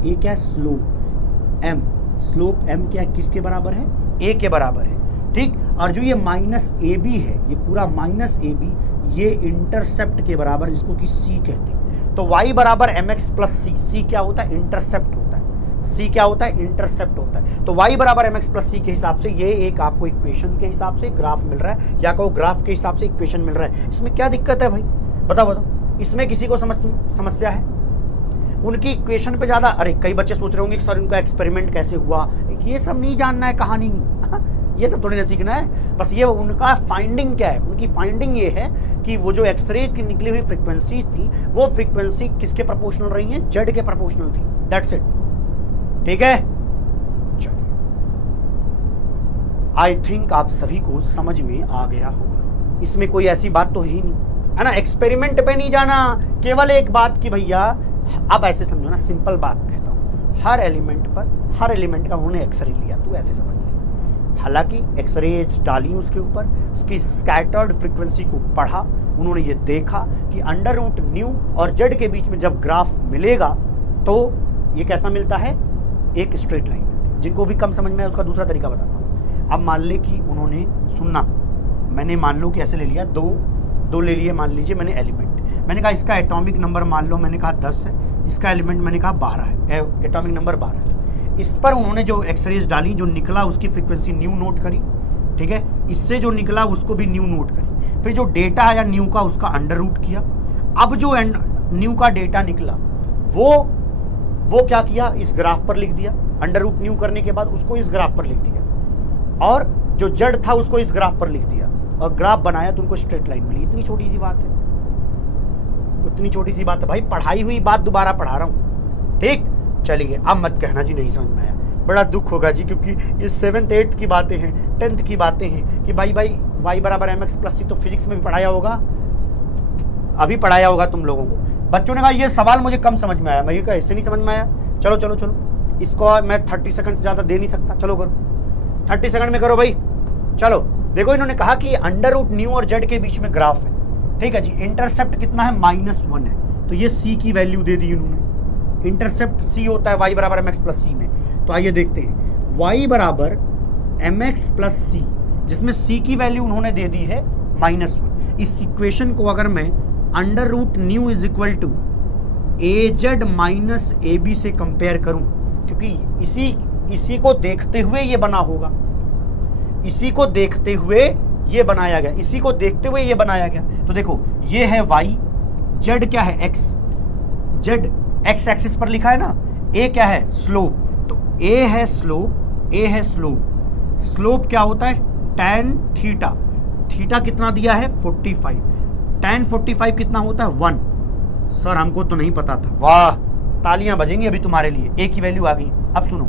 a क्या है, स्लोप, m, स्लोप m क्या है, किसके बराबर है, a के बराबर है, ठीक। और जो ये माइनस ए बी है, ये पूरा माइनस ए बी, ये इंटरसेप्ट के बराबर, जिसको कि c कहते हैं। तो y बराबर एम एक्स प्लस सी, सी क्या होता है, इंटरसेप्ट होता है, c क्या होता है, इंटरसेप्ट होता है। तो y बराबर एम एक्स प्लस सी के हिसाब से ये एक आपको इक्वेशन के हिसाब से ग्राफ मिल रहा है, या कहो ग्राफ के हिसाब से इक्वेशन मिल रहा है। इसमें क्या दिक्कत है भाई, बताओ, इसमें किसी को समस्या है? उनकी इक्वेशन पे ज्यादा, अरे कई बच्चे सोच रहे होंगे कि सर उनका एक्सपेरिमेंट कैसे हुआ, ये सब नहीं जानना है, कहानी ये सब थोड़ी ना सीखना है। बस ये उनका फाइंडिंग क्या है, उनकी फाइंडिंग ये है कि वो जो एक्सरेज की निकली हुई फ्रीक्वेंसी थी, वो फ्रीक्वेंसी किसके प्रोपोर्शनल रही है, जेड के प्रोपोर्शनल थी, दैट्स इट, ठीक है। चलिए, आई थिंक आप सभी को समझ में आ गया होगा, इसमें कोई ऐसी बात तो ही नहीं है ना, एक्सपेरिमेंट पे नहीं जाना, केवल एक बात की भैया, आप ऐसे समझो ना, सिंपल बात कहता हूँ, हर एलिमेंट का उन्होंने एक्सरे लिया, तू ऐसे समझ ले। हालांकि एक्सरेज डाली उसके ऊपर, उसकी स्कैटर्ड फ्रीक्वेंसी को पढ़ा, उन्होंने ये देखा कि अंडर रूट न्यू और जेड के बीच में जब ग्राफ मिलेगा तो ये कैसा मिलता है, एक स्ट्रेट लाइन। जिनको भी कम समझ में है उसका दूसरा तरीका बताता हूँ। अब मान ले कि उन्होंने सुनना, मैंने मान लो कि ऐसे ले लिया, दो ले लिए, मान लीजिए मैंने एलिमेंट, मैंने कहा इसका एटॉमिक नंबर मान लो मैंने कहा 10 है, इसका एलिमेंट मैंने कहा 12 है, एटॉमिक नंबर 12 है। इस पर उन्होंने जो एक्सरेज डाली, जो निकला उसकी फ्रीक्वेंसी न्यू नोट करी, ठीक है, इससे जो निकला उसको भी न्यू नोट करी, फिर जो डेटा आया न्यू का उसका अंडर रूट किया। अब जो न्यू का डेटा निकला वो क्या किया, इस ग्राफ पर लिख दिया, अंडर रूट न्यू करने के बाद उसको इस ग्राफ पर लिख दिया, और जो जड़ था उसको इस ग्राफ पर लिख दिया, और ग्राफ बनाया तो उनको स्ट्रेट लाइन मिली। इतनी छोटी सी बात है, उतनी छोटी सी बात है भाई, पढ़ाई हुई बात दोबारा पढ़ा रहा हूँ, ठीक। चलिए, अब मत कहना जी नहीं समझ में आया, बड़ा दुख होगा जी, क्योंकि ये 7th 8th की बातें हैं, 10th की बातें हैं कि भाई y बराबर एम एक्स प्लस सी तो फिजिक्स में भी पढ़ाया होगा, अभी पढ़ाया होगा तुम लोगों को। बच्चों ने कहा ये सवाल मुझे कम समझ में आया, मैं कहा इससे नहीं समझ में आया, चलो इसको मैं 30 सेकंड से ज़्यादा दे नहीं सकता, चलो करो 30 सेकंड में करो भाई। चलो देखो, इन्होंने कहा कि अंडर रूट न्यू और जेड के बीच में ग्राफ है, ठीक है जी, इंटरसेप्ट कितना है, -1 है, तो ये सी की वैल्यू दे दी उन्होंने, इंटरसेप्ट सी होता है y बराबर एम एक्स प्लस सी में। तो आइए देखते हैं, y बराबर एम एक्स प्लस सी, जिसमें c की वैल्यू उन्होंने दे दी है -1। इस इक्वेशन को अगर मैं under root new is equal to a Z minus A b से कंपेयर करूं, क्योंकि इसी को देखते हुए ये बना होगा, इसी को देखते हुए ये बनाया गया, इसी को देखते हुए ये बनाया गया। तो देखो, ये है y, z क्या है x, z x एक्सिस पर लिखा है ना, a क्या है स्लोप, तो a है स्लोप, a है स्लोप, स्लोप क्या होता है tan थीटा, थीटा कितना दिया है 45, tan 45 कितना होता है 1। सर हमको तो नहीं पता था, वाह, तालियां बजेंगी अभी तुम्हारे लिए, a की वैल्यू आ गई। अब सुनो,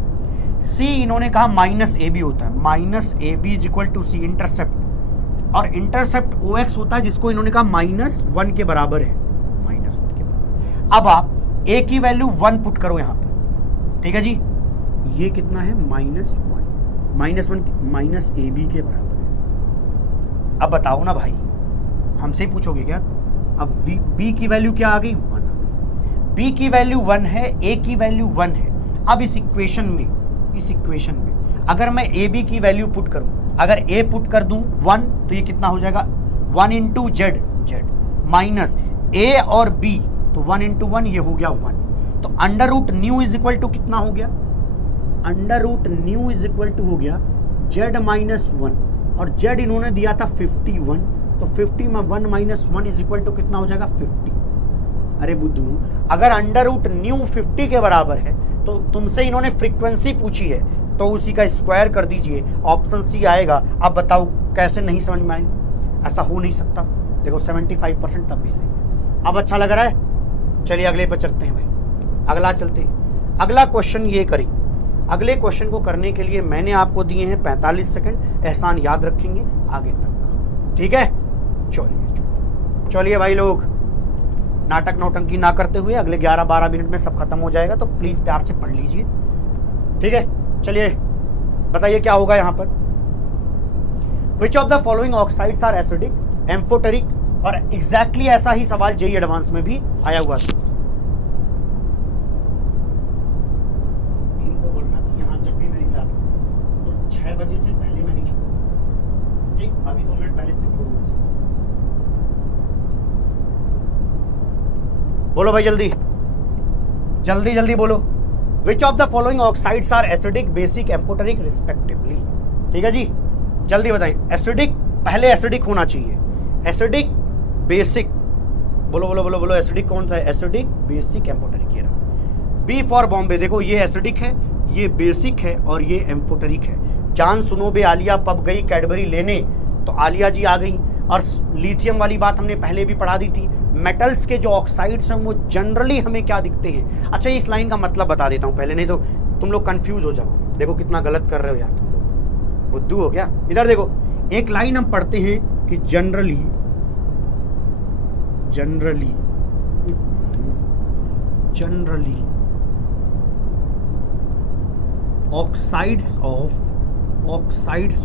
c इन्होंने कहा -ab होता है, -ab is equal to C intercept, और इंटरसेप्ट OX होता है जिसको इन्होंने कहा -1 के बराबर है, -1 के बराबर। अब आप a की वैल्यू 1 पुट करो यहाँ पे, ठीक है जी, ये कितना है -1 -ab के बराबर है। अब बताओ ना भाई, हमसे ही पूछोगे क्या? अब b की वैल्यू क्या आ गई 1 आ गई, बी की वैल्यू 1 है, ए की वैल्यू 1 है। अब इस इक्वेशन में अगर मैं ए बी की वैल्यू पुट करूं, अगर ए पुट कर दूं 1 तो ये कितना हो जाएगा 1 इंटू जेड माइनस ए और बी, तो 1 इंटू 1 ये हो गया 1। तो under root new is equal to कितना हो गया, under root new is equal to हो गया जेड माइनस 1, और जेड इन्होंने दिया था 51, तो 50 में 1 माइनस 1 इज इक्वल टू कितना हो जाएगा 50। अरे बुद्धू, अगर अंडर रूट न्यू 50 के बराबर है तो तुमसे इन्होंने फ्रीक्वेंसी पूछी है, तो उसी का स्क्वायर कर दीजिए, ऑप्शन सी आएगा। अब बताओ कैसे नहीं समझ में आएगा, ऐसा हो नहीं सकता। देखो 75% तब भी सही है। अब अच्छा लग रहा है, चलिए अगले पर चलते हैं भाई, अगला चलते हैं। अगला क्वेश्चन ये करें। अगले क्वेश्चन को करने के लिए मैंने आपको दिए हैं 45 सेकंड, एहसान याद रखेंगे आगे तक, ठीक है। चलिए भाई लोग, नाटक नौटंकी ना करते हुए अगले 11-12 मिनट में सब खत्म हो जाएगा, तो प्लीज प्यार से पढ़ लीजिए, ठीक है। चलिए बताइए क्या होगा यहाँ पर। Which of the following oxides are acidic, amphoteric, और एग्जैक्टली ऐसा ही सवाल जेईई एडवांस में भी आया हुआ था। इनको बोलना कि यहाँ जब भी मेरी क्लास तो 6 बजे से पहले मैं नहीं छोड़ूंगा, ठीक। अभी 2 मिनट पहले से छोड़ूंगा। बोलो भाई, जल्दी जल्दी जल्दी बोलो। Which of the following oxides are acidic, basic, amphoteric respectively, ठीक है जी। जल्दी बताइए, एसिडिक पहले एसिडिक होना चाहिए, एसिडिक बेसिक, बोलो बोलो बोलो बोलो, एसिडिक कौन सा है, एसिडिक बेसिक एम्फोटेरिक, ये रहा। बी फॉर बॉम्बे, देखो ये एसिडिक है, ये बेसिक है और ये एम्फोटेरिक है। जान सुनो बे आलिया पब गई कैडबरी लेने, तो आलिया जी आ गई। और लिथियम वाली बात हमने पहले भी पढ़ा दी थी। मेटल्स के जो ऑक्साइड्स हैं वो जनरली हमें क्या दिखते हैं। अच्छा, इस लाइन का मतलब बता देता हूँ पहले, नहीं तो तुम लोग कंफ्यूज हो जाओ। देखो कितना गलत कर रहे हो यार तुम लोग, बुद्धू हो क्या। इधर देखो, एक लाइन हम पढ़ते हैं कि generally oxides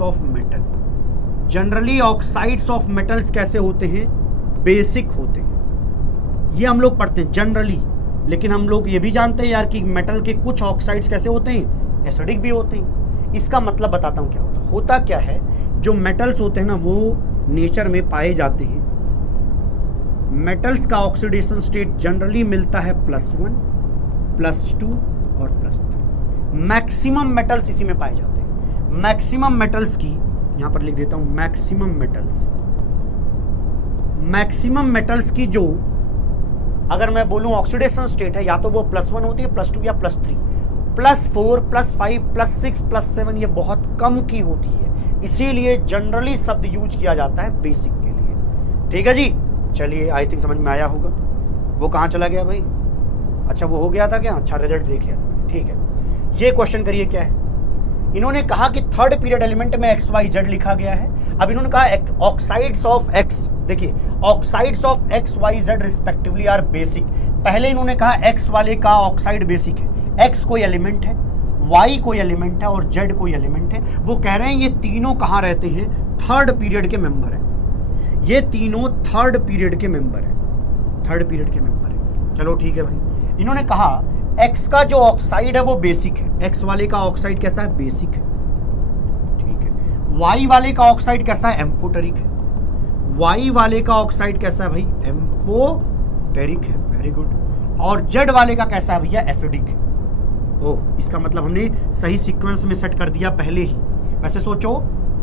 of metal, generally oxides of metals कैसे होते हैं, बेसिक होते हैं। ये हम लोग पढ़ते हैं जनरली, लेकिन हम लोग ये भी जानते हैं यार कि मेटल के कुछ ऑक्साइड्स कैसे होते हैं, एसिडिक भी होते हैं। इसका मतलब बताता हूँ क्या होता क्या है। जो मेटल्स होते हैं ना वो नेचर में पाए जाते हैं। मेटल्स का ऑक्सीडेशन स्टेट जनरली मिलता है +1, +2 और +3। मैक्सिमम मेटल्स इसी में पाए जाते हैं। मैक्सिमम मेटल्स की यहां पर लिख देता हूं, मैक्सिमम मेटल्स की जो अगर मैं बोलूं ऑक्सीडेशन स्टेट है, या तो वो +1 होती है, +2 या +3, +4, +5, +6, +7 ये बहुत कम की होती है। इसीलिए जनरली शब्द यूज किया जाता है बेसिक के लिए, ठीक है जी। चलिए, आई थिंक समझ में आया होगा। वो कहाँ चला गया भाई, अच्छा वो हो गया था क्या, अच्छा रिजल्ट देख लिया, ठीक है। ये क्वेश्चन करिए क्या है। इन्होंने कहा कि थर्ड पीरियड एलिमेंट में XYZ लिखा गया है। अब इन्होंने कहा ऑक्साइड्स ऑफ X, देखिए oxides of XYZ respectively are basic. पहले इन्होंने कहा X वाले का ऑक्साइड बेसिक है, X कोई एलिमेंट है, Y कोई एलिमेंट है और Z कोई एलिमेंट है। वो कह रहे हैं ये तीनों कहाँ रहते हैं, थर्ड पीरियड के मेंबर है। ये तीनों थर्ड पीरियड के मेंबर है, थर्ड पीरियड के मेंबर है। चलो ठीक है भाई। इन्होंने कहा X का जो ऑक्साइड है वो बेसिक है, X वाले का ऑक्साइड कैसा है, बेसिक है, ठीक है। Y वाले का ऑक्साइड कैसा है, एम्फोटेरिक है। Y वाले का ऑक्साइड कैसा है भाई, एम्फोटेरिक है, वेरी गुड। और Z वाले का कैसा है भैया, एसिडिक है। ओह, इसका मतलब हमने सही सीक्वेंस में सेट कर दिया पहले ही। वैसे सोचो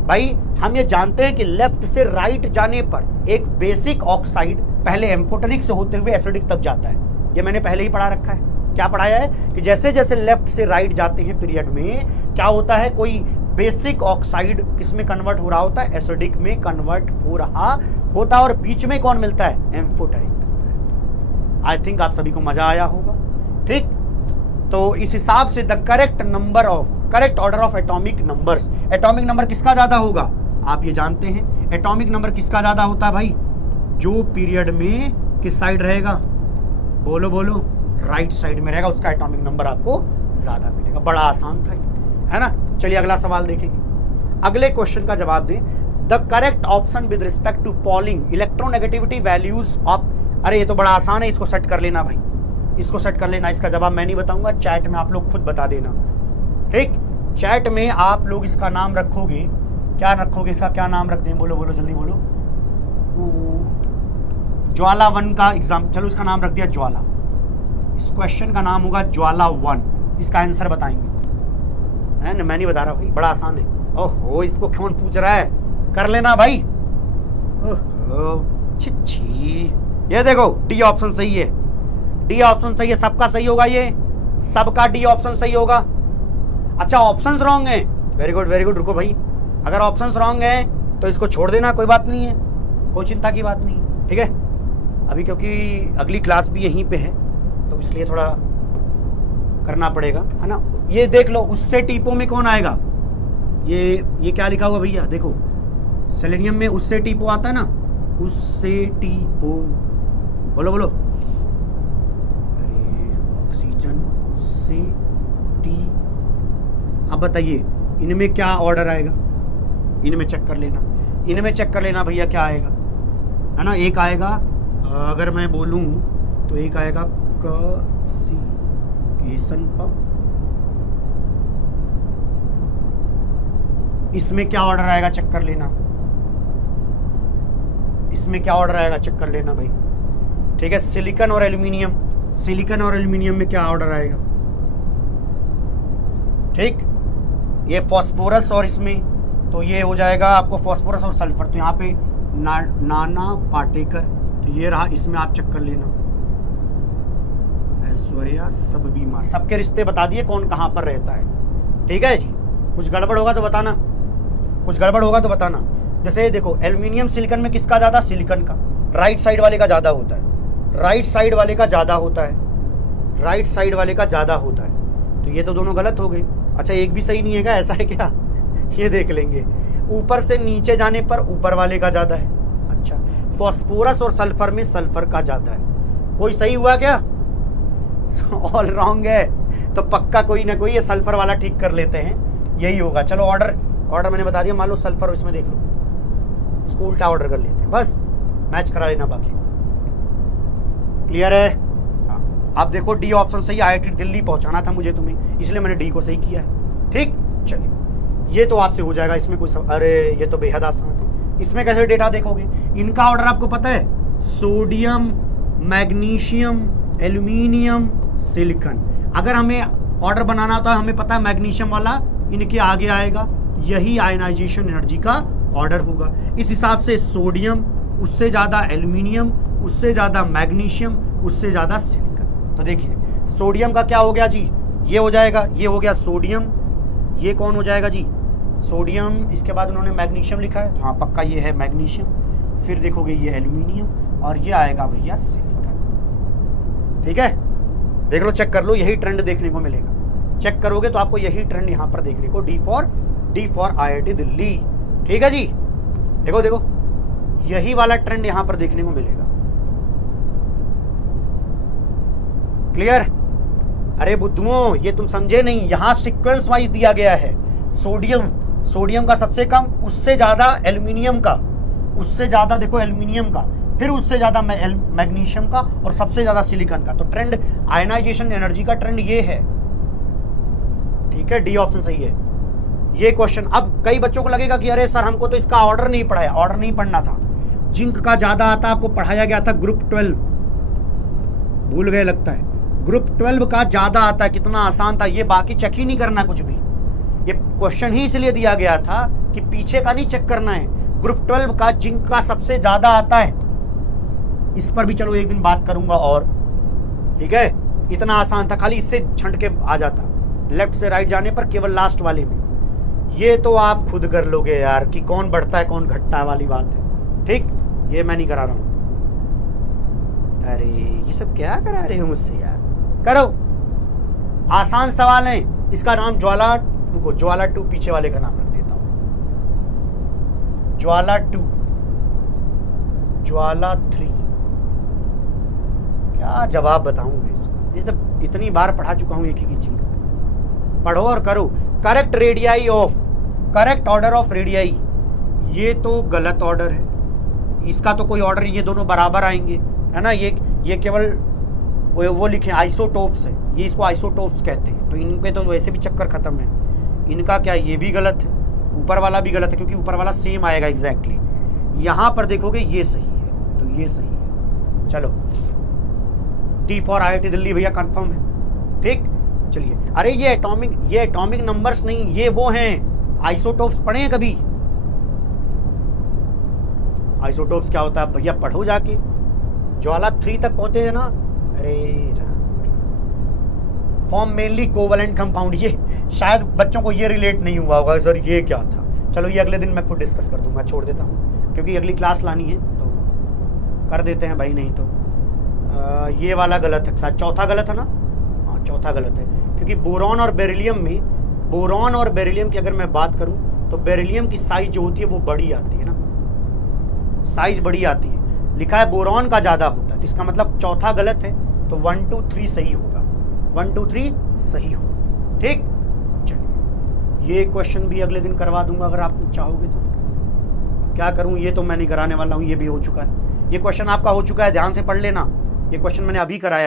भाई, हम ये जानते हैं कि लेफ्ट से राइट जाने पर एक बेसिक ऑक्साइड पहले एम्फोटेरिक से होते हुए एसिडिक तक जाता है। ये मैंने पहले ही पढ़ा रखा है। क्या पढ़ाया है कि जैसे जैसे लेफ्ट से राइट जाते हैं पीरियड में क्या होता है, कोई बेसिक ऑक्साइड किस में कन्वर्ट हो रहा होता है, एसिडिक में कन्वर्ट हो रहा होता है। और बीच में कौन मिलता है, एम्फोटेरिक मिलता है। आई थिंक आप सभी को मजा आया होगा, ठीक। तो इस हिसाब से the correct order of atomic numbers, atomic number किसका ज्यादा होगा, आप ये जानते हैं। एटॉमिक नंबर किसका ज्यादा होता है भाई, जो पीरियड में किस साइड रहेगा, बोलो बोलो, राइट साइड में रहेगा, उसका एटॉमिक नंबर आपको ज्यादा मिलेगा। बड़ा आसान था है ना। चलिए अगला सवाल देखेंगे। अगले क्वेश्चन का जवाब दें। The correct option with respect to Pauling electronegativity values of, अरे ये तो बड़ा आसान है, इसको सेट कर लेना भाई। इसको सेट कर लेना। इसका जवाब मैं नहीं बताऊंगा, चैट में आप लोग खुद बता देना। ठीक, चैट में आप लोग इसका नाम रखोगे, क्या रखोगे, इसका क्या नाम रख दें, बोलो बोलो जल्दी बोलो। ज्वाला 1 का एग्जाम, चलो इसका नाम रख दिया ज्वाला। इस क्वेश्चन का नाम होगा ज्वाला 1। इसका आंसर बताएंगे, है ना? मैं नहीं बता रहा भाई, बड़ा आसान है। ओहो, इसको कौन पूछ रहा है, कर लेना भाई। ओहो छी, ये देखो डी ऑप्शन सही है, डी ऑप्शन सही है, सबका सही होगा, ये सबका डी ऑप्शन सही होगा। अच्छा ऑप्शंस रॉन्ग है, वेरी गुड वेरी गुड। रुको भाई, अगर ऑप्शंस रॉन्ग है तो इसको छोड़ देना, कोई बात नहीं है, कोई चिंता की बात नहीं है, ठीक है। अभी क्योंकि अगली क्लास भी यहीं पे है तो इसलिए थोड़ा करना पड़ेगा, है ना। ये देख लो, उससे टीपो में कौन आएगा, ये क्या लिखा हुआ भैया, देखो सेलेनियम में उससे टीपो आता है ना, उससे टीपो, बोलो बोलो। अरे ऑक्सीजन उससे टी, अब बताइए इनमें क्या ऑर्डर आएगा, इनमें चेक कर लेना, इनमें चेक कर लेना भैया क्या आएगा, है ना। एक आएगा, अगर मैं बोलूं तो एक आएगा कैसन पंप, इसमें क्या ऑर्डर आएगा चेक कर लेना, इसमें क्या ऑर्डर आएगा चेक कर लेना भाई, ठीक है। सिलिकॉन और एल्यूमिनियम, सिलिकॉन और एल्यूमिनियम में क्या ऑर्डर आएगा, ठीक। ये फॉस्फोरस और इसमें तो ये हो जाएगा आपको फॉस्फोरस और सल्फर, तो यहाँ पे नाना पाटेकर, तो ये रहा, इसमें आप चेक कर लेना। ऐश्वर्या सब बीमार, सबके रिश्ते बता दिए कौन कहाँ पर रहता है, ठीक है जी। कुछ गड़बड़ होगा तो बताना, कुछ गड़बड़ होगा तो बताना। जैसे देखो एल्यूमिनियम सिलिकॉन में किसका ज्यादा, सिलिकॉन का, राइट साइड वाले का ज्यादा होता है, राइट साइड वाले का ज्यादा होता है, राइट साइड वाले का ज्यादा होता है, तो ये तो दोनों गलत हो गए। अच्छा एक भी सही नहीं है क्या, ऐसा है क्या, ये देख लेंगे। ऊपर से नीचे जाने पर ऊपर वाले का ज्यादा है, अच्छा। फॉस्फोरस और सल्फर में सल्फर का ज्यादा है, कोई सही हुआ क्या, ऑल रॉन्ग है, तो पक्का कोई ना कोई ये सल्फर वाला ठीक कर लेते हैं, यही होगा। चलो ऑर्डर मैंने बता दिया, मान लो सल्फर, इसमें देख लो, इसको उल्टा ऑर्डर कर लेते हैं, बस मैच करा लेना, बाकी क्लियर है। आप देखो डी ऑप्शन सही, IIT दिल्ली पहुंचाना था मुझे तुम्हें, इसलिए मैंने डी को सही किया है, ठीक। चलिए ये तो आपसे हो जाएगा, इसमें कोई अरे ये तो बेहद आसान है। इसमें कैसे डेटा देखोगे, इनका ऑर्डर आपको पता है, सोडियम, मैग्नीशियम, एल्यूमिनियम, सिलिकॉन। अगर हमें ऑर्डर बनाना होता है, हमें पता है मैग्नीशियम वाला इनके आगे आएगा, यही आयनाइजेशन एनर्जी का ऑर्डर होगा। इस हिसाब से सोडियम, उससे ज्यादा एल्यूमिनियम, उससे ज्यादा मैग्नीशियम, उससे ज्यादा सिलिकॉन। तो देखिए सोडियम का क्या हो गया जी, ये हो जाएगा, ये हो गया सोडियम, ये कौन हो जाएगा जी, सोडियम। इसके बाद उन्होंने मैग्नीशियम लिखा है, तो हाँ पक्का ये है मैग्नीशियम। फिर देखोगे ये एल्यूमिनियम, और ये आएगा भैया सिलिकॉन, ठीक है। देख लो, चेक कर लो, यही ट्रेंड देखने को मिलेगा, चेक करोगे तो आपको यही ट्रेंड यहाँ पर देखने को, डी फॉर IIT दिल्ली, ठीक है जी। देखो देखो यही वाला ट्रेंड यहां पर देखने को मिलेगा, क्लियर। अरे बुद्धुओं, ये तुम समझे नहीं, यहां सीक्वेंस वाइज दिया गया है। सोडियम का सबसे कम, उससे ज्यादा एल्यूमिनियम का, उससे ज्यादा देखो एल्यूमिनियम का, फिर उससे ज्यादा मैग्नीशियम का, और सबसे ज्यादा सिलिकॉन का। तो ट्रेंड आयनाइजेशन एनर्जी का ट्रेंड ये है, ठीक है। डी ऑप्शन सही है ये क्वेश्चन। अब कई बच्चों को लगेगा कि अरे सर हमको तो इसका ऑर्डर नहीं पढ़ाया, ऑर्डर नहीं पढ़ना था, जिंक का ज्यादा आता, आपको पढ़ाया गया था ग्रुप 12, भूल गए लगता है। ग्रुप 12 का ज्यादा आता है, कितना आसान था ये, बाकी चेक ही नहीं करना कुछ भी, ये क्वेश्चन ही इसलिए दिया गया था कि पीछे का नहीं चेक करना है। ग्रुप 12 का जिंक का सबसे ज्यादा आता है, इस पर भी चलो एक दिन बात करूंगा, और ठीक है। इतना आसान था, खाली इससे छंट के आ जाता, लेफ्ट से राइट जाने पर केवल लास्ट वाले में। ये तो आप खुद कर लोगे यार कि कौन बढ़ता है कौन घटता है वाली बात है, ठीक। ये मैं नहीं करा रहा हूं। अरे ये सब क्या करा रहे हो मुझसे यार, करो, आसान सवाल है। इसका नाम ज्वाला, रुको, ज्वाला 2 पीछे वाले का नाम रख देता हूं, ज्वाला 2, ज्वाला 3। क्या जवाब बताऊं मैं इसको, ये सब इतनी बार पढ़ा चुका हूं एक ही चीज, पढ़ो और करो। Correct radii of, correct order of radii, ये तो गलत ऑर्डर है, इसका तो कोई ऑर्डर नहीं, ये दोनों बराबर आएंगे, है ना। ये केवल वो लिखे आइसोटोप्स है, ये इसको आइसोटोप्स कहते हैं। तो इनके तो वैसे भी चक्कर खत्म है। इनका क्या, ये भी गलत है, ऊपर वाला भी गलत है, क्योंकि ऊपर वाला सेम आएगा एग्जैक्टली। यहाँ पर देखोगे ये सही है, तो ये सही है। चलो टी फॉर IIT दिल्ली भैया कंफर्म है, ठीक। चलिए, अरे ये एटॉमिक नंबर्स नहीं, ये वो हैं आइसोटोप्स। पढ़े हैं कभी आइसोटोप्स क्या होता है भैया? पढ़ो जाके। ज्वाला 3 तक पहुंचे थे ना। अरे फॉर्म मेनली कोवलेंट कंपाउंड, ये शायद बच्चों को ये रिलेट नहीं हुआ होगा सर ये क्या था। चलो ये अगले दिन मैं खुद डिस्कस कर दूंगा, छोड़ देता हूँ क्योंकि अगली क्लास लानी है तो कर देते हैं भाई, नहीं तो ये वाला गलत है शायद, चौथा गलत है ना। हाँ चौथा गलत है, क्योंकि बोरॉन और बेरिलियम की अगर मैं बात करूं तो बेरिलियम की साइज जो होती है वो बड़ी आती है ना, साइज बड़ी आती है। लिखा है बोरॉन का ज्यादा होता है, तो इसका मतलब चौथा गलत है, तो 1 2 3 सही होगा, 1 2 3 सही होगा, ठीक। चलिए ये क्वेश्चन भी अगले दिन करवा दूंगा अगर आप चाहोगे तो। क्या करूं, ये तो मैं नहीं कराने वाला हूं, ये भी हो चुका है। ये क्वेश्चन आपका हो चुका है, ध्यान से पढ़ लेना। ये क्वेश्चन मैंने अभी कराया।